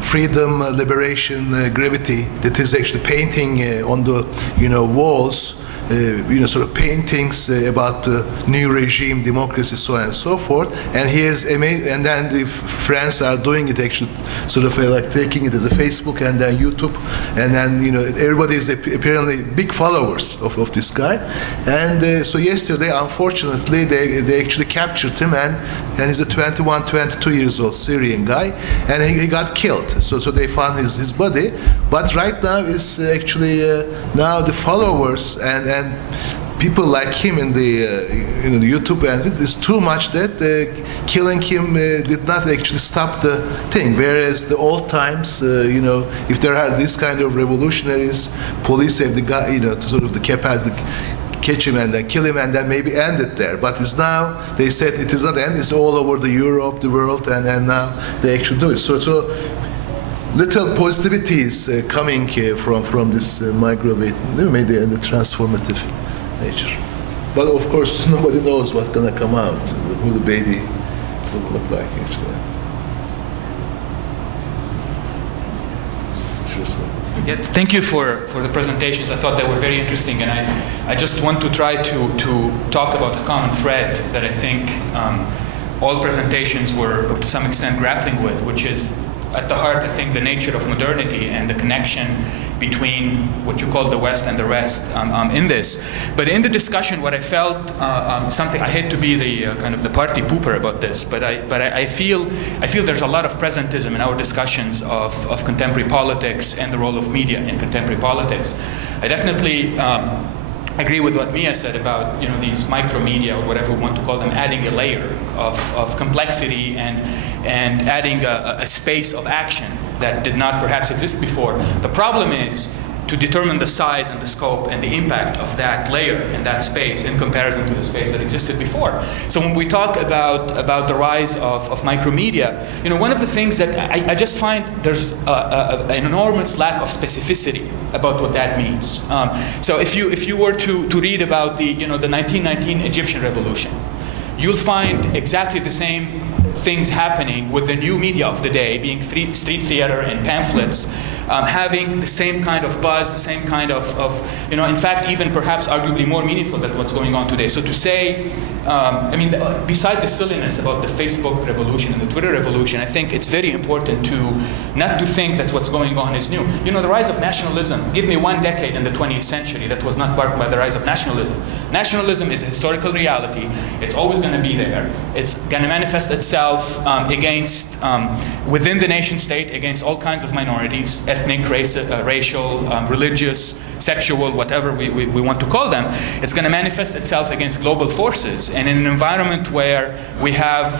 freedom, liberation, gravity. That is actually painting on the walls. Sort of paintings about the new regime, democracy, so on and so forth. And he is amazing. And then the friends are doing it actually, sort of like taking it as a Facebook and then YouTube. And then everybody is apparently big followers of this guy. And so yesterday, unfortunately, they actually captured him, and he's a 21, 22 years old Syrian guy, and he got killed. So they found his body. But right now is actually now the followers and people like him in the the YouTube, and it is too much that killing him did not actually stop the thing. Whereas the old times, if there are this kind of revolutionaries, police have the guy, sort of the capacity to catch him and then kill him and then maybe end it there. But it's now, they said it is not end, it's all over the Europe, the world, and now they actually do it. So little positivity is coming from this microwave, maybe the transformative nature. But of course, nobody knows what's going to come out, who the baby will look like, actually. Yeah, thank you for the presentations. I thought they were very interesting, and I just want to try to talk about a common thread that I think all presentations were to some extent grappling with, which is at the heart, I think, the nature of modernity and the connection between what you call the West and the rest in this. But in the discussion, what I felt, something, I hate to be the kind of the party pooper about this, but I feel there's a lot of presentism in our discussions of contemporary politics and the role of media in contemporary politics. I definitely agree with what Mia said about these micromedia, or whatever we want to call them, adding a layer of complexity and adding a space of action that did not perhaps exist before. The problem is to determine the size and the scope and the impact of that layer and that space in comparison to the space that existed before. So when we talk about the rise of micromedia, one of the things that I just find there's an enormous lack of specificity about what that means. So if you were to read about the 1919 Egyptian revolution, you'll find exactly the same things happening with the new media of the day, being street theater and pamphlets, having the same kind of buzz, the same kind of in fact, even perhaps arguably more meaningful than what's going on today. So to say, beside the silliness about the Facebook revolution and the Twitter revolution, I think it's very important not to think that what's going on is new. The rise of nationalism, give me one decade in the 20th century that was not marked by the rise of nationalism. Nationalism is a historical reality. It's always going to be there. It's going to manifest itself itself against, within the nation state, against all kinds of minorities, ethnic, racial, religious, sexual, whatever we want to call them. It's going to manifest itself against global forces. And in an environment where we have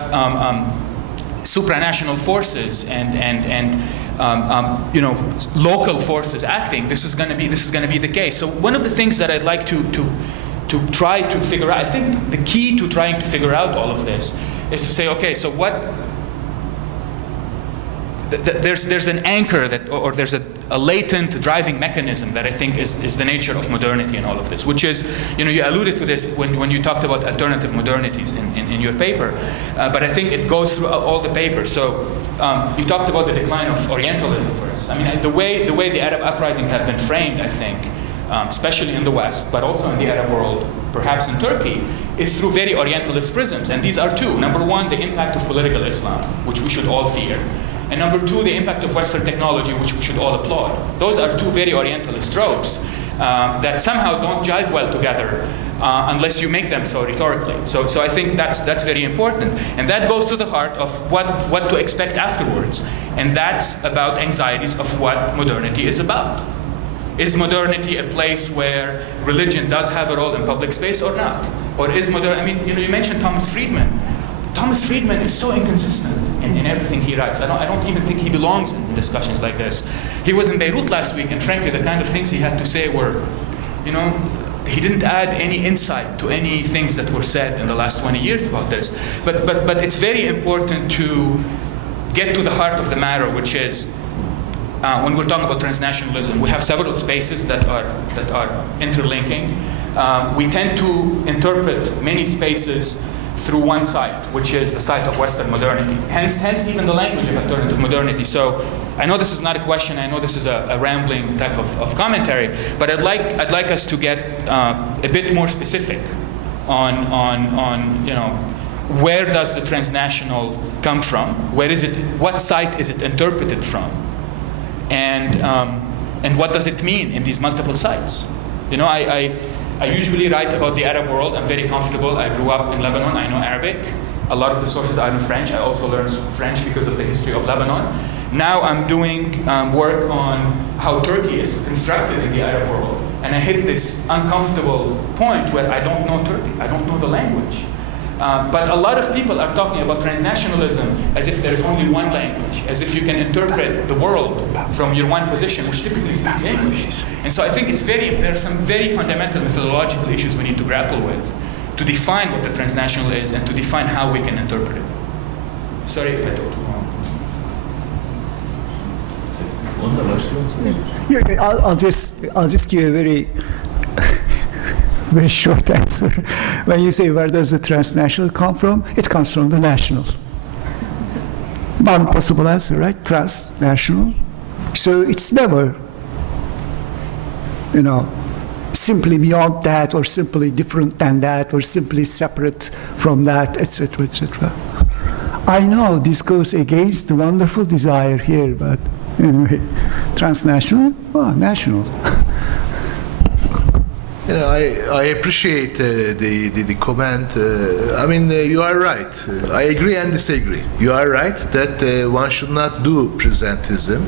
supranational forces and local forces acting, this is going to be the case. So one of the things that I'd like to try to figure out, I think the key to trying to figure out all of this is to say, okay, so what? There's an anchor that, or there's a latent driving mechanism that I think is the nature of modernity in all of this, which is, you alluded to this when you talked about alternative modernities in your paper, but I think it goes through all the papers. So you talked about the decline of Orientalism first. I mean, the way the Arab uprisings have been framed, I think, especially in the West, but also in the Arab world, perhaps in Turkey, is through very Orientalist prisms. And these are two. Number one, the impact of political Islam, which we should all fear. And number two, the impact of Western technology, which we should all applaud. Those are two very Orientalist tropes that somehow don't jive well together unless you make them so rhetorically. So I think that's very important. And that goes to the heart of what to expect afterwards. And that's about anxieties of what modernity is about. Is modernity a place where religion does have a role in public space or not? Or is modern? I mean, you mentioned Thomas Friedman. Thomas Friedman is so inconsistent in everything he writes. I don't even think he belongs in discussions like this. He was in Beirut last week, and frankly, the kind of things he had to say were, he didn't add any insight to any things that were said in the last 20 years about this. But it's very important to get to the heart of the matter, which is, when we're talking about transnationalism, we have several spaces that are interlinking. We tend to interpret many spaces through one site, which is the site of Western modernity. Hence even the language of alternative modernity. So I know this is not a question, I know this is a rambling type of commentary, but I'd like us to get a bit more specific on where does the transnational come from? Where is it? What site is it interpreted from? And what does it mean in these multiple sites? I usually write about the Arab world. I'm very comfortable. I grew up in Lebanon. I know Arabic. A lot of the sources are in French. I also learned French because of the history of Lebanon. Now I'm doing work on how Turkey is constructed in the Arab world. And I hit this uncomfortable point where I don't know Turkey. I don't know the language. But a lot of people are talking about transnationalism as if there's only one language, as if you can interpret the world from your one position, which typically speaks English. And so I think there are some very fundamental methodological issues we need to grapple with to define what the transnational is and to define how we can interpret it. Sorry if I took too long. Yeah, I'll just give a very very short answer. When you say where does the transnational come from, it comes from the national. One possible answer, right? Transnational. So it's never, simply beyond that, or simply different than that, or simply separate from that, etc., etc. I know this goes against the wonderful desire here, but anyway, transnational, national. I appreciate the comment. I mean, you are right. I agree and disagree. You are right that one should not do presentism,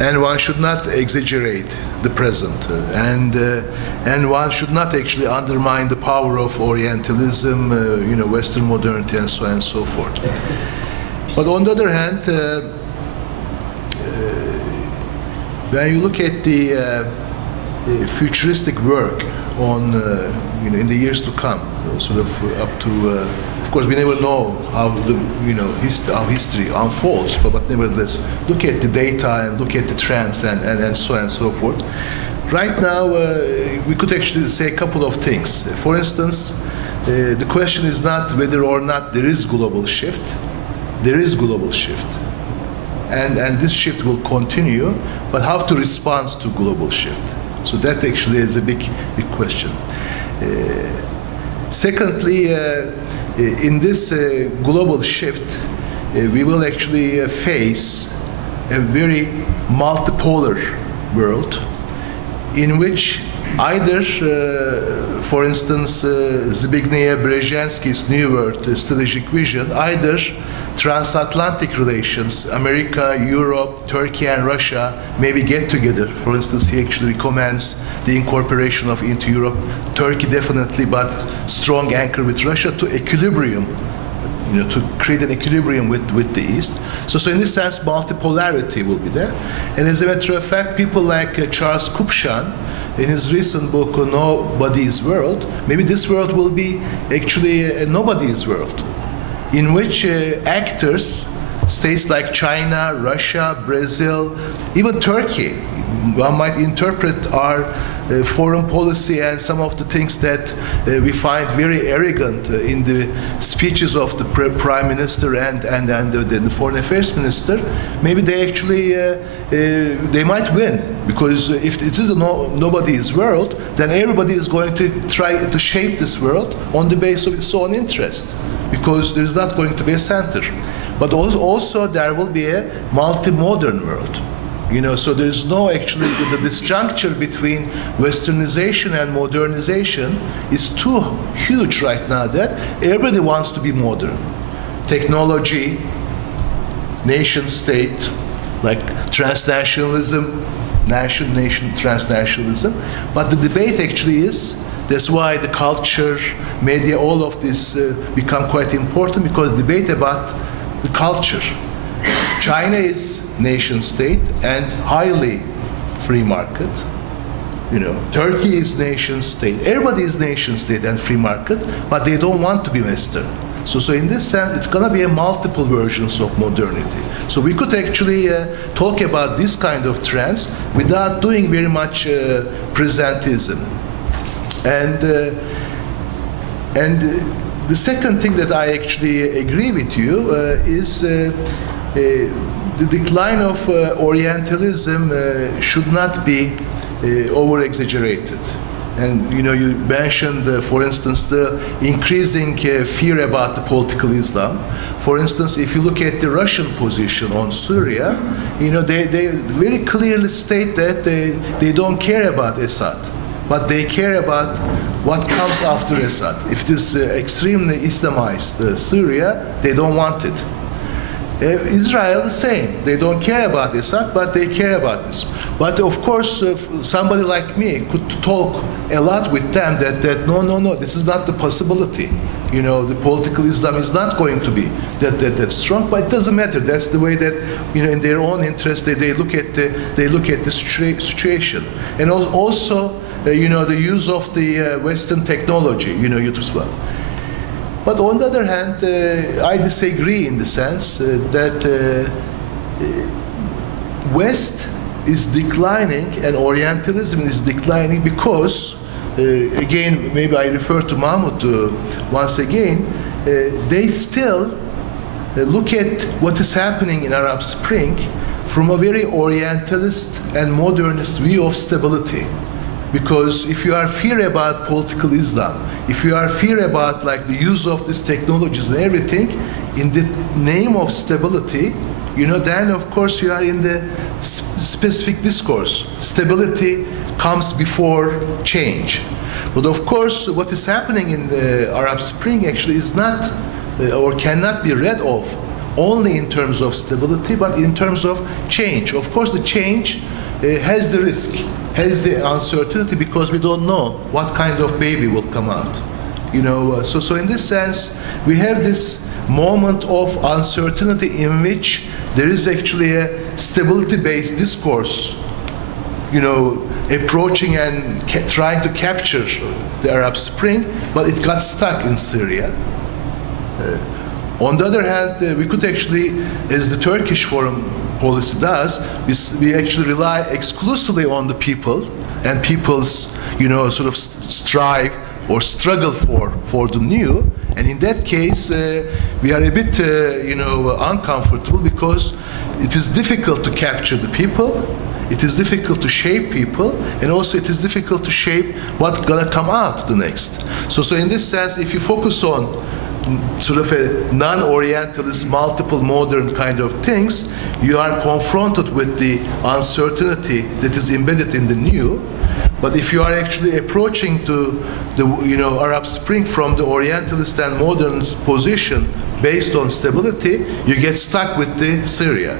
and one should not exaggerate the present, and one should not actually undermine the power of Orientalism, Western modernity, and so on and so forth. But on the other hand, when you look at the futuristic work on in the years to come, sort of up to, of course, we never know how how history unfolds, but nevertheless, look at the data and look at the trends and so on and so forth. Right now, we could actually say a couple of things. For instance, the question is not whether or not there is global shift. There is global shift, and this shift will continue. But how to respond to global shift? So that actually is a big question. Secondly, in this global shift, we will actually face a very multipolar world in which either, for instance, Zbigniew Brzezinski's New World strategic vision, either transatlantic relations, America, Europe, Turkey and Russia maybe get together. For instance, he actually recommends the incorporation of into Europe, Turkey definitely, but strong anchor with Russia to equilibrium, to create an equilibrium with the East. So in this sense, multipolarity will be there. And as a matter of fact, people like Charles Kupchan, in his recent book, Nobody's World, maybe this world will be actually a nobody's world, in which actors, states like China, Russia, Brazil, even Turkey, one might interpret our foreign policy and some of the things that we find very arrogant in the speeches of the Prime Minister and the Foreign Affairs Minister. Maybe they actually, they might win, because if it is a nobody's world, then everybody is going to try to shape this world on the basis of its own interest, because there is not going to be a center. But also there will be a multi-modern world. So there is no actually, the disjuncture between westernization and modernization is too huge right now that everybody wants to be modern. Technology, nation state, like transnationalism, nation, transnationalism. But the debate actually is, that's why the culture, media, all of this become quite important, because the debate about the culture. China is nation state and highly free market. Turkey is nation state. Everybody is nation state and free market, but they don't want to be Western. So in this sense, it's going to be a multiple versions of modernity. So we could actually talk about this kind of trends without doing very much presentism. And the second thing that I actually agree with you is the decline of Orientalism should not be over-exaggerated. And you mentioned, for instance, the increasing fear about the political Islam. For instance, if you look at the Russian position on Syria, they very clearly state that they don't care about Assad, but they care about what comes after Assad. If this extremely Islamized Syria, they don't want it. Israel the same. They don't care about Assad, but they care about this. But of course, somebody like me could talk a lot with them that no, this is not the possibility. The political Islam is not going to be that strong. But it doesn't matter. That's the way that in their own interest they look at the situation. And also the use of the Western technology. As well. But on the other hand, I disagree in the sense that West is declining and Orientalism is declining because, again, maybe I refer to Mahmoud once again, they still look at what is happening in Arab Spring from a very Orientalist and modernist view of stability. Because if you are fear about political Islam, if you are fear about the use of these technologies and everything, in the name of stability, then of course you are in the specific discourse. Stability comes before change. But of course, what is happening in the Arab Spring actually is not or cannot be read of only in terms of stability, but in terms of change. Of course, the change has the risk, has the uncertainty, because we don't know what kind of baby will come out. So in this sense, we have this moment of uncertainty in which there is actually a stability-based discourse, approaching and trying to capture the Arab Spring, but it got stuck in Syria. On the other hand, we could actually, as the Turkish foreign policy does, we actually rely exclusively on the people and people's, sort of strive or struggle for the new. And in that case, we are a bit, uncomfortable, because it is difficult to capture the people, it is difficult to shape people, and also it is difficult to shape what's gonna come out the next. So in this sense, if you focus on sort of a non-Orientalist, multiple modern kind of things, you are confronted with the uncertainty that is embedded in the new. But if you are actually approaching to the Arab Spring from the Orientalist and modernist position based on stability, you get stuck with the Syria.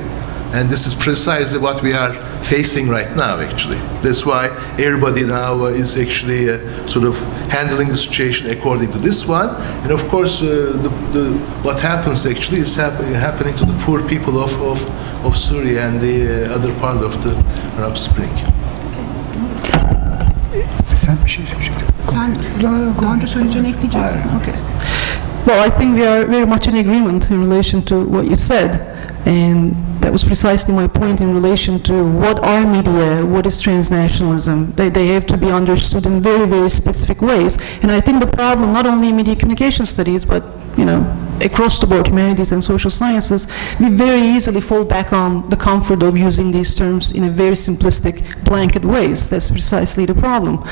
And this is precisely what we are facing right now, actually. That's why everybody now is actually sort of handling the situation according to this one. And of course, what happens actually is happening to the poor people of Syria and the other part of the Arab Spring. Sen bir şey söyleyecektin. Sen daha önce söyleyeceğini ekleyeceksin. Okay. Well, I think we are very much in agreement in relation to what you said. And that was precisely my point in relation to what are media, what is transnationalism. They have to be understood in very, very specific ways. And I think the problem, not only in media communication studies, but across the board, humanities and social sciences, we very easily fall back on the comfort of using these terms in a very simplistic, blanket ways. That's precisely the problem.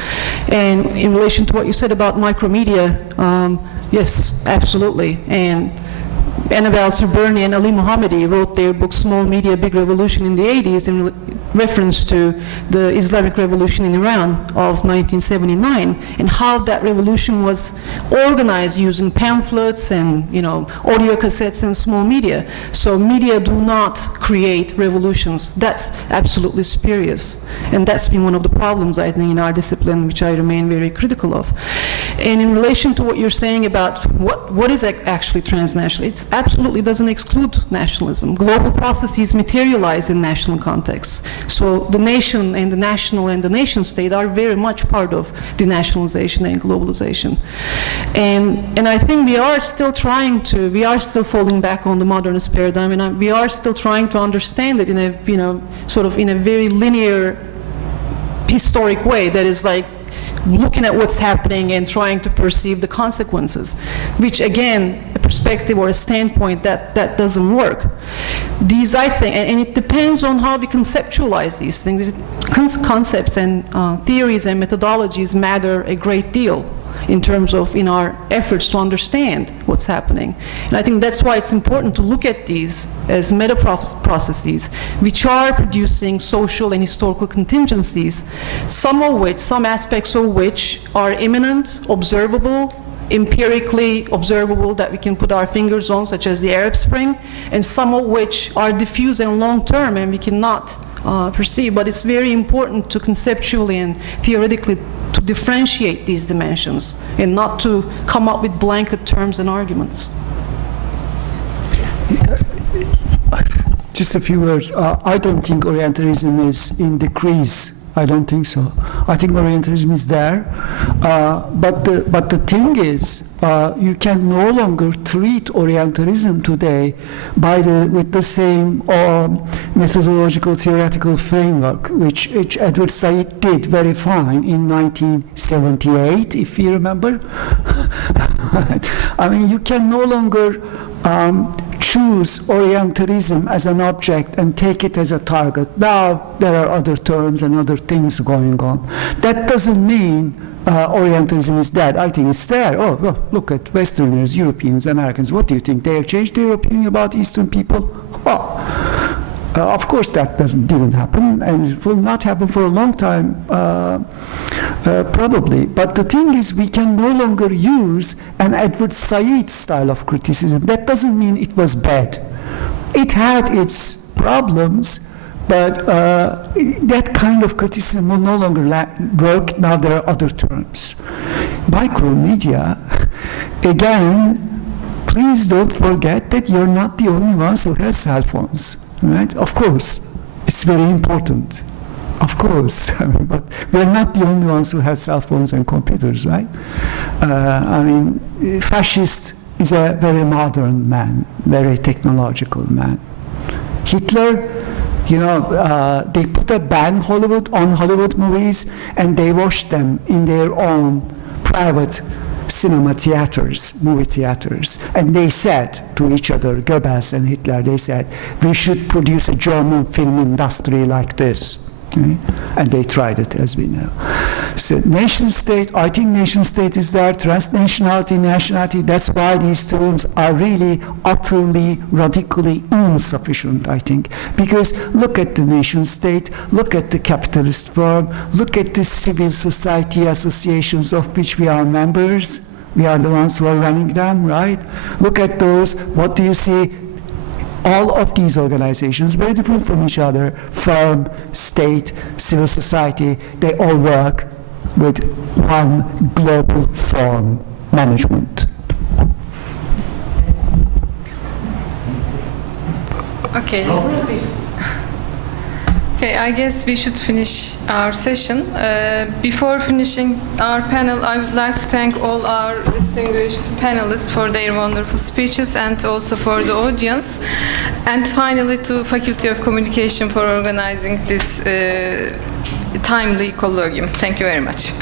And in relation to what you said about micromedia, yes, absolutely. And Annabelle Sirburni and Ali Mohammadi wrote their book Small Media, Big Revolution in the 80s in reference to the Islamic Revolution in Iran of 1979 and how that revolution was organized using pamphlets and audio cassettes and small media. So media do not create revolutions. That's absolutely spurious. And that's been one of the problems, I think, in our discipline, which I remain very critical of. And in relation to what you're saying about what is actually transnational, it absolutely doesn't exclude nationalism. Global processes materialize in national contexts. So the nation and the national and the nation state are very much part of denationalization and globalization. And I think we are still falling back on the modernist paradigm, and we are still trying to understand it in a, sort of in a very linear, historic way that is like looking at what's happening and trying to perceive the consequences, which again, a perspective or a standpoint that doesn't work. These, I think, and it depends on how we conceptualize these things. Concepts and theories and methodologies matter a great deal in terms of in our efforts to understand what's happening. And I think that's why it's important to look at these as meta-processes, which are producing social and historical contingencies, some aspects of which are imminent, observable, empirically observable that we can put our fingers on, such as the Arab Spring, and some of which are diffuse and long-term and we cannot perceive. But it's very important to conceptually and theoretically to differentiate these dimensions and not to come up with blanket terms and arguments. Just a few words. I don't think Orientalism is in decrease. I don't think so. I think Orientalism is there, but the thing is, you can no longer treat Orientalism today with the same methodological theoretical framework, which Edward Said did very fine in 1978, if you remember. I mean, you can no longer choose Orientalism as an object and take it as a target. Now there are other terms and other things going on. That doesn't mean Orientalism is dead. I think it's there. Oh, look at Westerners, Europeans, Americans. What do you think? They have changed their opinion about Eastern people? Of course that didn't happen, and it will not happen for a long time, probably. But the thing is, we can no longer use an Edward Said style of criticism. That doesn't mean it was bad. It had its problems, but that kind of criticism will no longer work. Now there are other terms. Micromedia, again, please don't forget that you're not the only ones who have cell phones. Right? Of course, it's very important. Of course, but we're not the only ones who have cell phones and computers, right? I mean, fascist is a very modern man, very technological man. Hitler, they put a ban on Hollywood movies, and they watched them in their own private cinema theaters, movie theaters, and they said to each other, Goebbels and Hitler, they said, we should produce a German film industry like this. Okay? And they tried it, as we know. So nation state, I think nation state is there, transnationality, nationality, that's why these terms are really utterly, radically insufficient, I think. Because look at the nation state, look at the capitalist firm, look at the civil society associations of which we are members, We are the ones who are running them, right? Look at those. What do you see? All of these organizations, very different from each other, firm, state, civil society, they all work with one global form, management. Okay. Okay, I guess we should finish our session. Before finishing our panel, I would like to thank all our distinguished panelists for their wonderful speeches and also for the audience. And finally to Faculty of Communication for organizing this timely colloquium. Thank you very much.